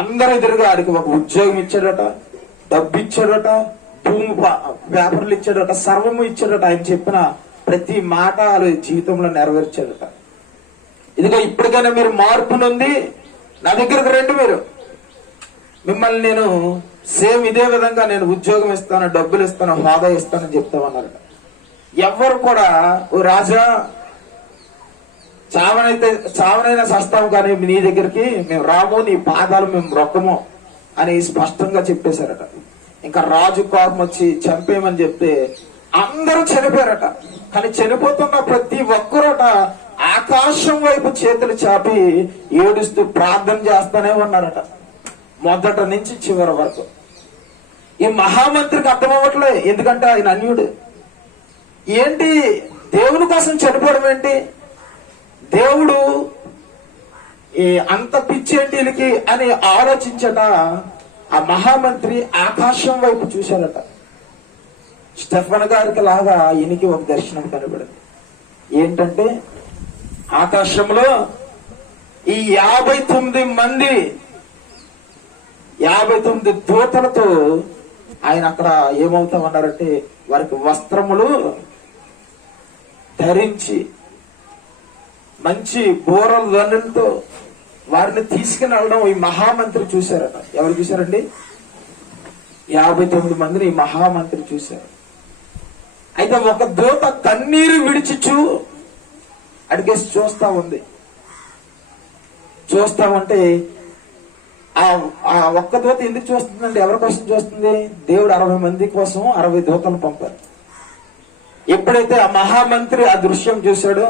అందరి ఎదురుగా ఆడికి ఒక ఉద్యోగం ఇచ్చాడట, డబ్బు ఇచ్చాడట, భూమి పేపర్లు ఇచ్చాడట, సర్వము ఇచ్చాడట. ఆయన చెప్పిన ప్రతి మాట వాళ్ళ జీవితంలో నెరవేర్చాడట. ఇదిగో ఇప్పటికైనా మీరు మార్పు నుండి నా దగ్గరకు రండి, మీరు మిమ్మల్ని నేను సేమ్ ఇదే విధంగా నేను ఉద్యోగం ఇస్తాను, డబ్బులు ఇస్తాను, హోదా ఇస్తానని చెప్తామన్నారట. ఎవ్వరు కూడా ఓ రాజా చావనైనా సస్తాం కానీ నీ దగ్గరికి మేము రాము, నీ పాదాలు మేము రొక్కము అని స్పష్టంగా చెప్పేశారట. ఇంకా రాజు కోపం వచ్చి చంపేయమని చెప్తే అందరూ చనిపోయారట. కానీ చనిపోతున్న ప్రతి ఒక్కరట ఆకాశం వైపు చేతులు చాపి ఏడుస్తూ ప్రార్థన చేస్తానే ఉన్నారట, మొదట నుంచి చివరి వరకు. ఈ మహామంత్రికి అర్థం అవ్వట్లే, ఎందుకంటే ఆయన అన్యుడు. ఏంటి దేవుని కోసం చనిపోవడం ఏంటి, దేవుడు అంత పిచ్చేంటి వీళ్ళకి అని ఆలోచించట ఆ మహామంత్రి ఆకాశం వైపు చూశారట. స్టెఫన్ గారికి లాగా ఈయనకి ఒక దర్శనం కనబడింది. ఏంటంటే ఆకాశంలో ఈ 59 దూతలతో ఆయన అక్కడ ఏమవుతామన్నారంటే వారికి వస్త్రములు ధరించి మంచి బోరల ధ్వనులతో వారిని తీసుకుని వెళ్ళడం ఈ మహామంత్రి చూశారట. ఎవరు చూశారండి? 59 మందిని ఈ మహామంత్రి చూశారు. అయితే ఒక దూత కన్నీరు విడిచిచు అడిగేసి చూస్తా ఉంది. చూస్తామంటే ఆ ఒక్క దూత ఎందుకు చూస్తుందంటే ఎవరి కోసం చూస్తుంది? దేవుడు 60 మంది కోసం 60 దూతలు పంపారు. ఎప్పుడైతే ఆ మహామంత్రి ఆ దృశ్యం చూశాడో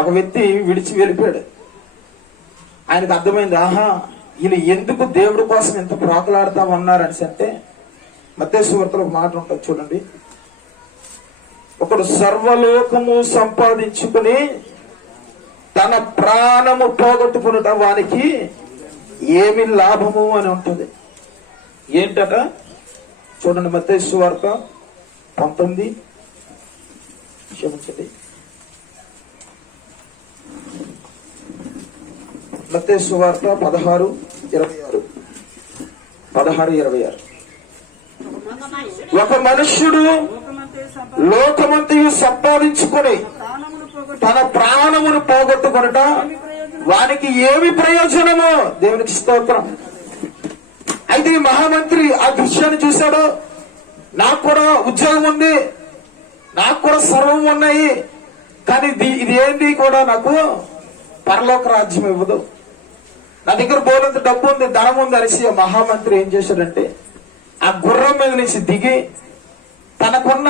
ఒక వ్యక్తి విడిచి వెళ్ళిపోయాడు. ఆయనకు అర్థమైంది, ఆహా వీళ్ళు ఎందుకు దేవుడి కోసం ఎంత ప్రాకులాడుతా ఉన్నారని. అంటే మత్తయి సువార్తలో ఒక మాట ఉంటుంది చూడండి. ఒకడు సర్వలోకము సంపాదించుకుని తన ప్రాణము పోగొట్టుకునుట వానికి ఏమి లాభము అని ఉంటుంది. ఏంటట చూడండి, మత్తయి సువార్త 19 క్షమించండి, మత్తయి సువార్త 16:26. ఒక మనుష్యుడు లోకమంతయు సంపాదించుకొని తన ప్రాణమును పోగొట్టుకొనుట వానికి ఏమి ప్రయోజనమో. దేవునికి స్తోత్రం. అయితే ఈ మహామంత్రి ఆ దృశ్యాన్ని చూశాడు. నాకు కూడా ఉద్యోగం ఉంది, నాకు కూడా సర్వం ఉన్నాయి, కానీ ఇది ఏంటి కూడా నాకు పరలోక రాజ్యం ఇవ్వదు, నా దగ్గర బోలంత డబ్బు ఉంది, ధనం ఉంది అనేసి ఆ మహామంత్రి ఏం చేశాడంటే ఆ గుర్రం మీద నుంచి దిగి తనకున్న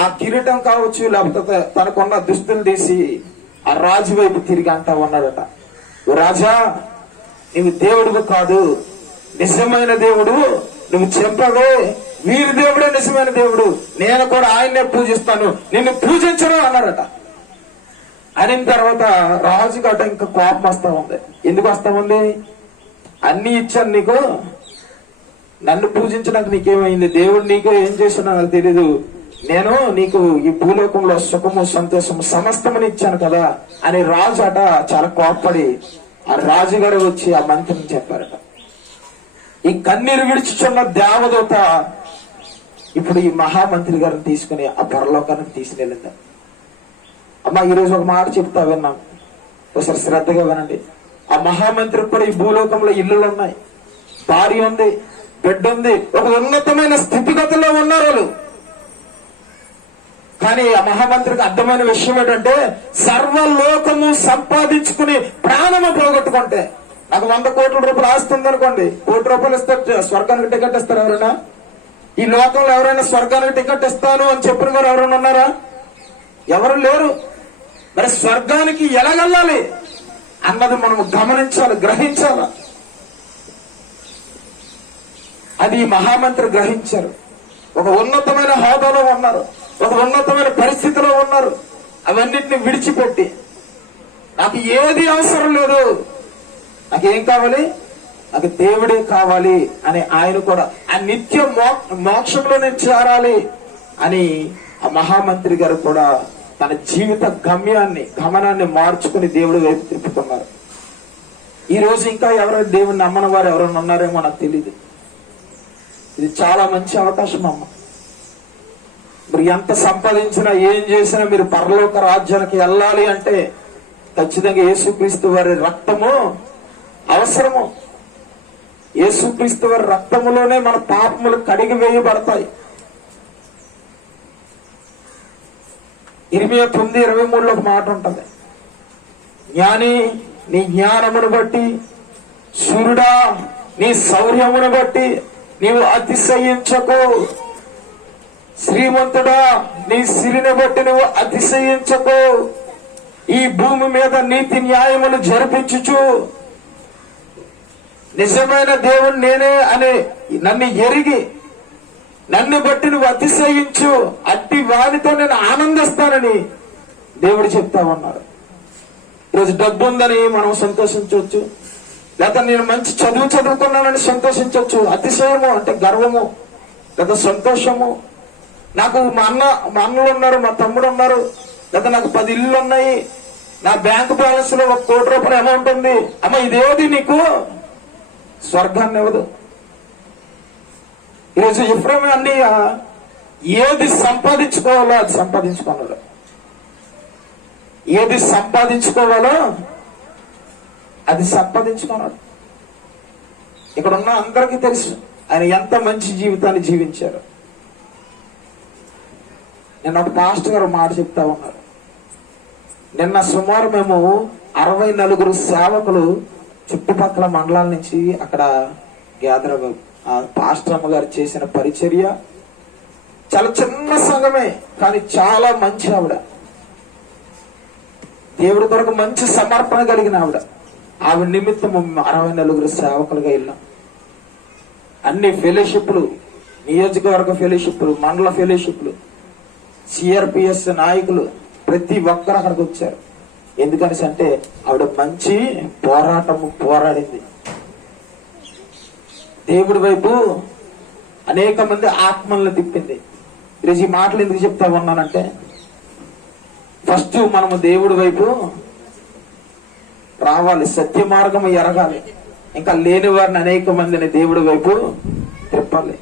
ఆ కిరీటం కావచ్చు లేకపోతే తనకున్న దుస్తులు తీసి ఆ రాజు వైపు తిరిగి అంటా ఉన్నాడట, రాజా నువ్వు దేవుడు కాదు, నిజమైన దేవుడు నువ్వు చెప్పవే, వీరి దేవుడే నిజమైన దేవుడు, నేను కూడా ఆయన్నే పూజిస్తాను, నిన్ను పూజించను అన్నాడట. అయిన తర్వాత రాజు గట ఇంకా కోపం వస్తా ఉంది. ఎందుకు వస్తా ఉంది? అన్ని ఇచ్చాను నీకు, నన్ను పూజించడానికి నీకేమైంది, దేవుడు నీకు ఏం చేస్తున్నా నాకు తెలీదు, నేను నీకు ఈ భూలోకంలో సుఖము సంతోషము సమస్తమని ఇచ్చాను కదా అని రాజు అట చాలా కోప్పడి ఆ రాజుగారు వచ్చి ఆ మంత్రిని చెప్పారట. ఈ కన్నీరు విడిచుచున్న దేవదూత ఇప్పుడు ఈ మహామంత్రి గారిని తీసుకుని ఆ పరలోకానికి తీసుకెళ్ళింది. అమ్మా ఈరోజు ఒక మాట చెప్తా విన్నాం, ఒకసారి శ్రద్ధగా వినండి. ఆ మహామంత్రికి కూడా ఈ భూలోకంలో ఇల్లులు ఉన్నాయి, భార్య ఉంది, బిడ్డ ఉంది, ఒక ఉన్నతమైన స్థితిగతుల్లో ఉన్నారు వాళ్ళు. కానీ ఆ మహామంత్రికి అర్థమైన విషయం ఏంటంటే సర్వలోకము సంపాదించుకుని ప్రాణము పోగొట్టుకుంటే, నాకు 100 కోట్ల రూపాయలు ఆస్తుంది అనుకోండి, 1 కోటి రూపాయలు ఇస్తే స్వర్గానికి టికెట్ ఇస్తారు ఎవరైనా? ఈ లోకంలో ఎవరైనా స్వర్గానికి టికెట్ ఇస్తాను అని చెప్పిన వారు ఎవరైనా ఉన్నారా? ఎవరు లేరు. మరి స్వర్గానికి ఎలాగెళ్ళాలి అన్నది మనం గమనించాలి, గ్రహించాలి. అది ఈ మహామంత్రి గ్రహించారు. ఒక ఉన్నతమైన హోదాలో ఉన్నారు, ఒక ఉన్నతమైన పరిస్థితిలో ఉన్నారు. అవన్నిటిని విడిచిపెట్టి నాకు ఏది అవసరం లేదు, నాకేం కావాలి, నాకు దేవుడే కావాలి అని ఆయన కూడా ఆ నిత్య మోక్షంలో నేను చేరాలి అని ఆ మహామంత్రి గారు కూడా తన జీవిత గమనాన్ని మార్చుకుని దేవుడి వైపు తిప్పుతున్నారు. ఈ రోజు ఇంకా ఎవరైనా దేవుడిని నమ్మని వారు ఎవరైనా ఉన్నారేమో నాకు తెలియదు. ఇది చాలా మంచి అవకాశం అమ్మ. మీరు ఎంత సంపాదించినా ఏం చేసినా మీరు పరలోక రాజ్యానికి వెళ్ళాలి అంటే ఖచ్చితంగా యేసుక్రీస్తు వారి రక్తము అవసరము. యేసుక్రీస్తు వారి రక్తములోనే మన పాపములు కడిగి వేయబడతాయి. ఇర్మియా 9:23 ఒక మాట ఉంటుంది, జ్ఞాని నీ జ్ఞానమును బట్టి, సూర్యుడా నీ శౌర్యమును బట్టి నీవు అతిశయించకు, శ్రీమంతుడా నీ సిరిని బట్టి నువ్వు అతిశయించకు, ఈ భూమి మీద నీతి న్యాయములు జరిపించుచు నిజమైన దేవుడు నేనే అని నన్ను ఎరిగి నన్ను బట్టి నువ్వు అతిశయించు, అట్టి వారితో నేను ఆనందిస్తానని దేవుడు చెప్తా ఉన్నారు. ఈరోజు డబ్బు ఉందని మనం సంతోషించవచ్చు, లేదా నేను మంచి చదువుకున్నానని సంతోషించవచ్చు. అతిశయము అంటే గర్వము లేదా సంతోషము. నాకు మా అన్నలు ఉన్నారు, మా తమ్ముడు ఉన్నారు, లేదా నాకు 10 ఇళ్ళు ఉన్నాయి, నా బ్యాంకు బ్యాలెన్స్ లో 1 కోటి రూపాయల అమౌంట్ ఉంది. అమ్మ ఇదేది నీకు స్వర్గాన్ని ఇవ్వదు. ఈరోజు ఎఫ్రాయిము అన్నయ్య ఏది సంపాదించుకోవాలో అది సంపాదించుకున్నాడు. ఏది సంపాదించుకోవాలో అది సంపాదించుకున్నాడు. ఇక్కడ ఉన్న అందరికీ తెలుసు ఆయన ఎంత మంచి జీవితాన్ని జీవించారు. నిన్న ఒక పాస్టర్ గారు మాట చెప్తా ఉన్నారు. నిన్న సుమారు మేము 64 సేవకులు చుట్టుపక్కల మండలాల నుంచి అక్కడ గ్యాదర్ అవ్వాలి. ఆ పాస్టర్ అమ్మ గారు చేసిన పరిచర్య చాలా చిన్న సంఘమే, కానీ చాలా మంచి ఆవిడ. దేవుడి కొరకు మంచి సమర్పణ కలిగిన ఆవిడ నిమిత్తం 64 సేవకులుగా వెళ్ళాం. అన్ని ఫెలోషిప్లు, నియోజకవర్గ ఫెలోషిప్లు, మండల ఫెలోషిప్లు, సిఆర్పిఎస్ నాయకులు ప్రతి ఒక్కరు అక్కడికి వచ్చారు. ఎందుకని అంటే ఆవిడ మంచి పోరాడింది. దేవుడి వైపు అనేక మంది ఆత్మలను తిప్పింది. ఈరోజు ఈ మాటలు ఎందుకు చెప్తా ఉన్నానంటే, ఫస్ట్ మనము దేవుడి వైపు రావాలి, సత్య మార్గము ఎరగాలి, ఇంకా లేని వారిని అనేక మందిని దేవుడి వైపు తిప్పాలి.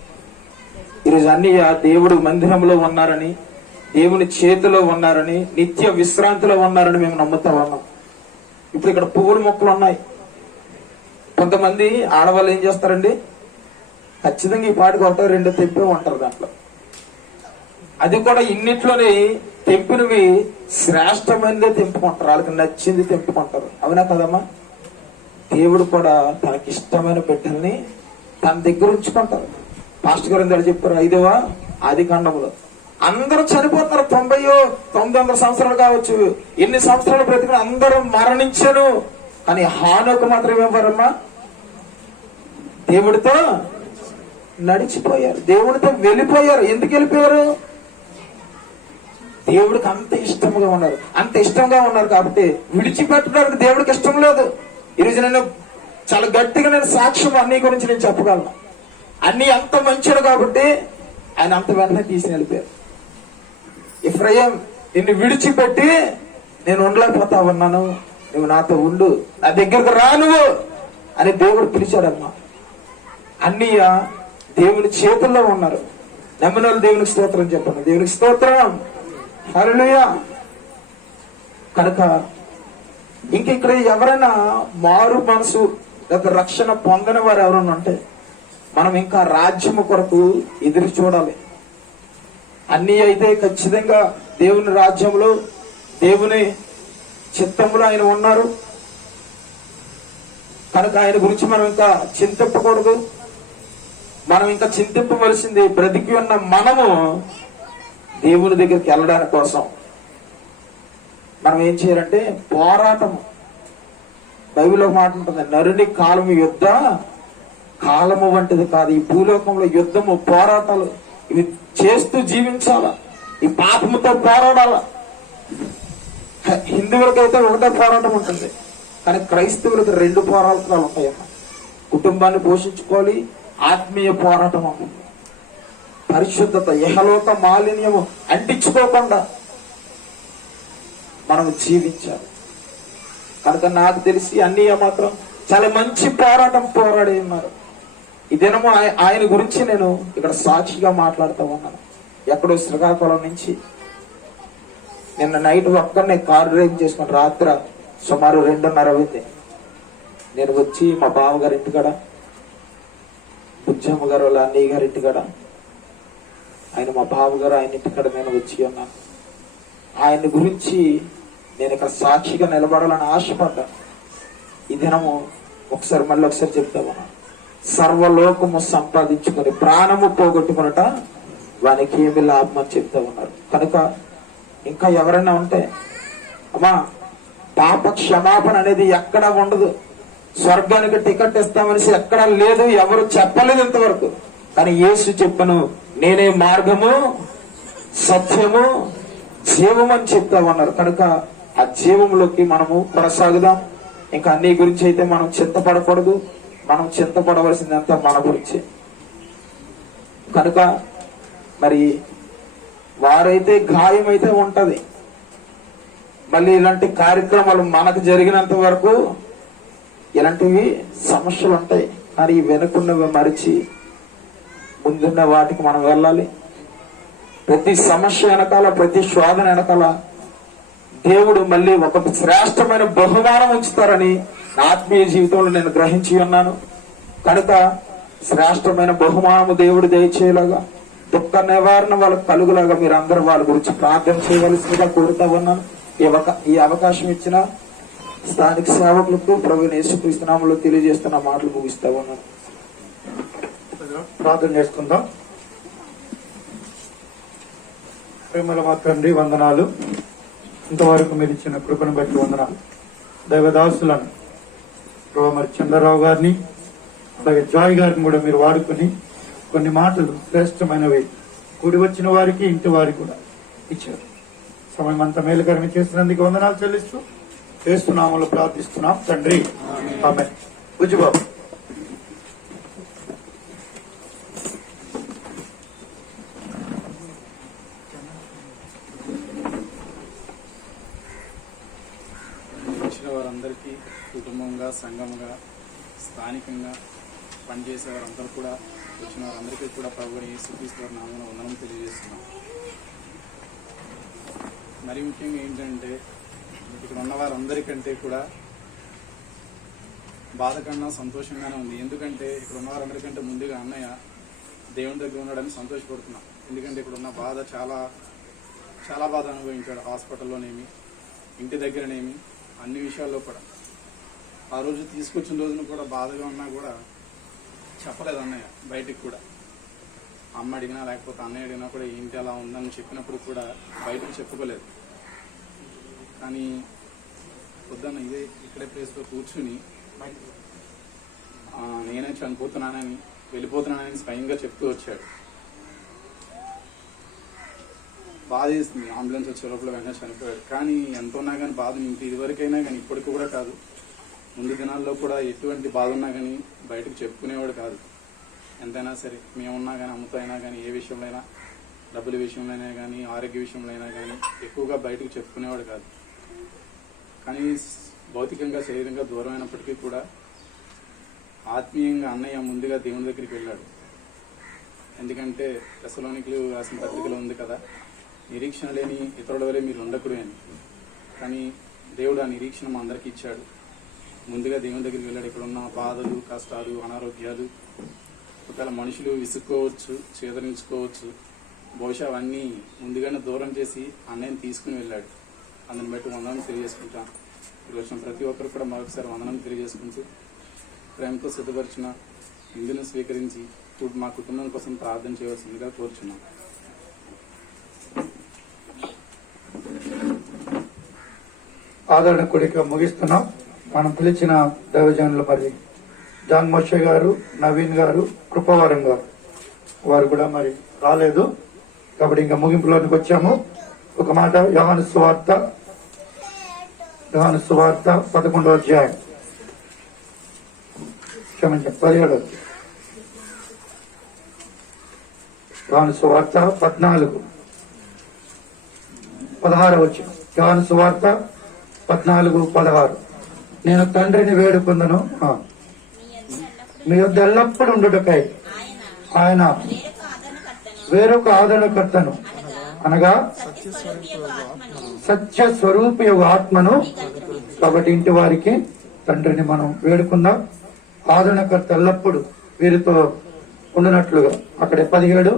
ఈరోజు అన్ని దేవుడు మందిరంలో ఉన్నారని, దేవుని చేతిలో ఉన్నారని, నిత్య విశ్రాంతిలో ఉన్నారని మేము నమ్ముతా ఉన్నాం. ఇప్పుడు ఇక్కడ పువ్వుల మొక్కలు ఉన్నాయి. కొంతమంది ఆడవాళ్ళు ఏం చేస్తారండి, ఖచ్చితంగా ఈ పాటికి 1-2 తెంపే ఉంటారు దాంట్లో. అది కూడా ఇన్నిట్లోనే తెంపినవి శ్రేష్టమైనదే తెంపుకుంటారు, వాళ్ళకి నచ్చింది తెంపుకుంటారు. అవునా కదమ్మా? దేవుడు కూడా తనకి ఇష్టమైన బిడ్డల్ని తన దగ్గర ఉంచుకుంటారు. పాస్టర్ గారు ఎందుకు చెప్పారు, 5వ ఆదికాండంలో అందరూ చనిపోతున్నారు. 90-900 సంవత్సరాలు కావచ్చు, ఎన్ని సంవత్సరాలు బ్రతికిన అందరూ మరణించారు. కానీ హానోకు మాత్రం ఏమన్నారమ్మా, దేవుడితో నడిచిపోయారు, దేవుడితో వెళ్ళిపోయారు. ఎందుకు వెళ్ళిపోయారు? దేవుడికి అంత ఇష్టంగా ఉన్నారు. అంత ఇష్టంగా ఉన్నారు కాబట్టి విడిచిపెట్టడానికి దేవుడికి ఇష్టం లేదు. ఈరోజు నేను చాలా గట్టిగా సాక్ష్యం అన్ని గురించి నేను చెప్పగలను. అన్ని అంత మంచిది కాబట్టి ఆయన అంత వెంటనే తీసుకుని వెళ్ళిపోయారు. ఎఫ్రాయిం, నిన్ను విడిచిపెట్టి నేను ఉండలేకపోతా ఉన్నాను, నువ్వు నాతో ఉండు, నా దగ్గరకు రా నువ్వు అని దేవుడు పిలిచాడమ్మా. అన్నయ్య దేవుని చేతుల్లో ఉన్నారు. నమ్మిన వాళ్ళు దేవునికి స్తోత్రం చెప్పండి. దేవునికి స్తోత్రం, హల్లెలూయా. కనుక ఇంక ఇక్కడ ఎవరైనా మారు మనసు లేదా రక్షణ పొందని వారు ఎవరైనా ఉంటే మనం ఇంకా రాజ్యము కొరకు ఎదురు చూడాలి. అన్ని అయితే ఖచ్చితంగా దేవుని రాజ్యంలో దేవుని చిత్తంలో ఆయన ఉన్నారు కనుక ఆయన గురించి మనం ఇంకా చింతింపకూడదు. మనం ఇంకా చింతింపవలసింది బ్రతికి ఉన్న మనము దేవుని దగ్గరికి వెళ్ళడానికి కోసం మనం ఏం చేయాలంటే పోరాటం. బైబిల్లో మాట ఉంటుంది, నరుని కాలము యుద్ధ కాలము వంటిది కాదు. ఈ భూలోకంలో యుద్ధము, పోరాటాలు ఇవి చేస్తూ జీవించాల. ఈ పాపముతో పోరాడాల. హిందువులకైతే ఒకటే పోరాటం ఉంటుంది, కానీ క్రైస్తవులకు 2 పోరాటాలు ఉంటాయన్న. కుటుంబాన్ని పోషించుకోవాలి, ఆత్మీయ పోరాటం ఉంటుంది. పరిశుద్ధత, ఇహలోక మాలిన్యము అంటించుకోకుండా మనం జీవించాలి. కనుక నాకు తెలిసి అన్నయ్య మాత్రం చాలా మంచి పోరాడి ఉన్నారు. ఈ దినము ఆయన గురించి నేను ఇక్కడ సాక్షిగా మాట్లాడుతూ ఉన్నాను. ఎక్కడో శ్రీకాకుళం నుంచి నిన్న నైట్ ఒక్కడినే కారు డ్రైవ్ చేసుకుని రాత్రి సుమారు 2:30 అయింది. నేను వచ్చి మా బావగారి ఇంటికాడ, బుజ్జమ్మ గారు వాళ్ళ అన్నయ్య గారి ఇంటికాడ, ఆయన మా బావగారు ఆయన ఇంటికాడ నేను వచ్చి ఉన్నాను. ఆయన గురించి నేను ఇక్కడ సాక్షిగా నిలబడాలని ఆశపడ్డాను. ఈ దినము మళ్ళీ ఒకసారి చెప్తా ఉన్నాను, సర్వలోకము సంపాదించుకొని ప్రాణము పోగొట్టుకునట వానికి ఏమి లాభం అని చెప్తా ఉన్నారు. కనుక ఇంకా ఎవరైనా ఉంటే, అమ్మా పాప క్షమాపణ అనేది ఎక్కడా ఉండదు. స్వర్గానికి టికెట్ ఇస్తామనేసి ఎక్కడా లేదు, ఎవరు చెప్పలేదు ఇంతవరకు. కానీ యేసు చెప్పను, నేనే మార్గము సత్యము జీవము అని చెప్తా ఉన్నారు. కనుక ఆ జీవంలోకి మనము కొనసాగుదాం. ఇంకా అన్ని గురించి అయితే మనం చింతపడకూడదు. మనం చింతపడవలసిందంతా మన గురించి. కనుక మరి వారైతే గాయమైతే ఉంటది. మళ్ళీ ఇలాంటి కార్యక్రమాలు మనకు జరిగినంత వరకు ఇలాంటివి సమస్యలు ఉంటాయి. కానీ వెనుకున్నవి మరిచి ముందున్న వాటికి మనం వెళ్ళాలి. ప్రతి సమస్య వెనకాల, ప్రతి శోధన వెనకాల దేవుడు మళ్ళీ ఒక శ్రేష్టమైన బహుమానం ఉంచుతారని ఆత్మీయ జీవితంలో నేను గ్రహించి ఉన్నాను. కనుక శ్రేష్టమైన బహుమానము దేవుడు దయచేయలాగా, దుఃఖ నివారణ వాళ్ళకు కలుగులాగా మీరు అందరూ వాళ్ళ గురించి ప్రార్థన చేయవలసిందిగా కోరుతా ఉన్నాను. ఈ అవకాశం ఇచ్చిన స్థానిక సేవకులకు ప్రభువైన యేసుక్రీస్తు నామములో తెలియజేస్తున్న మాటలు ముగిస్తా ఉన్నాను. ప్రార్థన చేసుకుందాం. ప్రేమల మా తండ్రి, వందనాలు. ఇంతవరకు మీరు ఇచ్చిన కృపను బట్టి వందనాలు. దైవదాసులను ప్రభు మరి చంద్రరావు గారిని అలాగే జాయ్ గారిని కూడా మీరు వాడుకుని కొన్ని మాటలు శ్రేష్టమైనవి కూడి వచ్చిన వారికి, ఇంటి వారికి కూడా ఇచ్చారు. సమయం అంతా మేలుకరమి చేస్తున్నందుకు వందనాలు చెల్లిస్తూ చేస్తున్నామని ప్రార్థిస్తున్నాం తండ్రి, ఆమేన్. బుజ్జిబాబు వచ్చిన వారందరికీ కుటుంబంగా, సంఘంగా, స్థానికంగా పనిచేసే వారందరూ కూడా, వచ్చిన వారందరికీ కూడా ప్రభువైన యేసుక్రీస్తు వారి నామమున వందనం తెలియజేస్తున్నాం. మరి ముఖ్యంగా ఏంటంటే, ఇక్కడ ఉన్న వారందరికంటే కూడా బాధ కన్నా సంతోషంగానే ఉంది. ఎందుకంటే ఇక్కడ ఉన్న వారందరికంటే ముందుగా అన్నయ్య దేవుని దగ్గర ఉండడానికి సంతోషపడుతున్నాం. ఎందుకంటే ఇక్కడ ఉన్న బాధ చాలా చాలా బాధ అనుభవించాడు. హాస్పిటల్లోనేమి, ఇంటి దగ్గరనేమి, అన్ని విషయాల్లో కూడా. ఆ రోజు తీసుకొచ్చిన రోజున కూడా బాధగా ఉన్నా కూడా చెప్పలేదు అన్నయ్య బయటికి కూడా. అమ్మ అడిగినా లేకపోతే అన్నయ్య అడిగినా కూడా ఏంటి అలా ఉందని చెప్పినప్పుడు కూడా బయటకు చెప్పుకోలేదు. కానీ పొద్దున్న ఇక్కడే ప్లేస్లో కూర్చుని నేనే చనిపోతున్నానని, వెళ్ళిపోతున్నానని స్వయంగా చెప్తూ వచ్చాడు. బాధ చేస్తుంది. అంబులెన్స్ వచ్చే లోపల వెంటనే చనిపోయాడు. కానీ ఎంత ఉన్నా కానీ బాధ ఇంత ఇదివరకైనా కానీ ఇప్పటికి కూడా కాదు, ముందు దినాల్లో కూడా ఎటువంటి బాధ ఉన్నా కానీ బయటకు చెప్పుకునేవాడు కాదు. ఎంతైనా సరే మేమున్నా కానీ, అమ్మతో అయినా కానీ, ఏ విషయంలో అయినా, డబ్బుల విషయంలో అయినా కానీ, ఆరోగ్య విషయంలో అయినా కానీ ఎక్కువగా బయటకు చెప్పుకునేవాడు కాదు. కానీ భౌతికంగా, శరీరంగా దూరం అయినప్పటికీ కూడా ఆత్మీయంగా అన్నయ్య ముందుగా దేవుని దగ్గరికి వెళ్ళాడు. ఎందుకంటే తెస్సలోనికీయులు రాసిన పత్రికలో ఉంది కదా, నిరీక్షణ లేని ఇతరుల వలె మీరు ఉండకూడదు అని. కానీ దేవుడు ఆ నిరీక్షణ మా అందరికీ ఇచ్చాడు. ముందుగా దేవుని దగ్గరికి వెళ్ళాడు. ఇక్కడ ఉన్న బాధలు, కష్టాలు, అనారోగ్యాలు, ఒకవేళ మనుషులు విసుక్కోవచ్చు, చేదరించుకోవచ్చు, బహుశా అవన్నీ ముందుగానే దూరం చేసి అన్నయ్యని తీసుకుని వెళ్ళాడు. అందుని బట్టి వందనం తెలియజేసుకుంటాం. ఇక్కడ వచ్చిన ప్రతి ఒక్కరు కూడా మరొకసారి వందనం తెలియజేసుకుంటూ, ప్రేమతో సిద్ధపరిచిన ఇందును స్వీకరించి మా కుటుంబం కోసం ప్రార్థన చేయవలసిందిగా కోరుచున్నాం. ఆదరణ కూడిక ముగిస్తున్నాం. మనం పిలిచిన దైవజనులు మరి జాన్ మోషే గారు, నవీన్ గారు, కృపవరం గారు, వారు కూడా మరి రాలేదు కాబట్టి ఇంకా ముగింపులోనికి వచ్చాము. ఒక మాట, యోహాను సువార్త 11వ అధ్యాయం, క్షమించండి 17వ, యోహాను సువార్త 14:16 వచ్చిన. యోహాను సువార్త 14:16. నేను తండ్రిని వేడుకుందను, మీ వద్ద ఎల్లప్పుడూ ఉండుటకై ఆయన వేరొక ఆదరణకర్తను అనగా సత్య స్వరూపి ఆత్మను. కాబట్టి ఇంటి వారికి తండ్రిని మనం వేడుకుందాం. ఆదరణకర్త ఎల్లప్పుడు వీరితో ఉండినట్లుగా. అక్కడ 17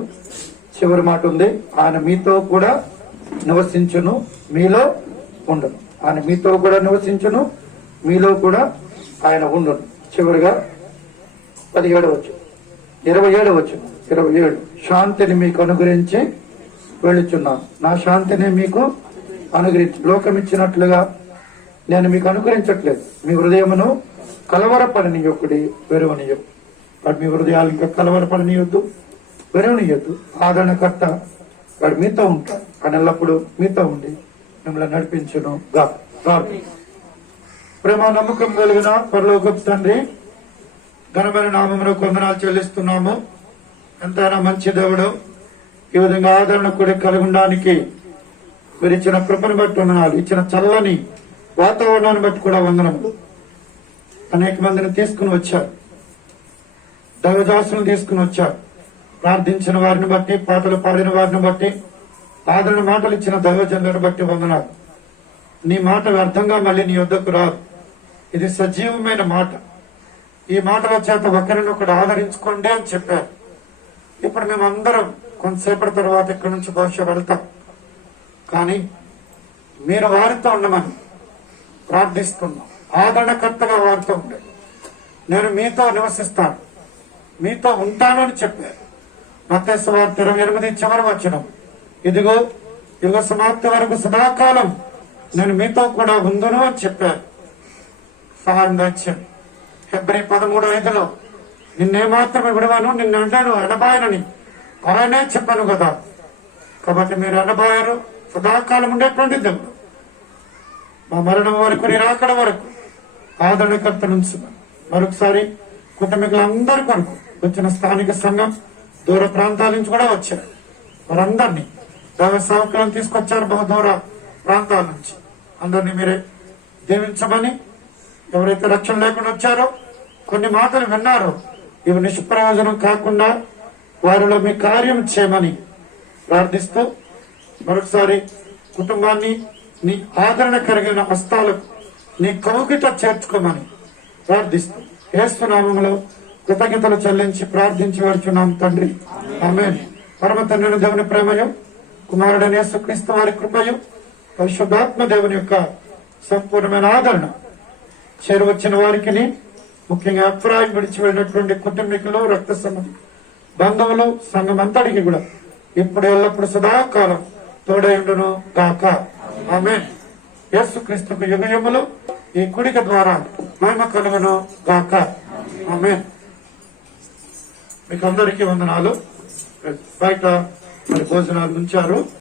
చివరి మాట ఉంది, ఆయన మీతో కూడా నివసించును, మీలో ఉండను. ఆయన మీతో కూడా నివసించును, మీలో కూడా ఆయన ఉండును. చివరిగా 17 వచ్చు, 27 వచ్చు, 27 శాంతిని మీకు అనుగ్రహించి వెళ్ళుచున్నాను, నా శాంతిని మీకు అనుగ్రహించి లోకం ఇచ్చినట్లుగా నేను మీకు అనుగ్రహించట్లేదు. మీ హృదయమును కలవరపడనీయొక్కడి వెరవనీయం. వాడు మీ హృదయాలు ఇంకా కలవరపడనీయొద్దు, వెరవనీయొద్దు. ఆదరణకర్త వాడు మీతో ఉంటాడు. ఆయన ఎల్లప్పుడూ మీతో ఉండి మిమ్మల్ని నడిపించును గా. ప్రేమ నమ్మకం కలిగిన పరలోకపు తండ్రి, ఘనమైన నామమును వందనాలు చెల్లిస్తున్నాము. ఎంతైనా మంచి దేవుడు, ఈ విధంగా ఆదరణ కూడా కలిగి ఉండడానికి మీరు ఇచ్చిన కృపను బట్టి వందనాలు. ఇచ్చిన చల్లని వాతావరణాన్ని బట్టి కూడా వందనములు. అనేక మందిని తీసుకుని వచ్చారు, దైవదాసులను తీసుకుని వచ్చారు. ప్రార్థించిన వారిని బట్టి, పాటలు పాడిన వారిని బట్టి, ఆదరణ మాటలు ఇచ్చిన దైవజనులను బట్టి వందనాలు. నీ మాట వ్యర్థంగా మళ్ళీ నీ యొద్దకు రాదు. ఇది సజీవమైన మాట. ఈ మాటల చేత ఒకరినొకడు ఆదరించుకోండి అని చెప్పారు. ఇప్పుడు మేమందరం కొంతసేపటి తర్వాత ఇక్కడి నుంచి బహుశా వెళ్తాం. కానీ మీరు వారితో ఉండమని ప్రార్థిస్తున్నాం. ఆదరణకర్తగా వారితో ఉండే, నేను మీతో నివసిస్తాను, మీతో ఉంటాను అని చెప్పారు. మత్తయి సువార్త 28 చివరి వచనం, ఇదిగో యుగ సమాప్తి వరకు సదాకాలం నేను మీతో కూడా ఉందును అని చెప్పారు. సహాయం దయచేయండి. ఫిబ్రవరి 13:5 నిన్నేమాత్రమే విడవను, నిన్ను అంటాను ఎడబాయనని ఆయనే చెప్పాను కదా. కాబట్టి మీరు ఎడబాయరు, సదాకాలం ఉండేటువంటి దేవుడు. మా మరణం వరకు, నీ రాకడ వరకు ఆదరణకర్త నుంచి మరొకసారి కుటుంబీకులందరి కొరకు వచ్చిన స్థానిక సంఘం, దూర ప్రాంతాల నుంచి కూడా వచ్చారు. వారందరినీ దైవ సౌకర్యాలు తీసుకొచ్చారు బహుదూర ప్రాంతాల నుంచి. అందరినీ మీరే దీవించమని, ఎవరైతే రక్షణ లేకుండా వచ్చారో, కొన్ని మాటలు విన్నారో, ఇవి నిష్ప్రయోజనం కాకుండా వారిలో మీ కార్యం చేయమని ప్రార్థిస్తూ, మరొకసారి కుటుంబాన్ని నీ ఆదరణ కలిగిన హస్తాలకు నీ కౌగిట చేర్చుకోమని ప్రార్థిస్తూ, యేసు నామములో కృతజ్ఞతలు చెల్లించి ప్రార్థించి వచ్చున్నాం తండ్రి, ఆమేన్. పరమ తండ్రి దేవుని ప్రేమయు, కుమారుడైన యేసుక్రీస్తు వారి కృపయు, పరిశుద్ధాత్మ దేవుని యొక్క సంపూర్ణమైన ఆదరణ చేరువచ్చిన వారికి, ముఖ్యంగా అభిప్రాయం విడిచి వెళ్ళినటువంటి కుటుంబీకులు, రక్త సంబంధం, బంధువులు, సంఘం అంతటికి కూడా ఇప్పుడు ఎల్లప్పుడు సదాకాలం తోడైండును గాక. ఆమేన్. యేసుక్రీస్తుకు యుగయుగములు ఈ కుడిక ద్వారా మహిమ కలుగును గాక. ఆమేన్. మీకు అందరికీ వందనాలు. బయట మరి భోజనాలు ఉంచారు.